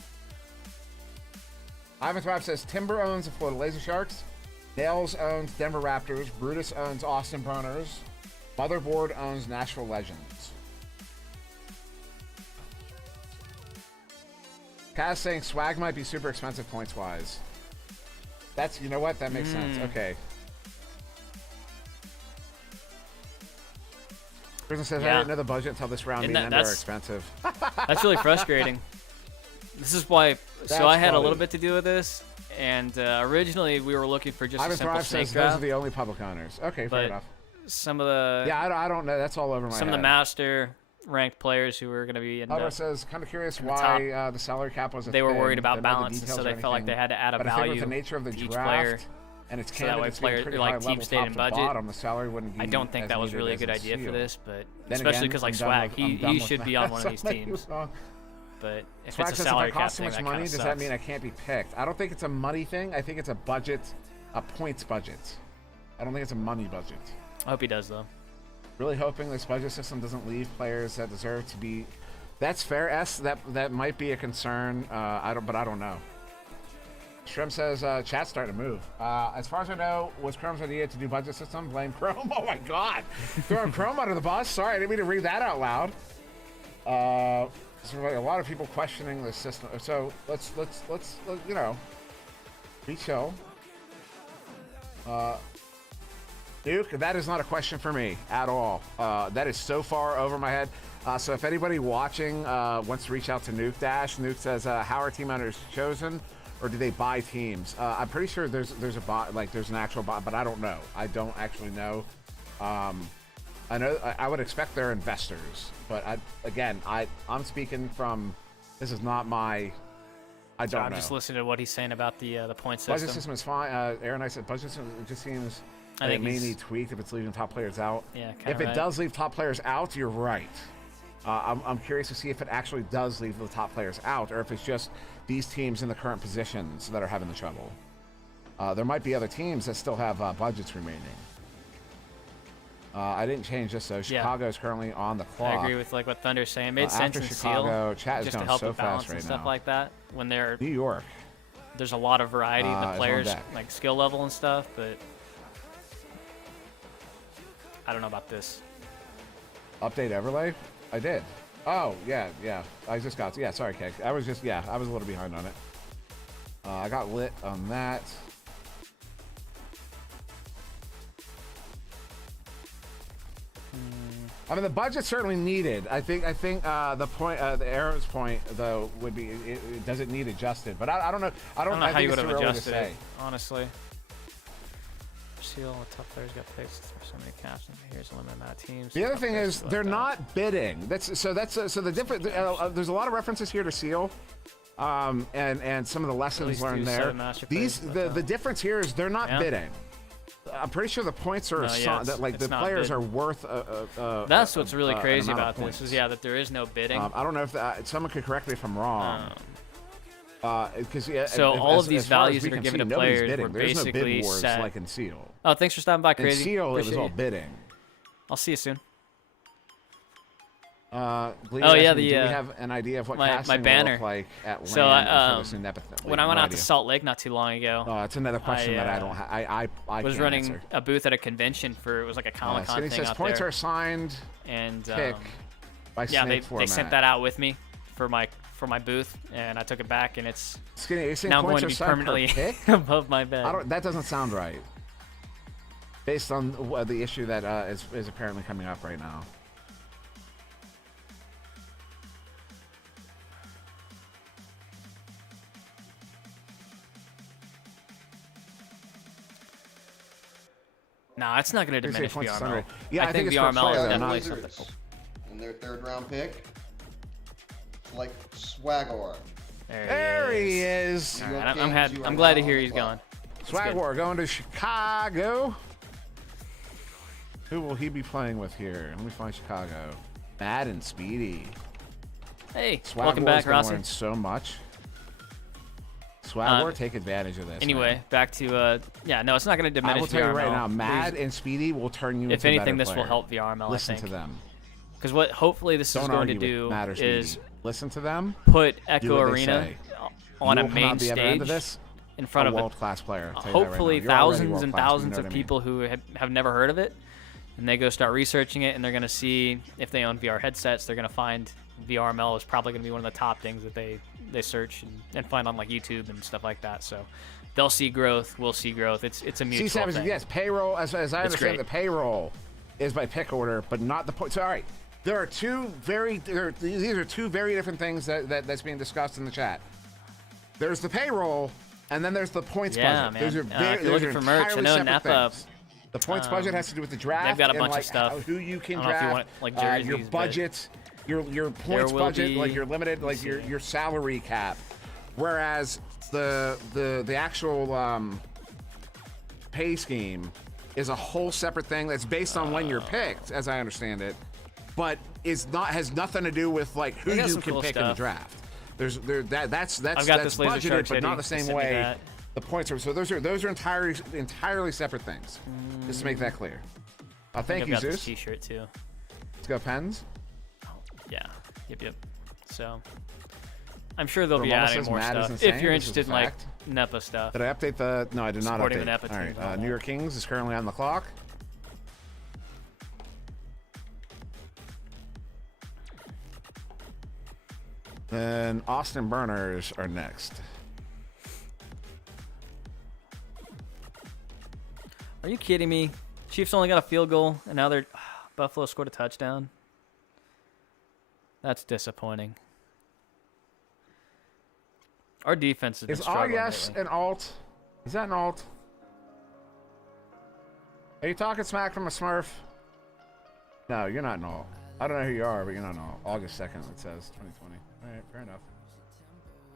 Ivan Thrive says Timber owns the Florida Laser Sharks. Nails owns Denver Raptors. Brutus owns Austin Burners. Motherboard owns Nashville Legends. Kaz saying Swag might be super expensive points wise. That's, you know what? That makes sense. Okay. Prison says I Yeah. didn't know the budget until this round. Isn't Me and that- Ender are that's- expensive. That's really frustrating. This is why. That's So I had a funny. little bit to do with this, and originally we were looking for just a Ivan simple Thrive snake says those are draft. the only public owners. Okay, fair But enough. Some of the Yeah, I don't know. That's all over my some head. of the master ranked players who were going to be in Albert says, kind of curious in the why the salary cap was a they were thing. worried about Don't know the balance, and so details they or felt like they anything, had to add a but I think value with the nature of the to each draft player. and its So that way candidates being player- pretty like, high teams level stayed top in to budget. bottom, the salary wouldn't be I don't think as that was needed really a as good in idea for Seal. this, but Then especially again, because like I'm done Swag, with- I'm done he with should that. be on one of So these maybe teams. wrong. But if Swag it's a says, if I salary cap cost too thing, much that money, kind does of that sucks. mean I can't be picked? I don't think it's a money thing. I think it's a budget, a points budget. I don't think it's a money budget. I hope he does though. Really hoping this budget system doesn't leave players that deserve to be. That's fair, S. That might be a concern. I don't know. Shrimp says chat's starting to move. As far as I know, was Chrome's idea to do budget system? Blame Chrome. Oh my God, throwing Chrome under the bus. Sorry, I didn't mean to read that out loud. So a lot of people questioning the system. So let's you know, be chill. Duke, that is not a question for me at all. That is so far over my head. So if anybody watching wants to reach out to Nuke Dash, Nuke says, how are team owners chosen, or do they buy teams? I'm pretty sure there's a bot, like there's an actual bot, but I don't know. I don't actually know. I know I would expect they're investors, but I'm speaking from. This is not my. I don't I'm know. just listening to what he's saying about the point Budget system. system is fine. Aaron, I said budget system. It just seems. I It think may he's- need tweaked if it's leaving top players out. Yeah, kinda if it right. does leave top players out, you're right. I'm curious to see if it actually does leave the top players out, or if it's just these teams in the current positions that are having the trouble. There might be other teams that still have budgets remaining. I didn't change this, though. Chicago is currently on the clock. I agree with like what Thunder's saying. It made sense after in Chicago, Seal chat is just to going help so with balance fast and right stuff now. like that. When New York. there's a lot of variety in is the on players, deck. like skill level and stuff, but I don't know about this. Update Everlay? I did. Oh, yeah. I just got. Yeah, sorry, Keg. I was a little behind on it. I got lit on that. I mean, the budget's certainly needed. I think the point, the Arrow's point, though, would be does it need adjusted? But I don't know. I don't know how think you it's would have too early to adjusted say. it, honestly. Seal, the top players got picked for so many caps, and here's a limited amount of teams. The other Top thing players is left they're out. not bidding. So the different. There's a lot of references here to Seal, and some of the lessons least learned do there. 7 master players left The out. difference here is they're not Yeah. bidding. I'm pretty sure the points are No, yeah, that like it's the not players bid. are worth. That's what's really an crazy amount of about this points. is that there is no bidding. I don't know if someone could correct me if I'm wrong. Because So all of these as far as values we that are can given see, to nobody's players bidding. were There's no basically bid wars set. like in Seal. Oh, thanks for stopping by, In Crazy. Seal, it was Appreciate all you. bidding. I'll see you soon. Oh, yeah, do we the, have an idea of what my casting will banner. look like at So, land for this new NEPA thing? when I went No out to idea. Salt Lake not too long ago, It's another question that I don't. I was can't running answer. a booth at a convention for, it was like a Comic-Con Skinny thing says out points there. are assigned. And Pick by yeah, snake they format. sent that out with me for my booth, and I took it back, and it's Skinny, you're saying now points going to are be assigned per permanently pick? above my bed. That doesn't sound right. Based on the issue that is apparently coming up right now. No, it's not going to diminish points VRML. Sunday. Yeah, I think it's VRML for is player, definitely not- something. Wizards. And their 3rd round pick, like Swagor. There he is. All right, I'm glad to hear he's going. Swag War going to Chicago. Who will he be playing with here? Let me find Chicago. Mad and Speedy. Hey, Swag welcome War's back, gonna Rossi. learn so much. Swag War, take advantage of this. Anyway, man. back to yeah. No, it's not going to diminish. I will tell you right VRML. now, Mad and Speedy will turn you If into a anything, better this will player. help VRML. Listen I think. to them. Because what hopefully this Don't is going to argue with do Mad or Speedy. is Listen to them. put Do Echo what they Arena say. on You a will come out main the other end stage of this in front a of world-class player. I'll tell you that right hopefully now. You're already thousands and world-class, you thousands know of what I mean. people who have never heard of it, and they go start researching it, and they're going to see if they own VR headsets. They're going to find VRML is probably going to be one of the top things that they search and find on like YouTube and stuff like that. So they'll see growth. We'll see growth. It's a mutual C7, thing. yes, payroll, as I understand great. the payroll is by pick order, but not the point. So, all right, these are two very different things that's being discussed in the chat. There's the payroll, and then there's the points Yeah, budget. man. Those are If you're looking for merch, I know entirely separate NEPA, things. The points budget has to do with the draft. they've got a and, bunch of like, stuff. Who you can I don't know if you draft, want, like, your jerseys, but budget, your points will budget, be- like your limited, like your salary cap. Whereas the actual pay scheme is a whole separate thing that's based on when you're picked, as I understand it, but has nothing to do with like who They got you some can cool pick in the stuff. draft. That's I've got this laser budgeted, shark but not shitty. the same Send me way. that. The points are so those are entirely separate things. Just to make that clear. Thank I've you, got this Zeus. T-shirt too. Let's go pens. Yeah. Yep. So I'm sure they'll be Ramona adding says more Matt is stuff insane. if you're This is a interested in like fact. NEPA stuff. Did I update the? No, I did not Supporting update. the NEPA All teams right, on New that. York Kings is currently on the clock. Then Austin Burners are next. Are you kidding me? Chiefs only got a field goal, and now they're Buffalo scored a touchdown. That's disappointing. Our defense has been Is struggling RES lately. an alt? Is that an alt? Are you talking smack from a Smurf? No, you're not an alt. I don't know who you are, but you're not an alt. August 2nd, it says 2020. All right, fair enough.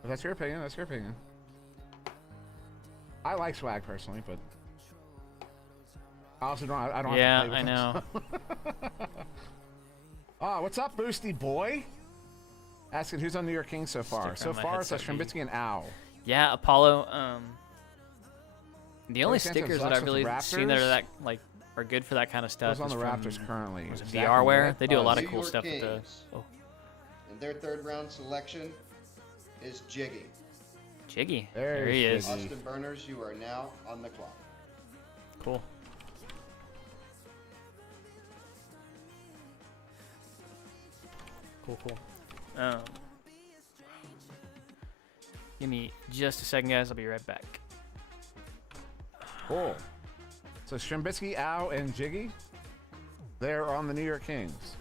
If that's your opinion, that's your opinion. I like swag personally, but I also don't. I don't. Yeah, have to play I with know. Oh, what's up, Boosty boy? Asking who's on New York Kings so far. Stick So around my far, it's a headset, Shrimbitsky and Owl. Yeah, Apollo. The only Sanchez stickers that Lux I've with the really seen that are Raptors? that like are good for that kind of stuff. Who's on is the from, Raptors currently? was it Zach VRware? Smith? They do a lot of New cool York stuff with the. Kings. Oh, And their 3rd round selection is Jiggy. Jiggy. There There he is is. Jiggy. Austin Burners, you are now on the clock. Cool. Cool. Give me just a second, guys. I'll be right back. Cool. So Shrimbitsky, Ow, and Jiggy, they're on the New York Kings.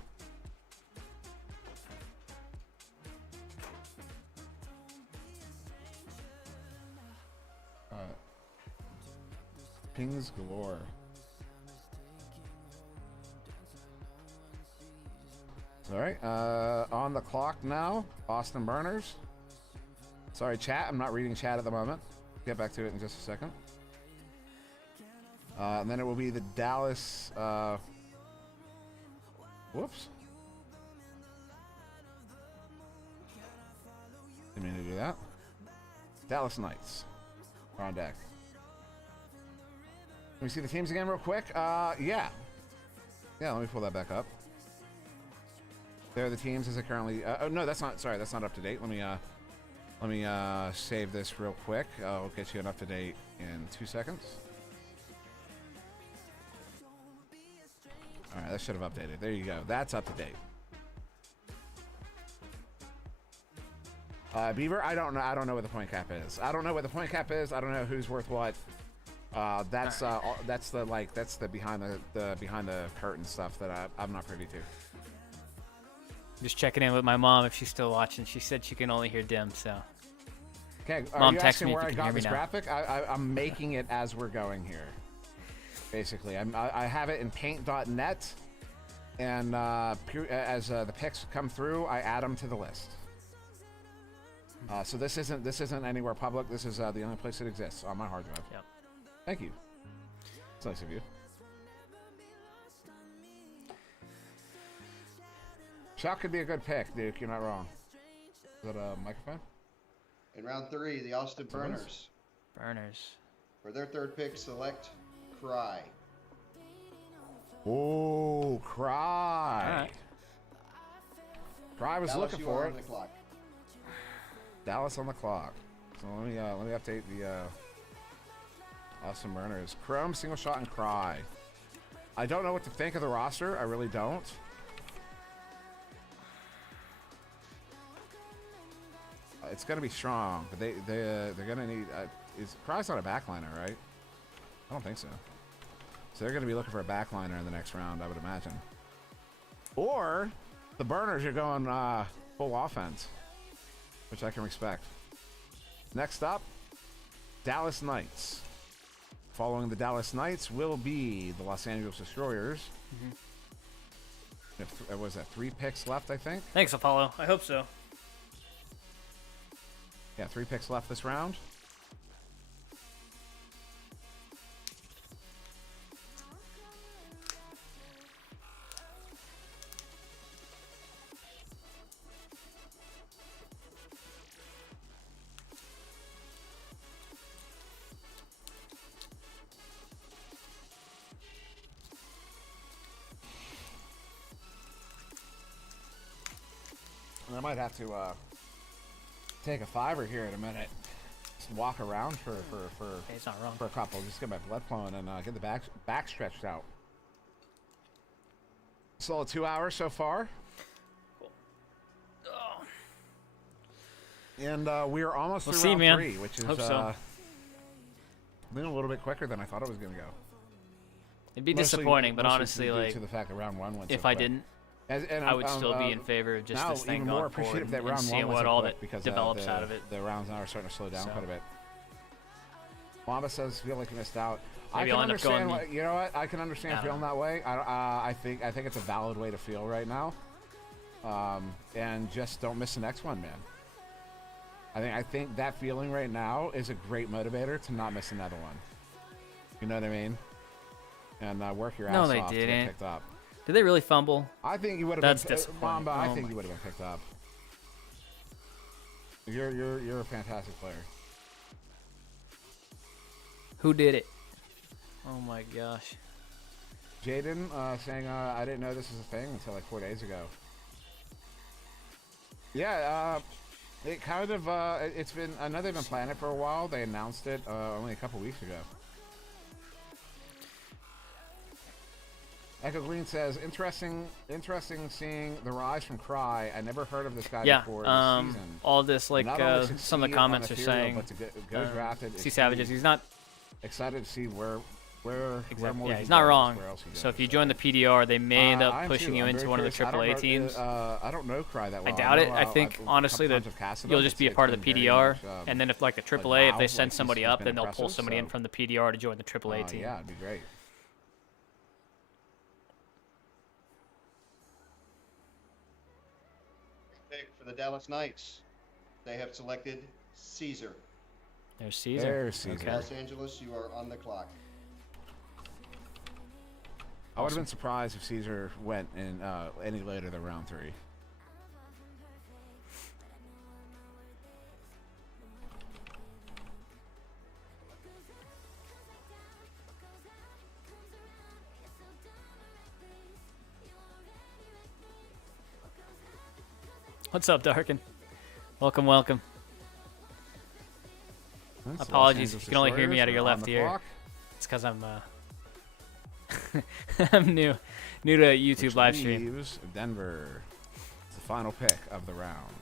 Kings galore. All right, on the clock now, Austin Burners. Sorry, chat, I'm not reading chat at the moment. Get back to it in just a second. And then it will be the Dallas, whoops. Didn't mean to do that. Dallas Knights are on deck. Let me see the teams again real quick. Yeah. Yeah, let me pull that back up. They're the teams as it currently. Oh no, that's not. Sorry, that's not up to date. Let me save this real quick. I'll get you an up to date in 2 seconds. All right, that should have updated. There you go. That's up to date. Beaver, I don't know. I don't know what the point cap is. I don't know what the point cap is. I don't know who's worth what. That's the behind the curtain stuff that I'm not privy to. Just checking in with my mom if she's still watching. She said she can only hear dim, so. Okay, Mom, you text asking me if where you I can got hear me this now. graphic? I'm making it as we're going here. Basically, I have it in paint.net, and as the pics come through, I add them to the list. So this isn't anywhere public. This is the only place it exists on my hard drive. Yep. Thank you. It's nice of you. Shock could be a good pick, Duke. You're not wrong. Is that a microphone? In round 3, the Austin Burners. Burners. For their third pick, select Cry. Oh, Cry. All right. Cry was Dallas, looking you for are it. on the clock. Dallas on the clock. So let me update the Austin Burners. Chrome, single shot, and Cry. I don't know what to think of the roster. I really don't. It's gonna be strong, but they're gonna need. Is Cry's not a backliner, right? I don't think so. So they're gonna be looking for a backliner in the next round, I would imagine. Or the Burners are going full offense, which I can respect. Next up, Dallas Knights. Following the Dallas Knights will be the Los Angeles Destroyers. Was that 3 picks left, I think? Thanks, Apollo. I hope so. Yeah, 3 picks left this round. And I might have to take a $5 here in a minute. Just walk around for Hey, it's not wrong. a couple. Just get my blood flowing and get the back stretched out. Solid 2 hours so far. Cool. Oh. And we are almost We'll through see, round man. 3, which is Hope so. been a little bit quicker than I thought it was going to go. It'd be Mostly- disappointing, but mostly honestly, due like, to the fact that round 1 went if so I quick. didn't, And I would still be in favor of just now this thing even more going forward appreciative that and round 1 seeing went what so all quick that because develops out of it. The rounds now are starting to slow down So. quite a bit. Mama says feel like you missed out. Maybe I I'll can end up going understand. You know what? I can understand I don't feeling that way. I think it's a valid way to feel right now. And just don't miss the next one, man. I think that feeling right now is a great motivator to not miss another one. You know what I mean? And work your No, ass they off to get didn't. picked up. Did they really fumble? I think you would have That's been disappointing. Mamba, I Oh think my you would have been picked up. You're a fantastic player. Who did it? Oh my gosh. Jaden saying I didn't know this was a thing until like 4 days ago. Yeah, it kind of it's been. I know they've been planning it for a while. They announced it only a couple weeks ago. Echo Green says, interesting seeing the rise from Cry. I never heard of this guy Yeah, before this season. all this, like, Not only some of succeed the on comments are ethereal, saying, but to go drafted, see Savages, he's not, excited to see where exactly, more yeah, he he's not goes, wrong. where else he So if goes. you join the PDR, they may end I up am pushing too. you I'm into very one of the curious. I don't AAA know- teams. I don't know Cry that well. I doubt it. know, I think, I've honestly, couple that times I've casted you'll him. just be a It's part of the been very PDR, much, and then if, like, the AAA, wow, if they send like, somebody he's up, been then they'll pull impressive, somebody in so- from the PDR to join the AAA team. Yeah, it'd be great. Pick for the Dallas Knights. They have selected Caesar. There's Caesar. There's Caesar. Okay. Los Angeles, you are on the clock. I would have been surprised if Caesar went in any later than round 3. What's up, Darkin? Welcome, welcome. That's Apologies Los if you can only hear me Angeles out of your Destroyers left on the ear. clock. It's because I'm I'm new to YouTube Which live stream. leaves Denver. It's the final pick of the round.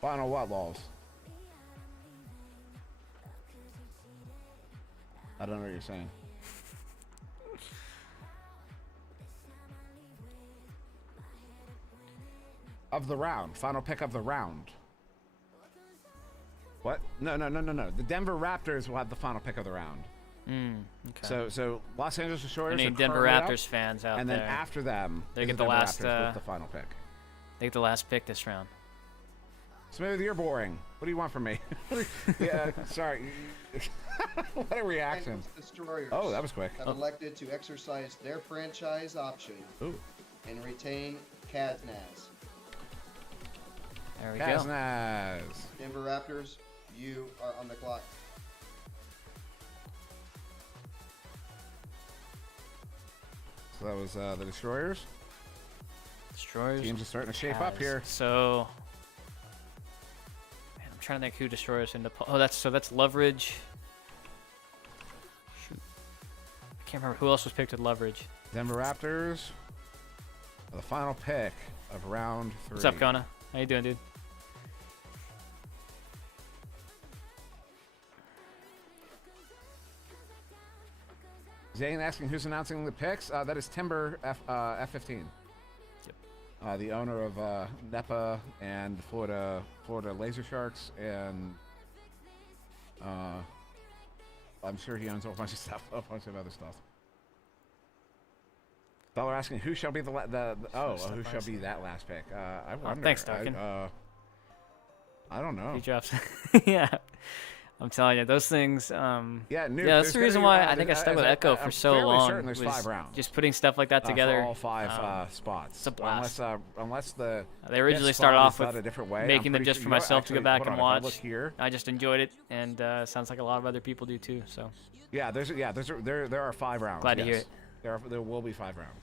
Final what, Laws? I don't know what you're saying. Of the round. Final pick of the round. What? No. The Denver Raptors will have the final pick of the round. Okay. So Los Angeles Destroyers Any are Denver currently Raptors up, fans out and there? then after them, They is get the the Denver last, Raptors with the final pick. They get the last pick this round. Smooth, you're boring. What do you want from me? Yeah, sorry. What a reaction. Los Angeles Destroyers Oh, that was quick. have elected to exercise their franchise option Ooh. and retain Kaznaz. There we go. Kaznaz. Denver Raptors, you are on the clock. So that was the Destroyers. Destroyers. Teams are starting to shape up Cavs. here. So, man, I'm trying to think who Destroyers into. Oh, that's Leverage. Shoot, I can't remember who else was picked with Leverage. Denver Raptors are the final pick of round 3. What's up, Kona? How you doing, dude? Zane asking who's announcing the picks. That is Timber F15. Yep. The owner of NEPA and Florida Laser Sharks, and I'm sure he owns a whole bunch of stuff, a bunch of other stuff. They're asking who shall be who shall be that last pick? I wonder. Thanks, Duncan. I don't know. He drops. Yeah. I'm telling you, those things. Yeah, that's the reason why I think I stuck with Echo for so long. Certain there's was 5 rounds. Just putting stuff like that together. For all 5 spots. It's a blast. Unless the they originally guest started spot off is with done a different way. making I'm them pretty just sure for you know, myself to go back hold and on, if I look watch. here. I just enjoyed it, and sounds like a lot of other people do too. So Yeah, there are 5 rounds. Glad to hear yes. it. There will be 5 rounds.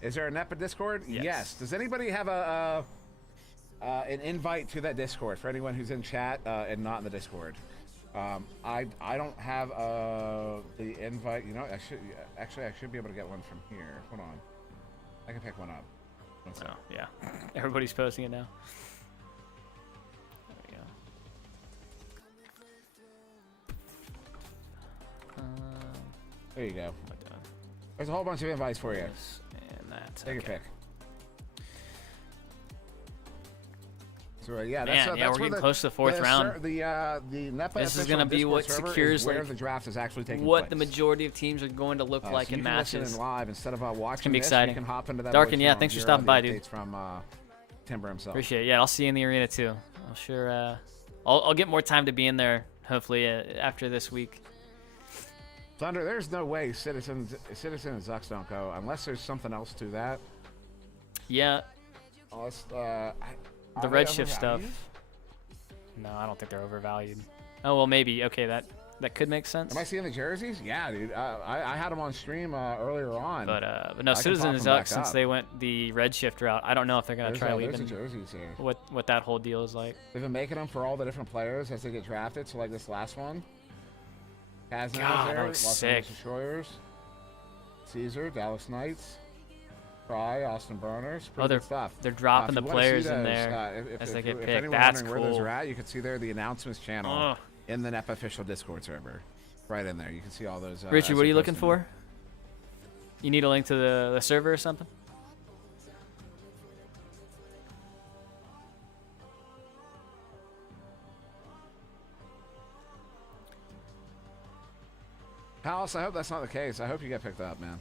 Is there a NEPA Discord? Yes. Does anybody have an invite to that Discord for anyone who's in chat and not in the Discord? I don't have the invite. You know, I should be able to get one from here. Hold on, I can pick one up. One sec. oh, yeah, everybody's posting it now. There we go. There you go. What the- There's a whole bunch of invites for you. this and that. Take your Okay. pick. So yeah, Man, that's yeah, we're where getting close to the 4th round. The NEPA This is official gonna be Discord what server secures, is where like, the draft is actually taking What place. the majority of teams are going to look like so in you can listen matches. in live instead of watching be this, exciting. You can hop into that Darkin, voice yeah, channel thanks for and hear stopping all by, the dude. updates from Timber himself. Appreciate it. Yeah, I'll see you in the arena too. I'm sure. I'll get more time to be in there. Hopefully after this week. Thunder, there's no way Citizen and Zucks don't go unless there's something else to that. Yeah, Unless, the are they redshift stuff. overvalued? No, I don't think they're overvalued. Oh well, maybe. Okay, that could make sense. Am I seeing the jerseys? Yeah, dude. I had them on stream earlier on. But no, I can Citizen pop and them back Zuck, since up. they went the redshift route, I don't know if they're gonna there's, try there's the leaving jerseys here. what that whole deal is like. They've been making them for all the different players as they get drafted. So like this last one, Kaznaz God, that there, looks Los sick. Angeles Destroyers, Caesar, Dallas Knights, Fry, Austin Burners. Pretty they're good stuff. They're dropping If the you wanna see players in those, there as they get if picked. anyone's That's wondering where those cool. are at, you can see there the announcements channel Ugh. in the NEPA official Discord server, right in there. You can see all those. Richard, as what are you they're looking posting. for? You need a link to the server or something? Palace, I hope that's not the case. I hope you get picked up, man.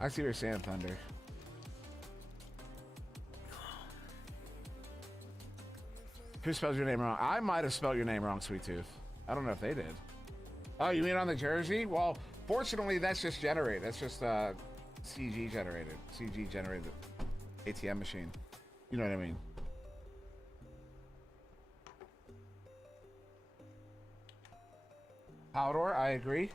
I see what you're saying, Thunder. Who spelled your name wrong? I might have spelled your name wrong, Sweet Tooth. I don't know if they did. Oh, you mean on the jersey? Well, fortunately, that's just generated. That's just CG generated. CG generated ATM machine. You know what I mean? Haldor, I agree.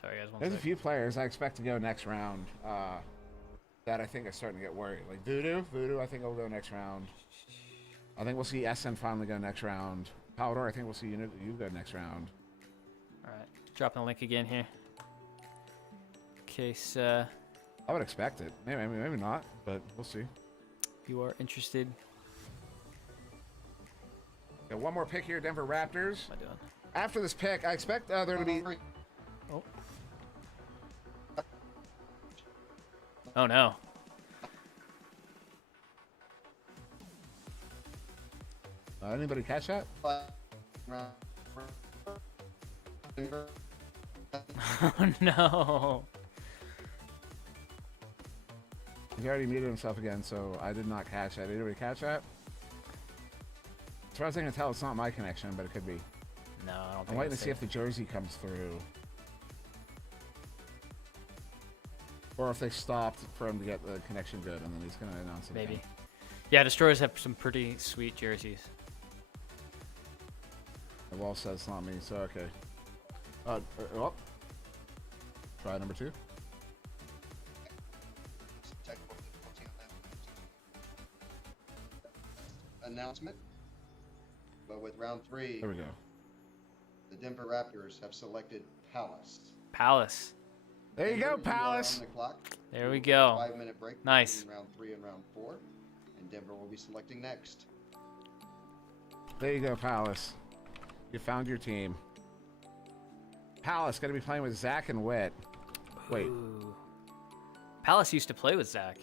Sorry, guys. One There's a sec. few players I expect to go next round that I think are starting to get worried. Like Voodoo, I think will go next round. I think we'll see SN finally go next round. Haldor, I think we'll see you go next round. All right, dropping the link again here. In case I would expect it. Maybe not, but we'll see. you are interested. Got one more pick here, Denver Raptors. What am I doing? After this pick, I expect there to be... Oh. Oh no. Anybody catch that? Oh no. He already muted himself again, so I did not catch that. Did anybody catch that? As far as I can tell, it's not my connection, but it could be. No, I don't think I'm waiting to it's see it. if the jersey comes through. Or if they stopped for him to get the connection good, and then he's going to announce it Maybe. again. Yeah, Destroyers have some pretty sweet jerseys. The wall says it's not me, so okay. Oh. Try number 2. Announcement. But with round 3, There we go. the Denver Raptors have selected Palace. Palace. There you go, Denver, are Palace. on the clock. There we go. 5-minute break Nice. between round 3 and round 4, and Denver will be selecting next. There you go, Palace. You found your team. Palace going to be playing with Zach and Witt. Wait. Ooh. Palace used to play with Zach.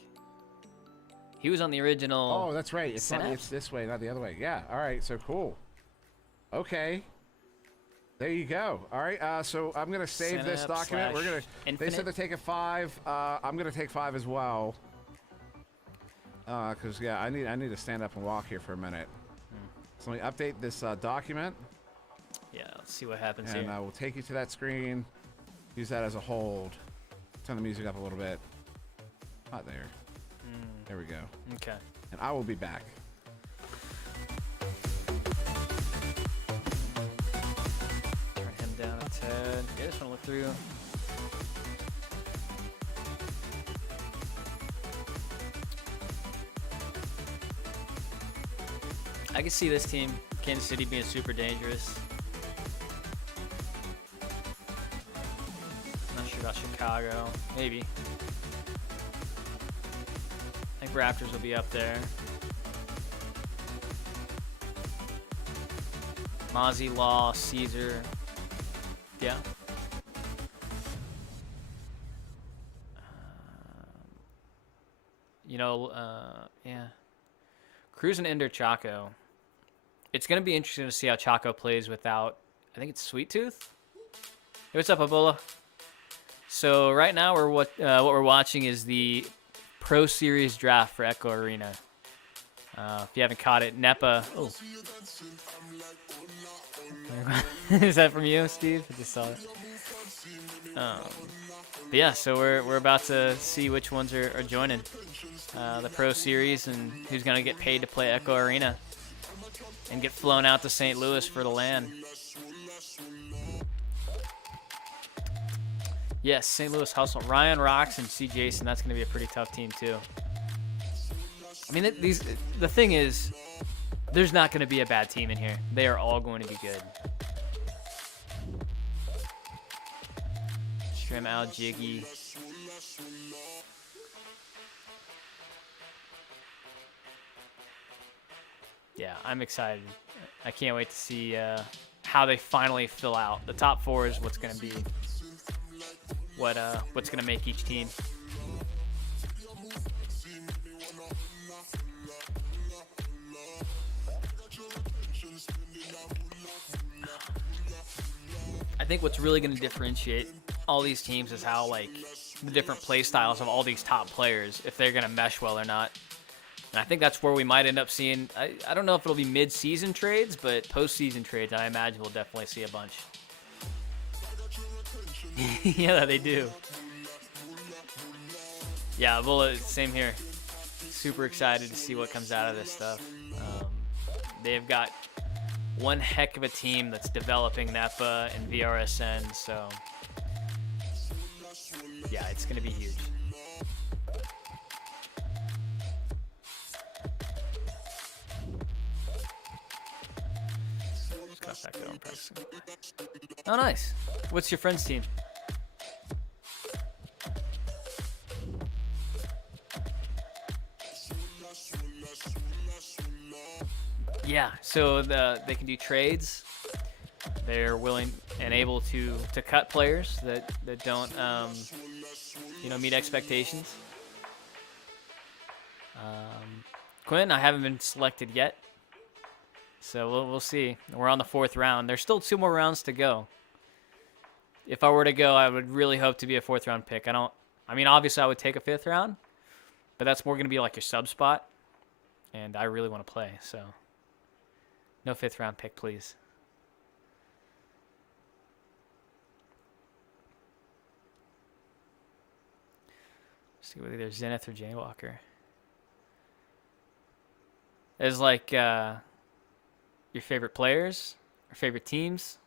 He was on the original. Oh, that's right. It's not, Synapse? it's this way, not the other way. Yeah. All right. So cool. Okay. There you go. All right. So I'm gonna save this Synapse document. We're gonna. / They Infinite? said they're taking 5. I'm gonna take 5 as well. Cause yeah, I need to stand up and walk here for a minute. So let me update this document, Yeah, let's see what happens and here. we'll take you to that screen. Use that as a hold. Turn the music up a little bit. Not there. There we go. Okay. And I will be back. Turn him down a tad. Yeah, just want to look through. I can see this team, Kansas City, being super dangerous. Not sure about Chicago. Maybe. I think Raptors will be up there. Mozzie, Law, Caesar. Yeah. Yeah. Cruz and Ender Chaco. It's going to be interesting to see how Chaco plays without, I think it's Sweet Tooth. Hey, what's up, Ebola? So right now what we're watching is the Pro Series draft for Echo Arena. If you haven't caught it, NEPA. Oh. Is that from you, Steve? I just saw it. But yeah, so we're about to see which ones are joining the Pro Series and who's gonna get paid to play Echo Arena and get flown out to St. Louis for the LAN. Yes, St. Louis Hustle. Ryan Rocks and C. Jason. That's gonna be a pretty tough team too. I mean, the thing is, there's not going to be a bad team in here. They are all going to be good. Strim Al Jiggy. Yeah, I'm excited. I can't wait to see how they finally fill out. The top 4 is what's going to be what's going to make each team. I think what's really going to differentiate all these teams is how, like, the different play styles of all these top players, if they're going to mesh well or not. And I think that's where we might end up seeing. I don't know if it'll be mid-season trades, but post-season trades, I imagine we'll definitely see a bunch. Yeah, they do. Yeah, well, same here. Super excited to see what comes out of this stuff. They've got one heck of a team that's developing NEPA and VRSN, so yeah, it's going to be huge. Just got back there on practicing. Oh, nice. What's your friend's team? Yeah, so they can do trades. They're willing and able to cut players that don't meet expectations. Quinn, I haven't been selected yet, so we'll see. We're on the 4th round. There's still 2 more rounds to go. If I were to go, I would really hope to be a 4th round pick. I mean, obviously I would take a 5th round, but that's more going to be like your sub spot, and I really want to play, so no 5th round pick, please. See whether there's Zenith or Jaywalker. There's like your favorite players or favorite teams.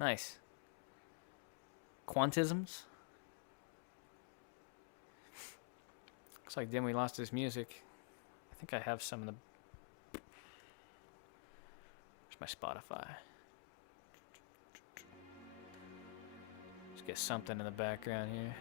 Nice. Quantisms. Looks like Dimmy lost his music. I think I have some in the... Where's my Spotify? Let's get something in the background here.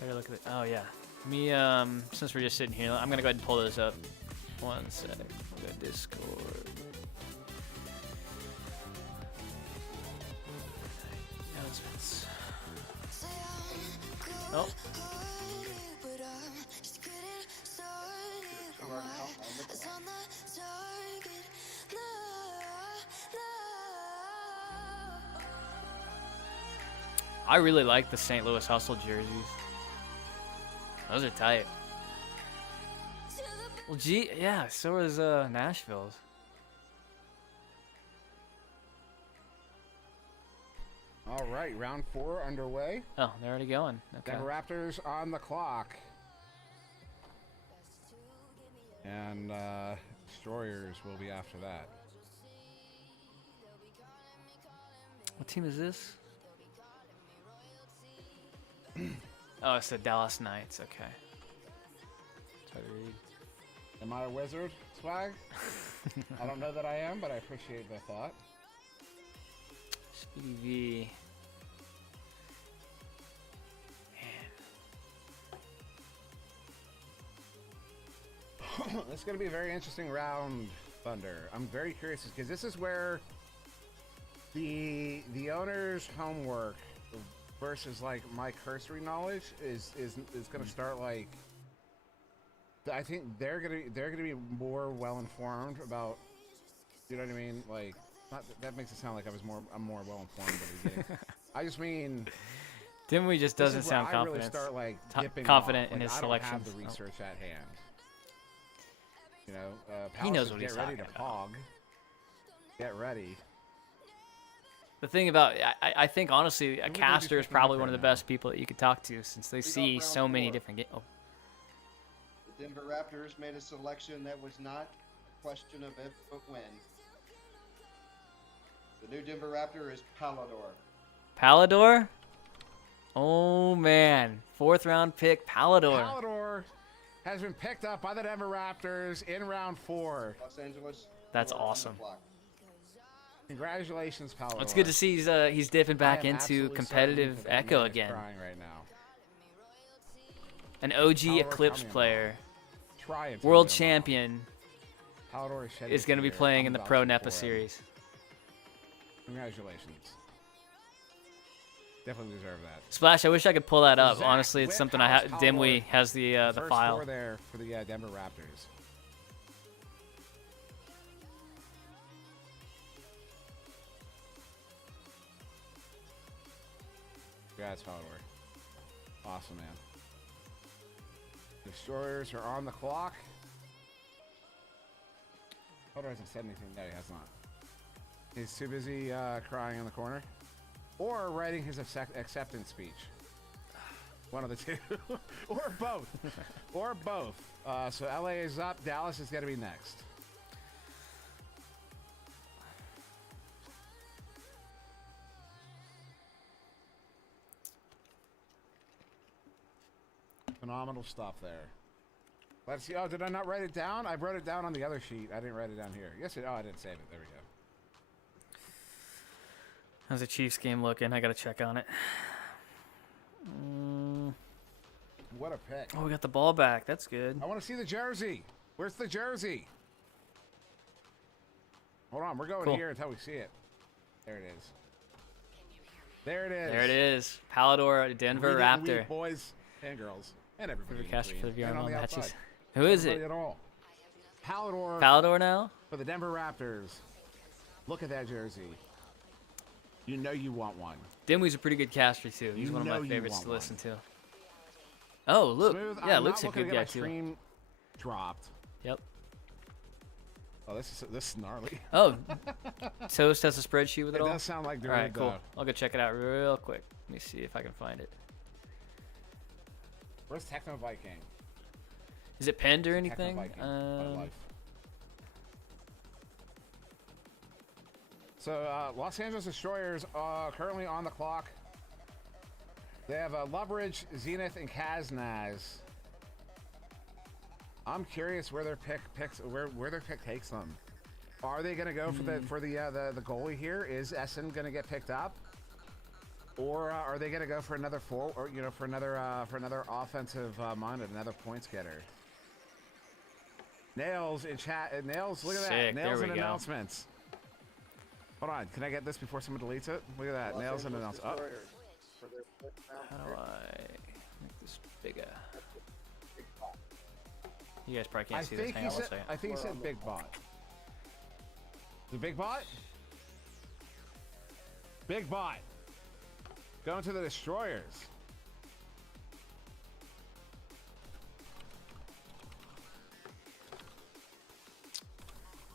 Better look at it. Oh yeah. Me since we're just sitting here, I'm gonna go ahead and pull those up. One sec. We'll go Discord. Announcements. Oh. I really like the St. Louis Hustle jerseys. Those are tight. Well, gee, yeah, so is Nashville's. All right, round 4 underway. Oh, they're already going. Okay. Denver Raptors on the clock. And Destroyers will be after that. What team is this? Oh, it's the Dallas Knights. Okay. Try to read. Am I a wizard, Swag? I don't know that I am, but I appreciate the thought. Speedy V. Man. This is going to be a very interesting round, Thunder. I'm very curious because this is where the owner's homework versus like my cursory knowledge is going to start like. I think they're gonna be more well informed about, you know what I mean? Like, not that makes it sound like I'm more well informed at the beginning. I just mean, Dimwee just doesn't sound I confident. really start like dipping confident off. in Like, his I selections. don't have the research at hand. You know, He knows what he's get ready talking to about. pog. Get ready. The thing about, I think honestly, a Who would they be caster is picking probably up one of right the now? best people that you could talk to since they see round so many 4. different games. Oh. The Denver Raptors made a selection that was not a question of if but when. The new Denver Raptor is Palador. Palador? Oh man, 4th round pick Palador. Palador has been picked up by the Denver Raptors in round 4. Los Angeles. That's you are on the awesome. clock. Congratulations, Palador. It's good to see he's dipping back I am into absolutely competitive certain that Echo man is again. crying right now. An OG Palador, Eclipse tell me player, Try and tell world me I'm champion, wrong. Palador is shedding is going to be tears. playing I'm in the vouching Pro for NEPA him. series. Congratulations. Definitely deserve that. Splash, I wish I could pull that up. Zach, Honestly, it's Whip something House, Dimwee Colorado. has the First file. score there for the Denver Raptors. Congrats, Hodor. Awesome, man. Destroyers are on the clock. Hodor hasn't said anything. No, he has not. He's too busy crying in the corner. Or writing his acceptance speech. One of the two. Or both. Or both. So LA is up. Dallas is going to be next. Phenomenal stuff there. Let's see. Oh, did I not write it down? I wrote it down on the other sheet. I didn't write it down here. Yes, oh, I didn't save it. There we go. How's the Chiefs game looking? I gotta check on it. What a pick. Oh, we got the ball back. That's good. I want to see the jersey. Where's the jersey? Hold on. We're going Cool. here until we see it. There it is. There it is. There it is. Palador, Denver Raptor. Week, boys and girls and everybody. For the caster for the VR and on the matches. outside. Who is Everybody it? At all. Palador Palador now? for the Denver Raptors. Look at that jersey. You know you want one. Dimwee's a pretty good caster too. He's You one of know my you favorites want to one. listen to. Oh, look. Smooth. Yeah, I'm looks not a good looking to guy get my too. stream dropped. Yep. Oh, this is gnarly. Oh, Toast has a spreadsheet with it It all? does sound like All right, cool. though. I'll go check it out real quick. Let me see if I can find it. Where's Techno Viking? Is it pinned or Techno anything? Viking. My life. So Los Angeles Destroyers currently on the clock. They have Loveridge, Zenith, and Kaznaz. I'm curious where their pick takes them. Are they gonna go for the goalie here? Is Essen gonna get picked up, or are they gonna go for another for another offensive minded, another points getter? Nails in chat. Nails, look at that. Sick, Nails there and we go. announcements. Hold on, can I get this before someone deletes it? Look at that. Nails and announcements. How do I make this bigger? You guys probably can't see this. Hang on one second. I think he said Big Bot. The Big Bot? Big Bot. Going to the Destroyers.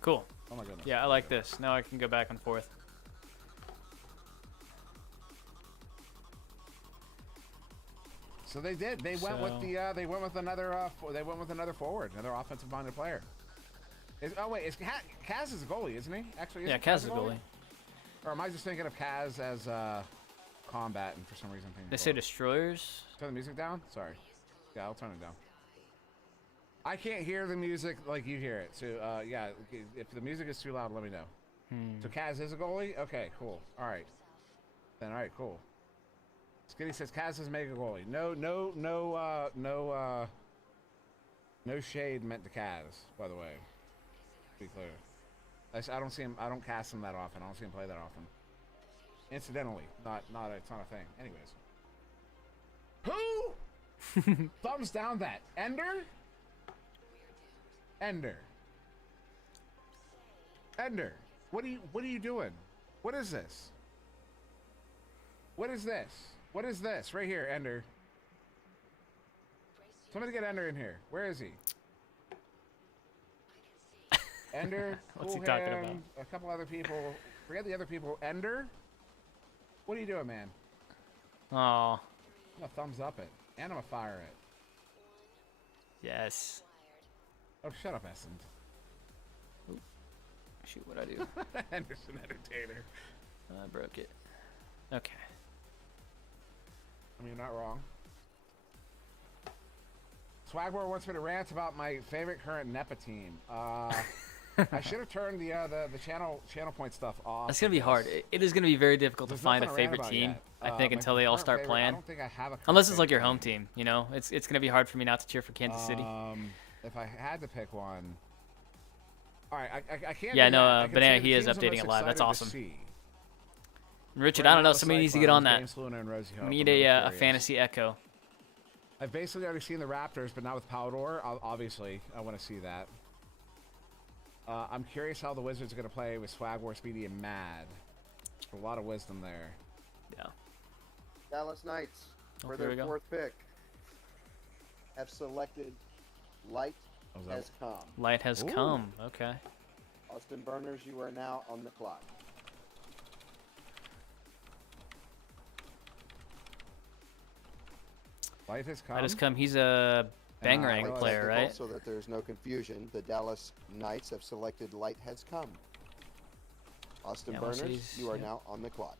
Cool. Oh my goodness. Yeah, I like this. Now I can go back and forth. So they did. They went with the. They went with another. They went with another forward, another offensive-minded player. Oh wait, Kaz is a goalie, isn't he? Actually, Yeah, Kaz is a goalie. Or am I just thinking of Kaz as combat and for some reason thinking? They say Destroyers. Turn the music down. Sorry. Yeah, I'll turn it down. I can't hear the music like you hear it. So yeah, if the music is too loud, let me know. So Kaz is a goalie. Okay, cool. All right. Then all right, cool. Skitty says Kaz is mega goalie. No shade meant to Kaz, by the way. To be clear. I don't see him. I don't cast him that often. I don't see him play that often. Incidentally, it's not a thing. Anyways. Who? Thumbs down that. Ender? Ender. What are you doing? What is this? What is this? What is this? Right here, Ender. Somebody get Ender in here. Where is he? Ender, What's he Cool talking Hand, about? a couple other people. Forget the other people. Ender? What are you doing, man? Oh, I'm gonna thumbs up it. And I'm gonna fire it. yes. Oh, shut up, Essend. Shoot, what'd I do? Henderson Entertainer. I broke it. Okay. I mean, you're not wrong. Swagboard wants me to rant about my favorite current NEPA team. I should have turned the channel point stuff off. That's gonna be hard. It is gonna be very difficult There's to find a nothing to rant favorite about team. yet. I think My until they all current start favorite- I playing. don't think I have a current Unless it's like your favorite home team, you know. It's gonna be hard for me not to cheer for Kansas City. If I had to pick one, all right, I can't. Yeah, do no, that. I can Banana, say the he is teams I'm updating most it live. That's excited to awesome. see. Richard, Right I don't know. now, Somebody needs to get on that. James Luna and Rosie Hope. We need I'm really a curious. fantasy echo. I've basically already seen the Raptors, but not with Powdor. Obviously, I want to see that. I'm curious how the Wizards are going to play with Swag War, Speedy, and Mad. A lot of wisdom there. Yeah. Dallas Knights, Oh, for here we their go. 4th pick, have selected Light Oh, is that- Has Come. Light has Ooh. come. Okay. Austin Burners, you are now on the clock. Light has come. Light has come. He's a Bangarang realize player, Technical, right? So that there's no confusion, the Dallas Knights have selected Light Has Come. Austin Yeah, we'll Burners, see. you are Yeah. now on the clock.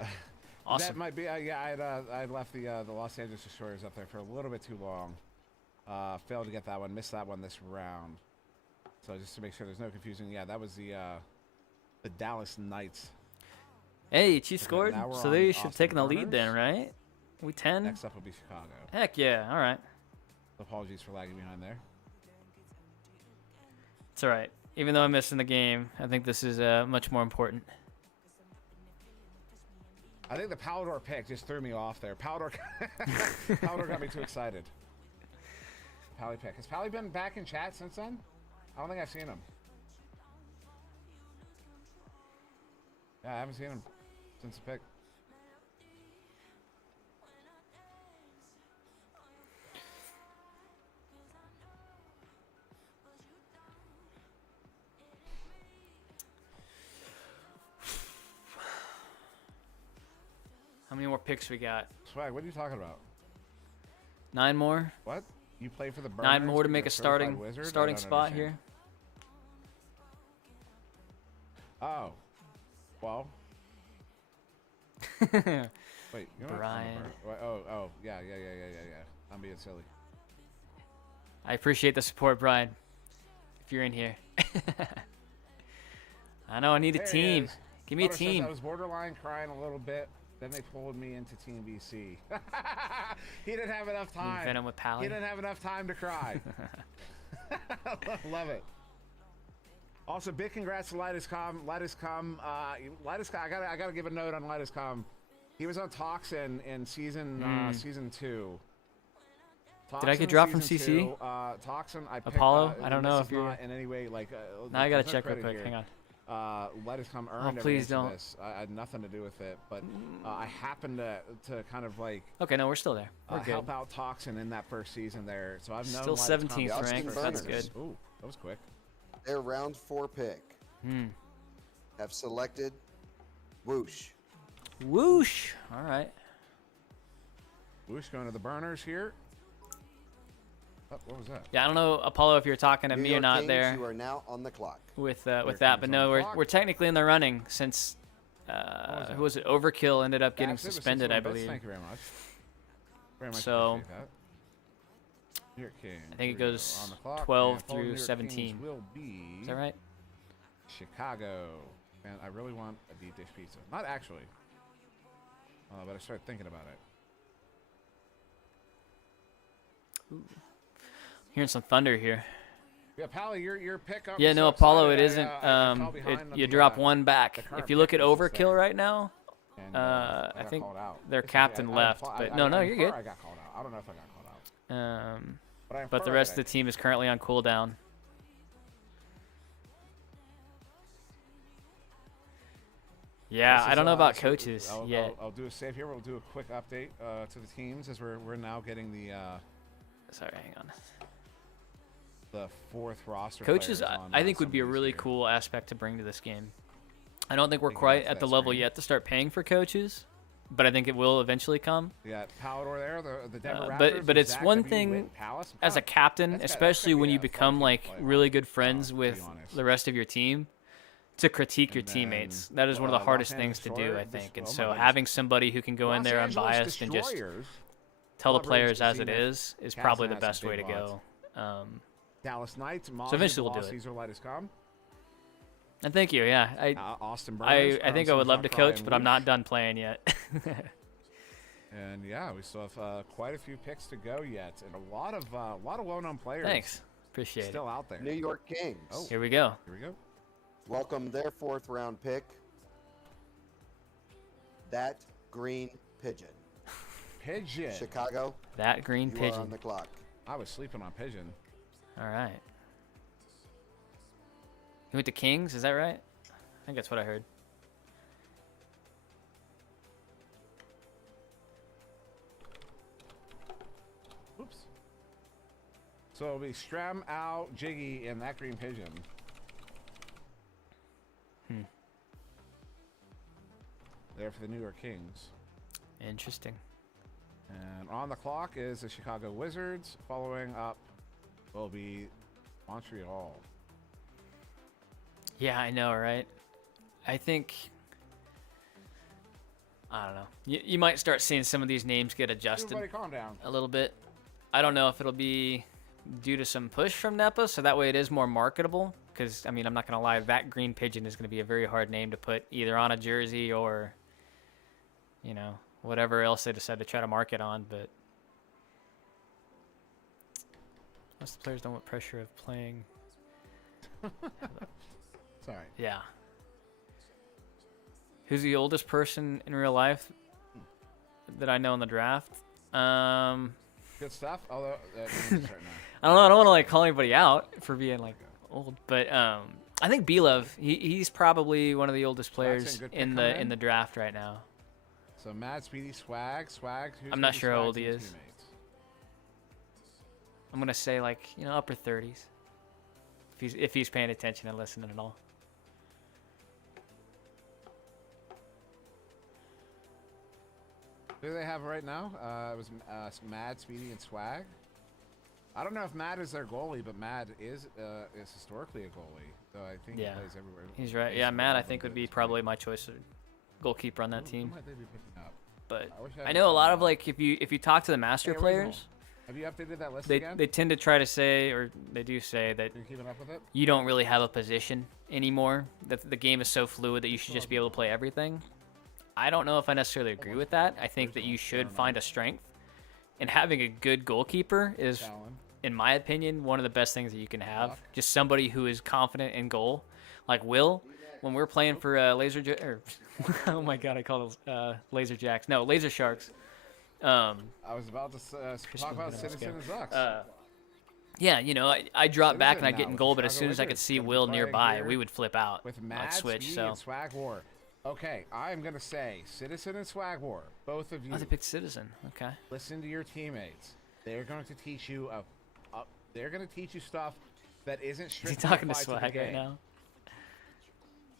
That Awesome. might be. Yeah, I'd left the Los Angeles Destroyers up there for a little bit too long. Failed to get that one. Missed that one this round. So just to make sure there's no confusion, yeah, that was the Dallas Knights. Hey, Chief Okay, scored. now we're So on they should have Austin taken the lead then, Burners. right? We 10? Next up will be Chicago. Heck yeah. All right. Apologies for lagging behind there. It's all right. Even though I'm missing the game, I think this is much more important. I think the Powdor pick just threw me off there. Powdor got me too excited. Pally pick. Has Pally been back in chat since then? I don't think I've seen him. Yeah, I haven't seen him since the pick. How many more picks we got? Swag, what are you talking about? 9 more? What? You play for the Burners? 9 more to You're make a certified wizard? I starting don't spot understand. here. Oh. Well. Wait, you know Brian. Oh, yeah. I'm being silly. I appreciate the support, Brian. If you're in here. I know I need a There he team. is. Give me a Photo says team. I was borderline crying a little bit. Then they pulled me into Team BC. He didn't have enough time. Venom with Pally. He didn't have enough time to cry. Love it. Also, big congrats to Lightescom. Lightescom, I gotta give a note on Lightescom. He was on Toxin in season 2. Did I get dropped from CC? Toxin, I picked, Apollo? I don't this know is if you're- not in any way like. Now I gotta there's no check real credit quick. here. Hang on. Lightescom earned every please inch of don't. this. I had nothing to do with it, but I happened to kind of like Okay, no, we're still there. We're good. help out Toxin in that first season there. So I've known Still Lightescom 17th Austin ranked. Burners. That's good. Ooh, that was quick. Their round 4 pick have selected Whoosh. Whoosh. All right. Whoosh going to the Burners here. Oh, what was that? Yeah, I don't know, Apollo, if you're talking to New me or York not Kings, there you are now on the clock. with Kings that, but on no, the we're clock. technically in the running since was who was it? Overkill ended up getting That's it with suspended, 61 I bits. believe. Thank you very much. Very much So, appreciate that. New York Kings, I think it here we go. goes On the clock, 12 and following through New York 17. Kings will be Is that right? Chicago. Man, I really want a deep dish pizza. Not actually. But I started thinking about it. Hearing some thunder here. Yeah, Pally, your pick up. Yeah, is no, so Apollo, excited. it isn't. I fell behind on You the, drop one back. the current If you look at pick list is Overkill there. right now, And, I got think called out. their It's okay, captain I left, infer- but I- no, I no, you're infer good. I got called out. I don't know if I got called out. But the rest of the team is currently on cooldown. Yeah, I don't know about coaches yet. I'll do a save here. We'll do a quick update to the teams as we're now getting the Sorry, hang on. the 4th roster. Coaches, players on, I think some would be a of these really here. cool aspect to bring to this game. I don't think we're Think quite about at the that level screen. yet to start paying for coaches, but I think it will eventually come. We got Powdor there, the Denver Raptors. But with it's Zach one W. thing Witt, Palace. as a captain, That's especially gotta when be you a fun become team to like play really with, good friends to be with honest. the rest of your team, to critique your And then, teammates. That is one of the Los hardest Angeles things to do, I Destroyers, think. And oh my so goodness. having somebody who can go in Los there Angeles unbiased and just Destroyers, tell the Collaborates players as with it Zenith. is Cats probably the has some best way to big go. Dallas Knights, So eventually we'll do it. Caesar, Lightescom. And thank you. Yeah, Austin Burners, I think I would love to coach, but I'm not done playing yet. And yeah, we still have quite a few picks to go yet, and a lot of well-known players. Thanks, appreciate it. Still out there. New York Kings. Oh. Here we go. Here we go. Welcome their 4th round pick. That green pigeon. Pigeon. Chicago, That green you are pigeon. on the clock. I was sleeping on pigeon. All right. You went to Kings, is that right? I think that's what I heard. Oops. So it'll be Stram, Al, Jiggy, and that green pigeon. There for the New York Kings. Interesting. And on the clock is the Chicago Wizards. Following up will be Montreal. Yeah, I know, right? I think... I don't know. You might start seeing some of these names get adjusted Everybody calm down. a little bit. I don't know if it'll be due to some push from NEPA, so that way it is more marketable. Because, I mean, I'm not going to lie, that green pigeon is going to be a very hard name to put either on a jersey or, you know, whatever else they decide to try to market on. But most of the players don't want pressure of playing. Sorry. Yeah. Who's the oldest person in real life that I know in the draft? Good stuff. Although right now. I don't know. I don't want to like call anybody out for being like old, but I think B-Love. He's probably one of the oldest players in the draft right now. So Mad, Speedy, Swag. Who's I'm not sure how old he is. I'm gonna say like upper 30s. If he's paying attention and listening at all. Who do they have right now? It was Mad, Speedy, and Swag. I don't know if Mad is their goalie, but Mad is historically a goalie. So I think he plays everywhere. He's right. Yeah, Mad I think would be probably my choice of goalkeeper on that team. Who might they be picking up? But I I know a lot of like if you talk to the master players, have you updated that list they again? they tend to try to say, or they do say that You're keeping up with it? you don't really have a position anymore. That the game is so fluid that you should just be able to play everything. I don't know if I necessarily agree with that. I think that you should find a strength, and having a good goalkeeper is, in my opinion, one of the best things that you can have. Just somebody who is confident in goal, like Will. When we're playing for oh my God, I called it Laser Jacks. No, Laser Sharks. I was about to talk about Citizen and Zucks. Yeah, I drop back and I get in goal, but as soon as I could see Will nearby, we would flip out. With I'd Mad, switch. Speedy, So and Swag War. Okay, I'm gonna say Citizen and Swag War. Both of you. they picked Citizen. Okay. Listen to your teammates. They're going to teach you they're going to teach you stuff that isn't Is he strictly talking to applied Swag the right game. now?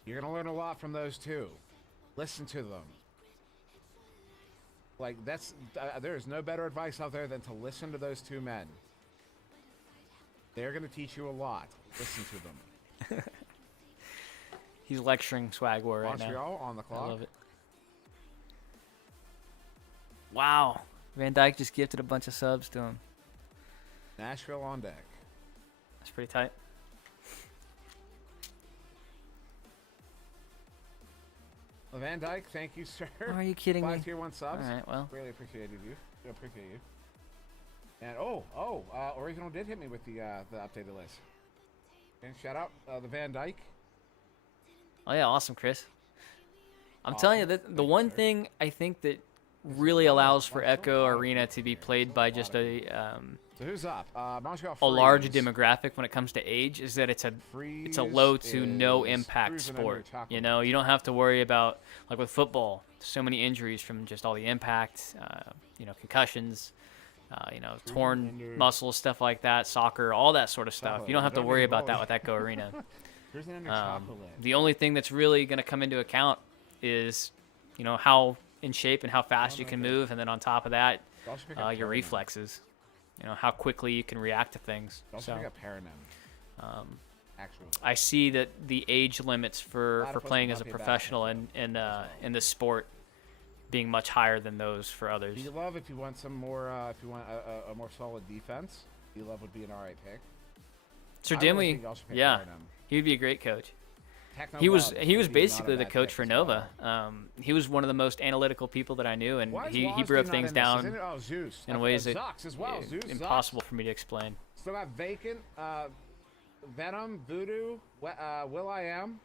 You're going to learn a lot from those two. Listen to them. Like there is no better advice out there than to listen to those two men. They're going to teach you a lot. Listen to them. He's lecturing Swag War right Montreal now. on the clock. I love it. Wow. Van Dyke just gifted a bunch of subs to him. Nashville on deck. That's pretty tight. Van Dyke, thank you, sir. Are you kidding me? 5 tier 1 subs. All right, well. Really appreciated you. Appreciate you. And Original did hit me with the updated list. And shout out the Van Dyke. Oh yeah, awesome, Chris. I'm telling you that the one thing I think that really allows for Echo Arena to be played by just So who's up? Montreal a large Freeze. demographic when it comes to age is that it's a Freeze low to no is impact cruising under sport. chocolate. You know, you don't have to worry about like with football, so many injuries from just all the impact, concussions, torn muscles, stuff like that, soccer, all that sort of stuff. You don't have to worry about that with Echo Arena. Cruising under chocolate. The only thing that's really going to come into account is, how in shape and how fast you can move, and then on top of that, your reflexes. How quickly you can react to things. Also So, pick up Paranym. Actually. I see that the age limits for playing as a professional in this sport being much higher than those for others. D-Love, if you want some more, if you want a more solid defense, D-Love would be an alright pick. Sir I really Dimley, think y'all should pick yeah, Paranym. he would be a great coach. Techno He was Love he was would be not a basically the bad coach pick for as Nova. well. He was one of the most analytical people that I knew, and Why is he Wasby broke not things in this? down Isn't it? Oh, Zeus. in ways that Zucks as well. Zeus, Zucks. impossible for me to explain. Still got Vacant, Venom, Voodoo, Will I Am.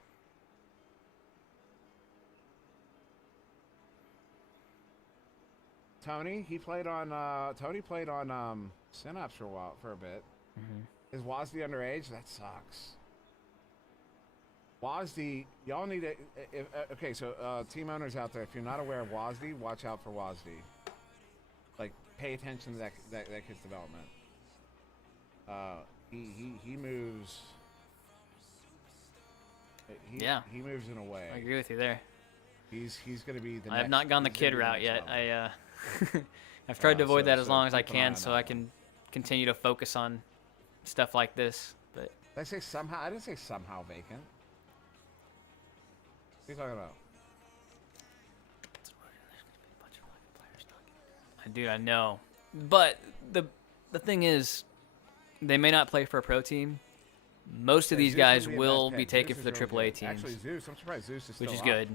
Tony. He played on Tony played on Synapse for a while, for a bit. Is Wazdy underage? That sucks. Wazdy, y'all need to. Okay, so team owners out there, if you're not aware of Wazdy, watch out for Wazdy. Like, pay attention to that kid's development. He moves. He moves in a way. I agree with you there. He's going to be the. I have not gone the kid route yet. I've tried to avoid that as long as I can, so I can continue to focus on stuff like this. But did I say somehow? I didn't say somehow vacant. What are you talking about? Dude, I know. But the thing is, they may not play for a pro team. Most of these Zeus guys would be a will best be pick. taken Zeus for the is really AAA good. teams, Actually, Zeus, I'm surprised Zeus is which still is up. good.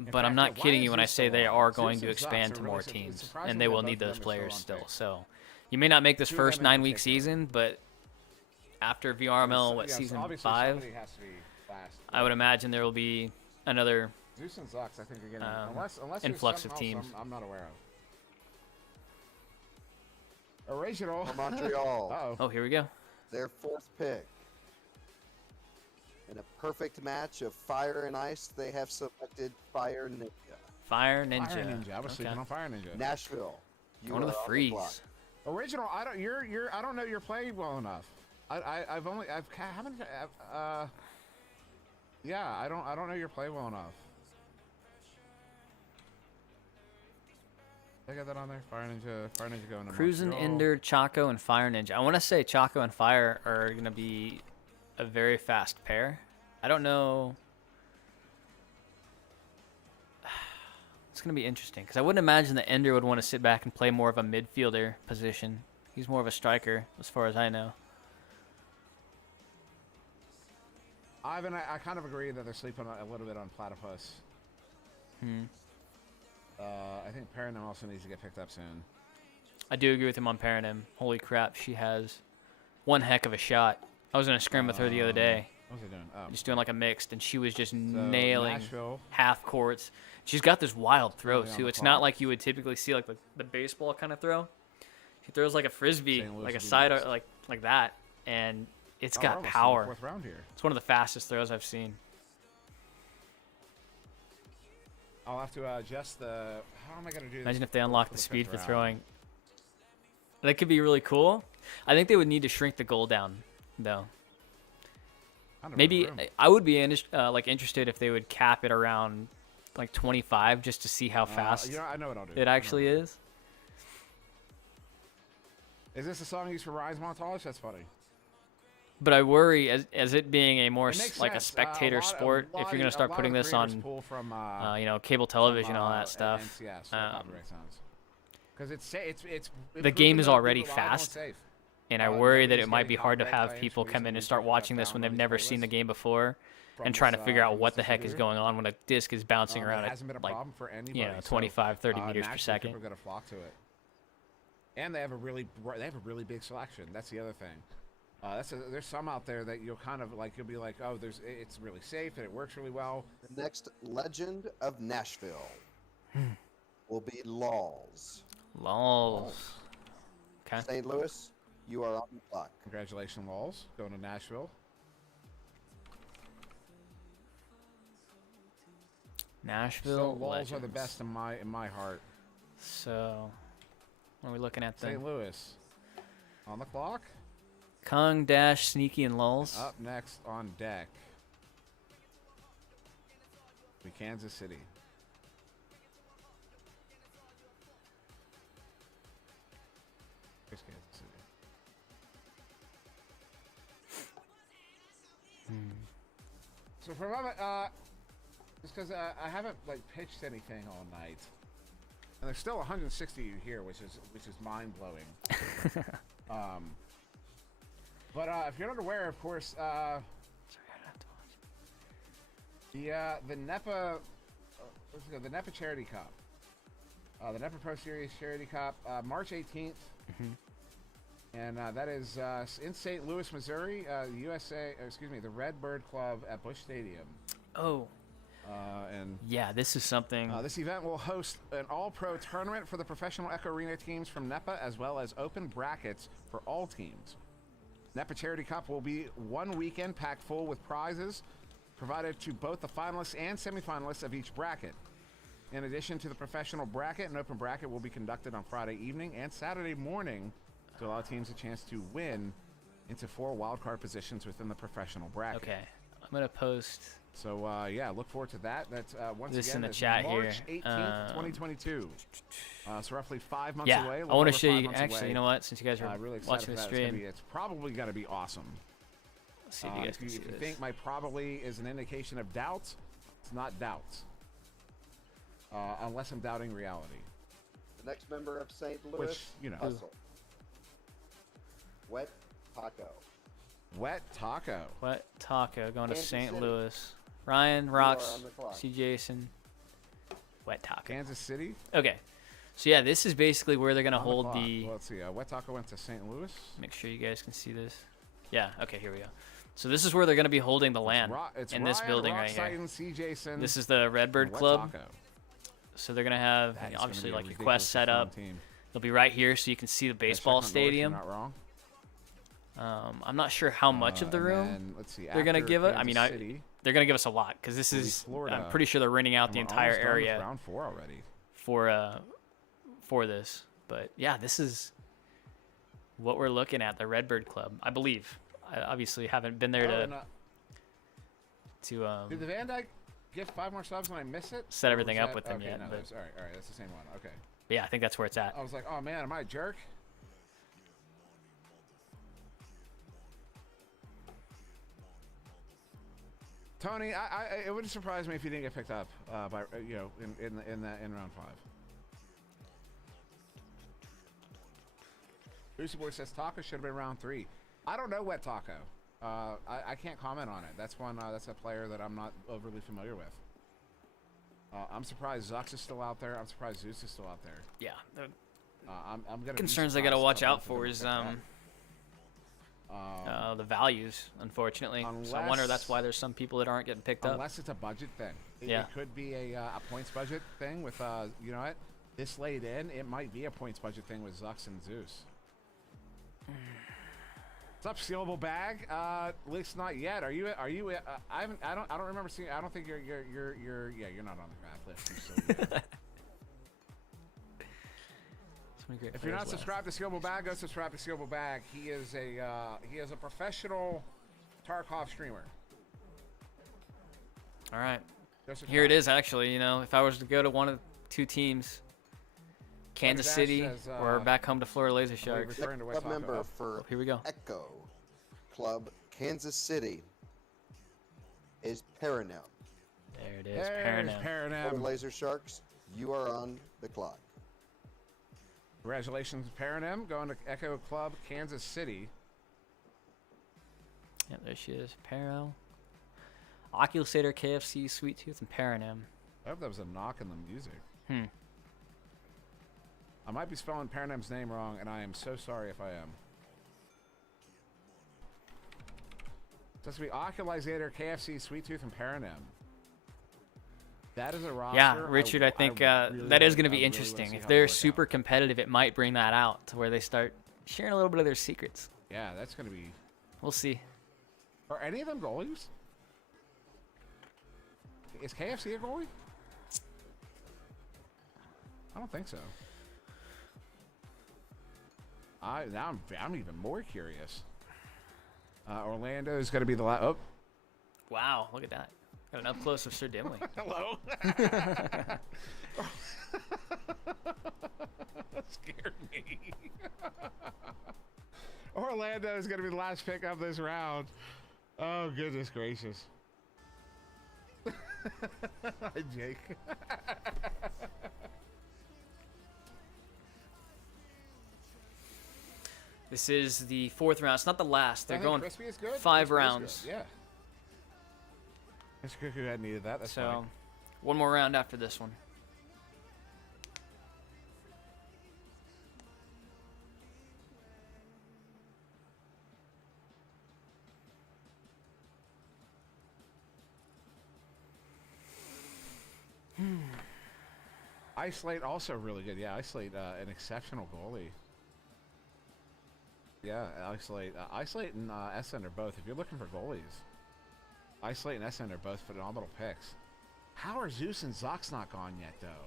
But fact, I'm not why kidding is you when I Zeus say still they up? are Zeus going to and Zux expand are to really more su- teams, surprising and they that will both need of them those are still players on still. pick. So you may not make this Two of them first in 9 week particular. season, but after VRML, what, Yeah, so season obviously 5, somebody has to be last. I would imagine there will be another Zeus and Zux, I think, again, unless there's influx of something else teams. I'm not aware of. Original. For Montreal, Uh-oh. Oh, here we go. their fourth pick. In a perfect match of fire and ice, they have selected Fire Ninja. Fire Ninja. Fire Ninja. I was Okay. sleeping on Fire Ninja. Nashville. You One of are the on frees. clock. Original. I don't know your play well enough. I've haven't. Yeah, I don't know your play well enough. Did I got that on there? Fire Ninja going to Cruisin' Montreal. Ender, Chaco, and Fire Ninja. I want to say Chaco and Fire are going to be a very fast pair. I don't know. It's going to be interesting because I wouldn't imagine that Ender would want to sit back and play more of a midfielder position. He's more of a striker, as far as I know. Ivan, I kind of agree that they're sleeping a little bit on Platypus. I think Paranym also needs to get picked up soon. I do agree with him on Paranym. Holy crap, she has one heck of a shot. I was in a scrim with her the other day. What's he doing? Oh. Just doing like a mixed, and she was just nailing Nashville. half courts. She's got this wild throw Totally on too. the It's clock. not like you would typically see like the baseball kind of throw. She throws like a frisbee, St. Louis like a would be side next. like that, and it's Oh, we're got almost in the power. fourth round here. It's one of the fastest throws I've seen. I'll have to adjust the. How am I going to do this? Imagine if they unlock for the speed fifth for round? throwing. That could be really cool. I think they would need to shrink the goal down, though. I don't know Maybe the room. I would be interested if they would cap it around like 25 just to see how fast I know what I'll do. it actually is. Is this a song used for Rise montage? That's funny. But I worry as it being a more It makes like a sense. spectator sport, if you're going to start putting this on, from, cable television, all that stuff. NCS, um, because it's the game is proven that already people reliable and fast. safe. And I the worry that league's it might be getting hard to copyright have claims people for come in using and start music watching this when they've downloaded never from seen the playlists game before from and trying to this, figure out from what this the heck is computer. going on when a disc is bouncing around It at hasn't been a like problem for anybody. 25, 30 meters per naturally second. People are gonna flock to it, and they have a really big selection. That's the other thing. There's some out there that you'll kind of like. You'll be like, oh, it's really safe and it works really well. The next legend of Nashville will be Laws. Lols. Okay. St. Louis, you are on the clock. Congratulations, Walls, going to Nashville. Nashville. So Walls are the Legends. best in my heart. So, what are we looking at then? St. Louis on the clock. Kung, Dash, Sneaky, and Lulz. Up next on deck, be Kansas City. Here's Kansas City. So for a moment, just because I haven't like pitched anything all night, and there's still 160 of you here, which is mind blowing. But if you're not aware, of course, the NEPA, the NEPA Charity Cup, the NEPA Pro Series Charity Cup, March 18th, and that is in St. Louis, Missouri, the Redbird Club at Busch Stadium. Oh, And Yeah, this is something. This event will host an all-pro tournament for the professional Echo Arena teams from NEPA, as well as open brackets for all teams. NEPA Charity Cup will be one weekend packed full with prizes provided to both the finalists and semifinalists of each bracket. In addition to the professional bracket, an open bracket will be conducted on Friday evening and Saturday morning to allow teams a chance to win into 4 wildcard positions within the professional bracket. Okay, I'm gonna post. So yeah, look forward to that. That's once This again in the is chat here. March 18th, 2022. So roughly 5 months Yeah, away. I want to show you. Actually, you know what? Since you guys are really watching the stream, it's probably going to be awesome. let's see if you guys can see if you this. think my probably is an indication of doubt, it's not doubt. Unless I'm doubting reality. The next member of St. Louis, Which, you know. Hustle. Wet Taco. Wet Taco. What taco going to Kansas St. City. Louis? Ryan, are Rocks, on the clock. C. Jason. Wet taco. Kansas City. Okay, so yeah, this is basically where they're gonna On hold clock. the. Well, let's see. Wet Taco went to St. Louis. Make sure you guys can see this. Yeah. Okay, here we go. So this is where they're gonna be holding the land It's in this Ryan, building Rock right here. Titan, C. Jason. This is the Redbird and Wet Club. Taco. So they're gonna have That is gonna obviously be a like your ridiculously quest set fun up. team. They'll be right here, so you can see the Yeah, baseball check my notes, stadium. you're not wrong. I'm not sure how much of the And room then, let's see, they're gonna after give it. I Kansas mean, City, they're gonna give us a lot because this will be is. Florida. I'm pretty sure they're renting out and the we're entire almost done with area round 4 already. for this. But yeah, this is what we're looking at. The Redbird Club, I believe. I obviously haven't been there to Did the Van Dyke give 5 more subs when I miss it? set Or everything was up that- with them okay, yet, No, but- that's, all right, that's the same one. Okay. yeah, I think that's where it's at. I was like, oh man, am I a jerk? Tony, it wouldn't surprise me if you didn't get picked up by in round 5. Lucy Boy says Taco should have been round 3. I don't know Wet Taco. I can't comment on it. That's one. That's a player that I'm not overly familiar with. I'm surprised Zux is still out there. I'm surprised Zeus is still out there. Yeah, the I'm gonna be concerns I surprised gotta watch if out both of for them is pick that. the values, unfortunately. So I wonder that's why there's some people that aren't getting picked up. Unless it's a budget thing. Yeah. It could be a points budget thing with, you know what? This late in, it might be a points budget thing with Zux and Zeus. What's up, Sealable Bag? At least not yet. Are you? I don't remember seeing. I don't think you're. Yeah, you're not on the draft list. You're still If you're not subscribed to Sealable Bag, go subscribe to Sealable Bag. He is a professional Tarkov streamer. All right, Go subscribe. here it is. Actually, you know, if I was to go to one of 2 teams, Kansas Dash City says, or back home to Florida Laser Sharks. referring to Wet Club Taco. member for Here we go. Echo Club Kansas City is Paranel. There it is. There's Paranam. Paranam. Laser Sharks, you are on the clock. Congratulations, Paranam, going to Echo Club Kansas City. Yeah, there she is. Paro. Oculusator, KFC, Sweet Tooth, and Paranam. I hope that was a knock in the music. Hmm. I might be spelling Paranam's name wrong, and I am so sorry if I am. It's supposed to be Oculusator, KFC, Sweet Tooth, and Paranam. That is a roster. Yeah, Richard, I think really that is like- going to I be really interesting. wanna see If how they're it works super out. competitive, it might bring that out to where they start sharing a little bit of their secrets. Yeah, that's going to be... We'll see. Are any of them goalies? Is KFC a goalie? I don't think so. Now I'm even more curious. Orlando is going to be the last... Oh. Wow, look at that. Got an up close of Sir Dimly. Hello. Scared me. Orlando is going to be the last pick of this round. Oh, goodness gracious. Hi, Jake. This is the 4th round. It's not the last. They're I think going Crispy is good. 5 Crispy is rounds. good, yeah. Mr. Cuckoo had needed that. That's So, fine. one more round after this one. Isolate also really good. Yeah, Isolate an exceptional goalie. Yeah, Isolate and Essen are both. If you're looking for goalies, Isolate and Essen are both phenomenal picks. How are Zeus and Zox not gone yet, though?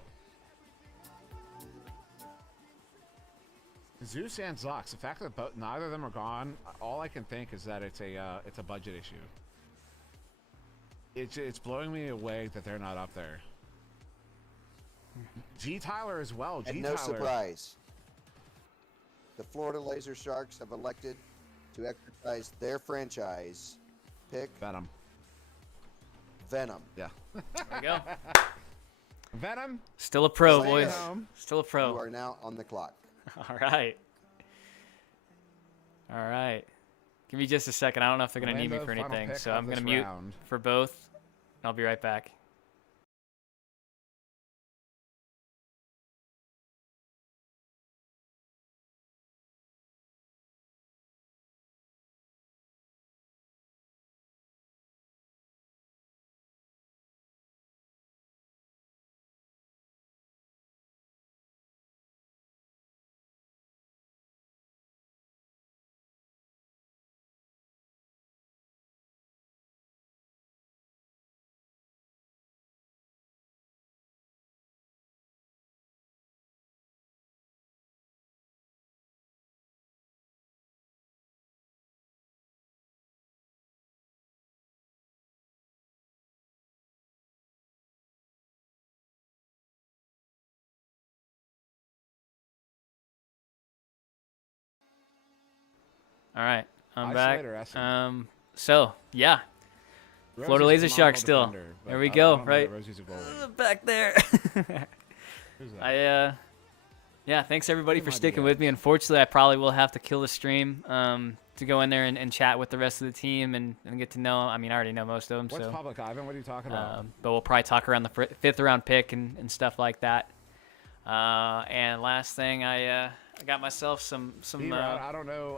Zeus and Zox. The fact that neither of them are gone, all I can think is that it's a budget issue. It's blowing me away that they're not up there. G Tyler as well. And no surprise, the Florida Laser Sharks have elected to exercise their franchise pick. Venom. Venom. Yeah. There we go. Venom. Still a pro, Venom. boys. Still a You pro. are now on the clock. All right. All right. Give me just a second. I don't know if they're going to need me for anything, so I'm going to mute for both. And I'll be right back. All right. I'm back. So, yeah. Florida Laser Shark still. Defender, there we go, right? Back there. Who's that? Yeah, thanks everybody Who for might be sticking that? with me. Unfortunately, I probably will have to kill the stream to go in there and chat with the rest of the team and get to know. I mean, I already know most of them. What's so, public, Ivan? What are you talking about? but we'll probably talk around the fifth round pick and stuff like that. And last thing, I got myself some I don't know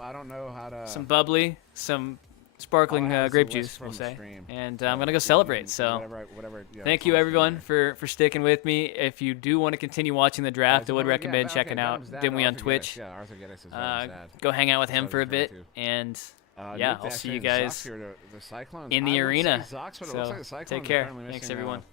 how to. some bubbly, some sparkling All I have is grape the list juice, from we'll the say. stream. And I'm gonna go celebrate. So whatever, thank you everyone for sticking with me. If you do want to continue watching the draft, I would recommend checking out Dimwee on Twitch. Yeah, Arthur Geddes is sad. Go hang out with him That's for a what I was bit, referring and Nuke I'll see you Dash and guys Zox here, the Cyclones. in I the would arena. say Zox, but it So looks like the Cyclones take are care. currently Thanks missing, everyone.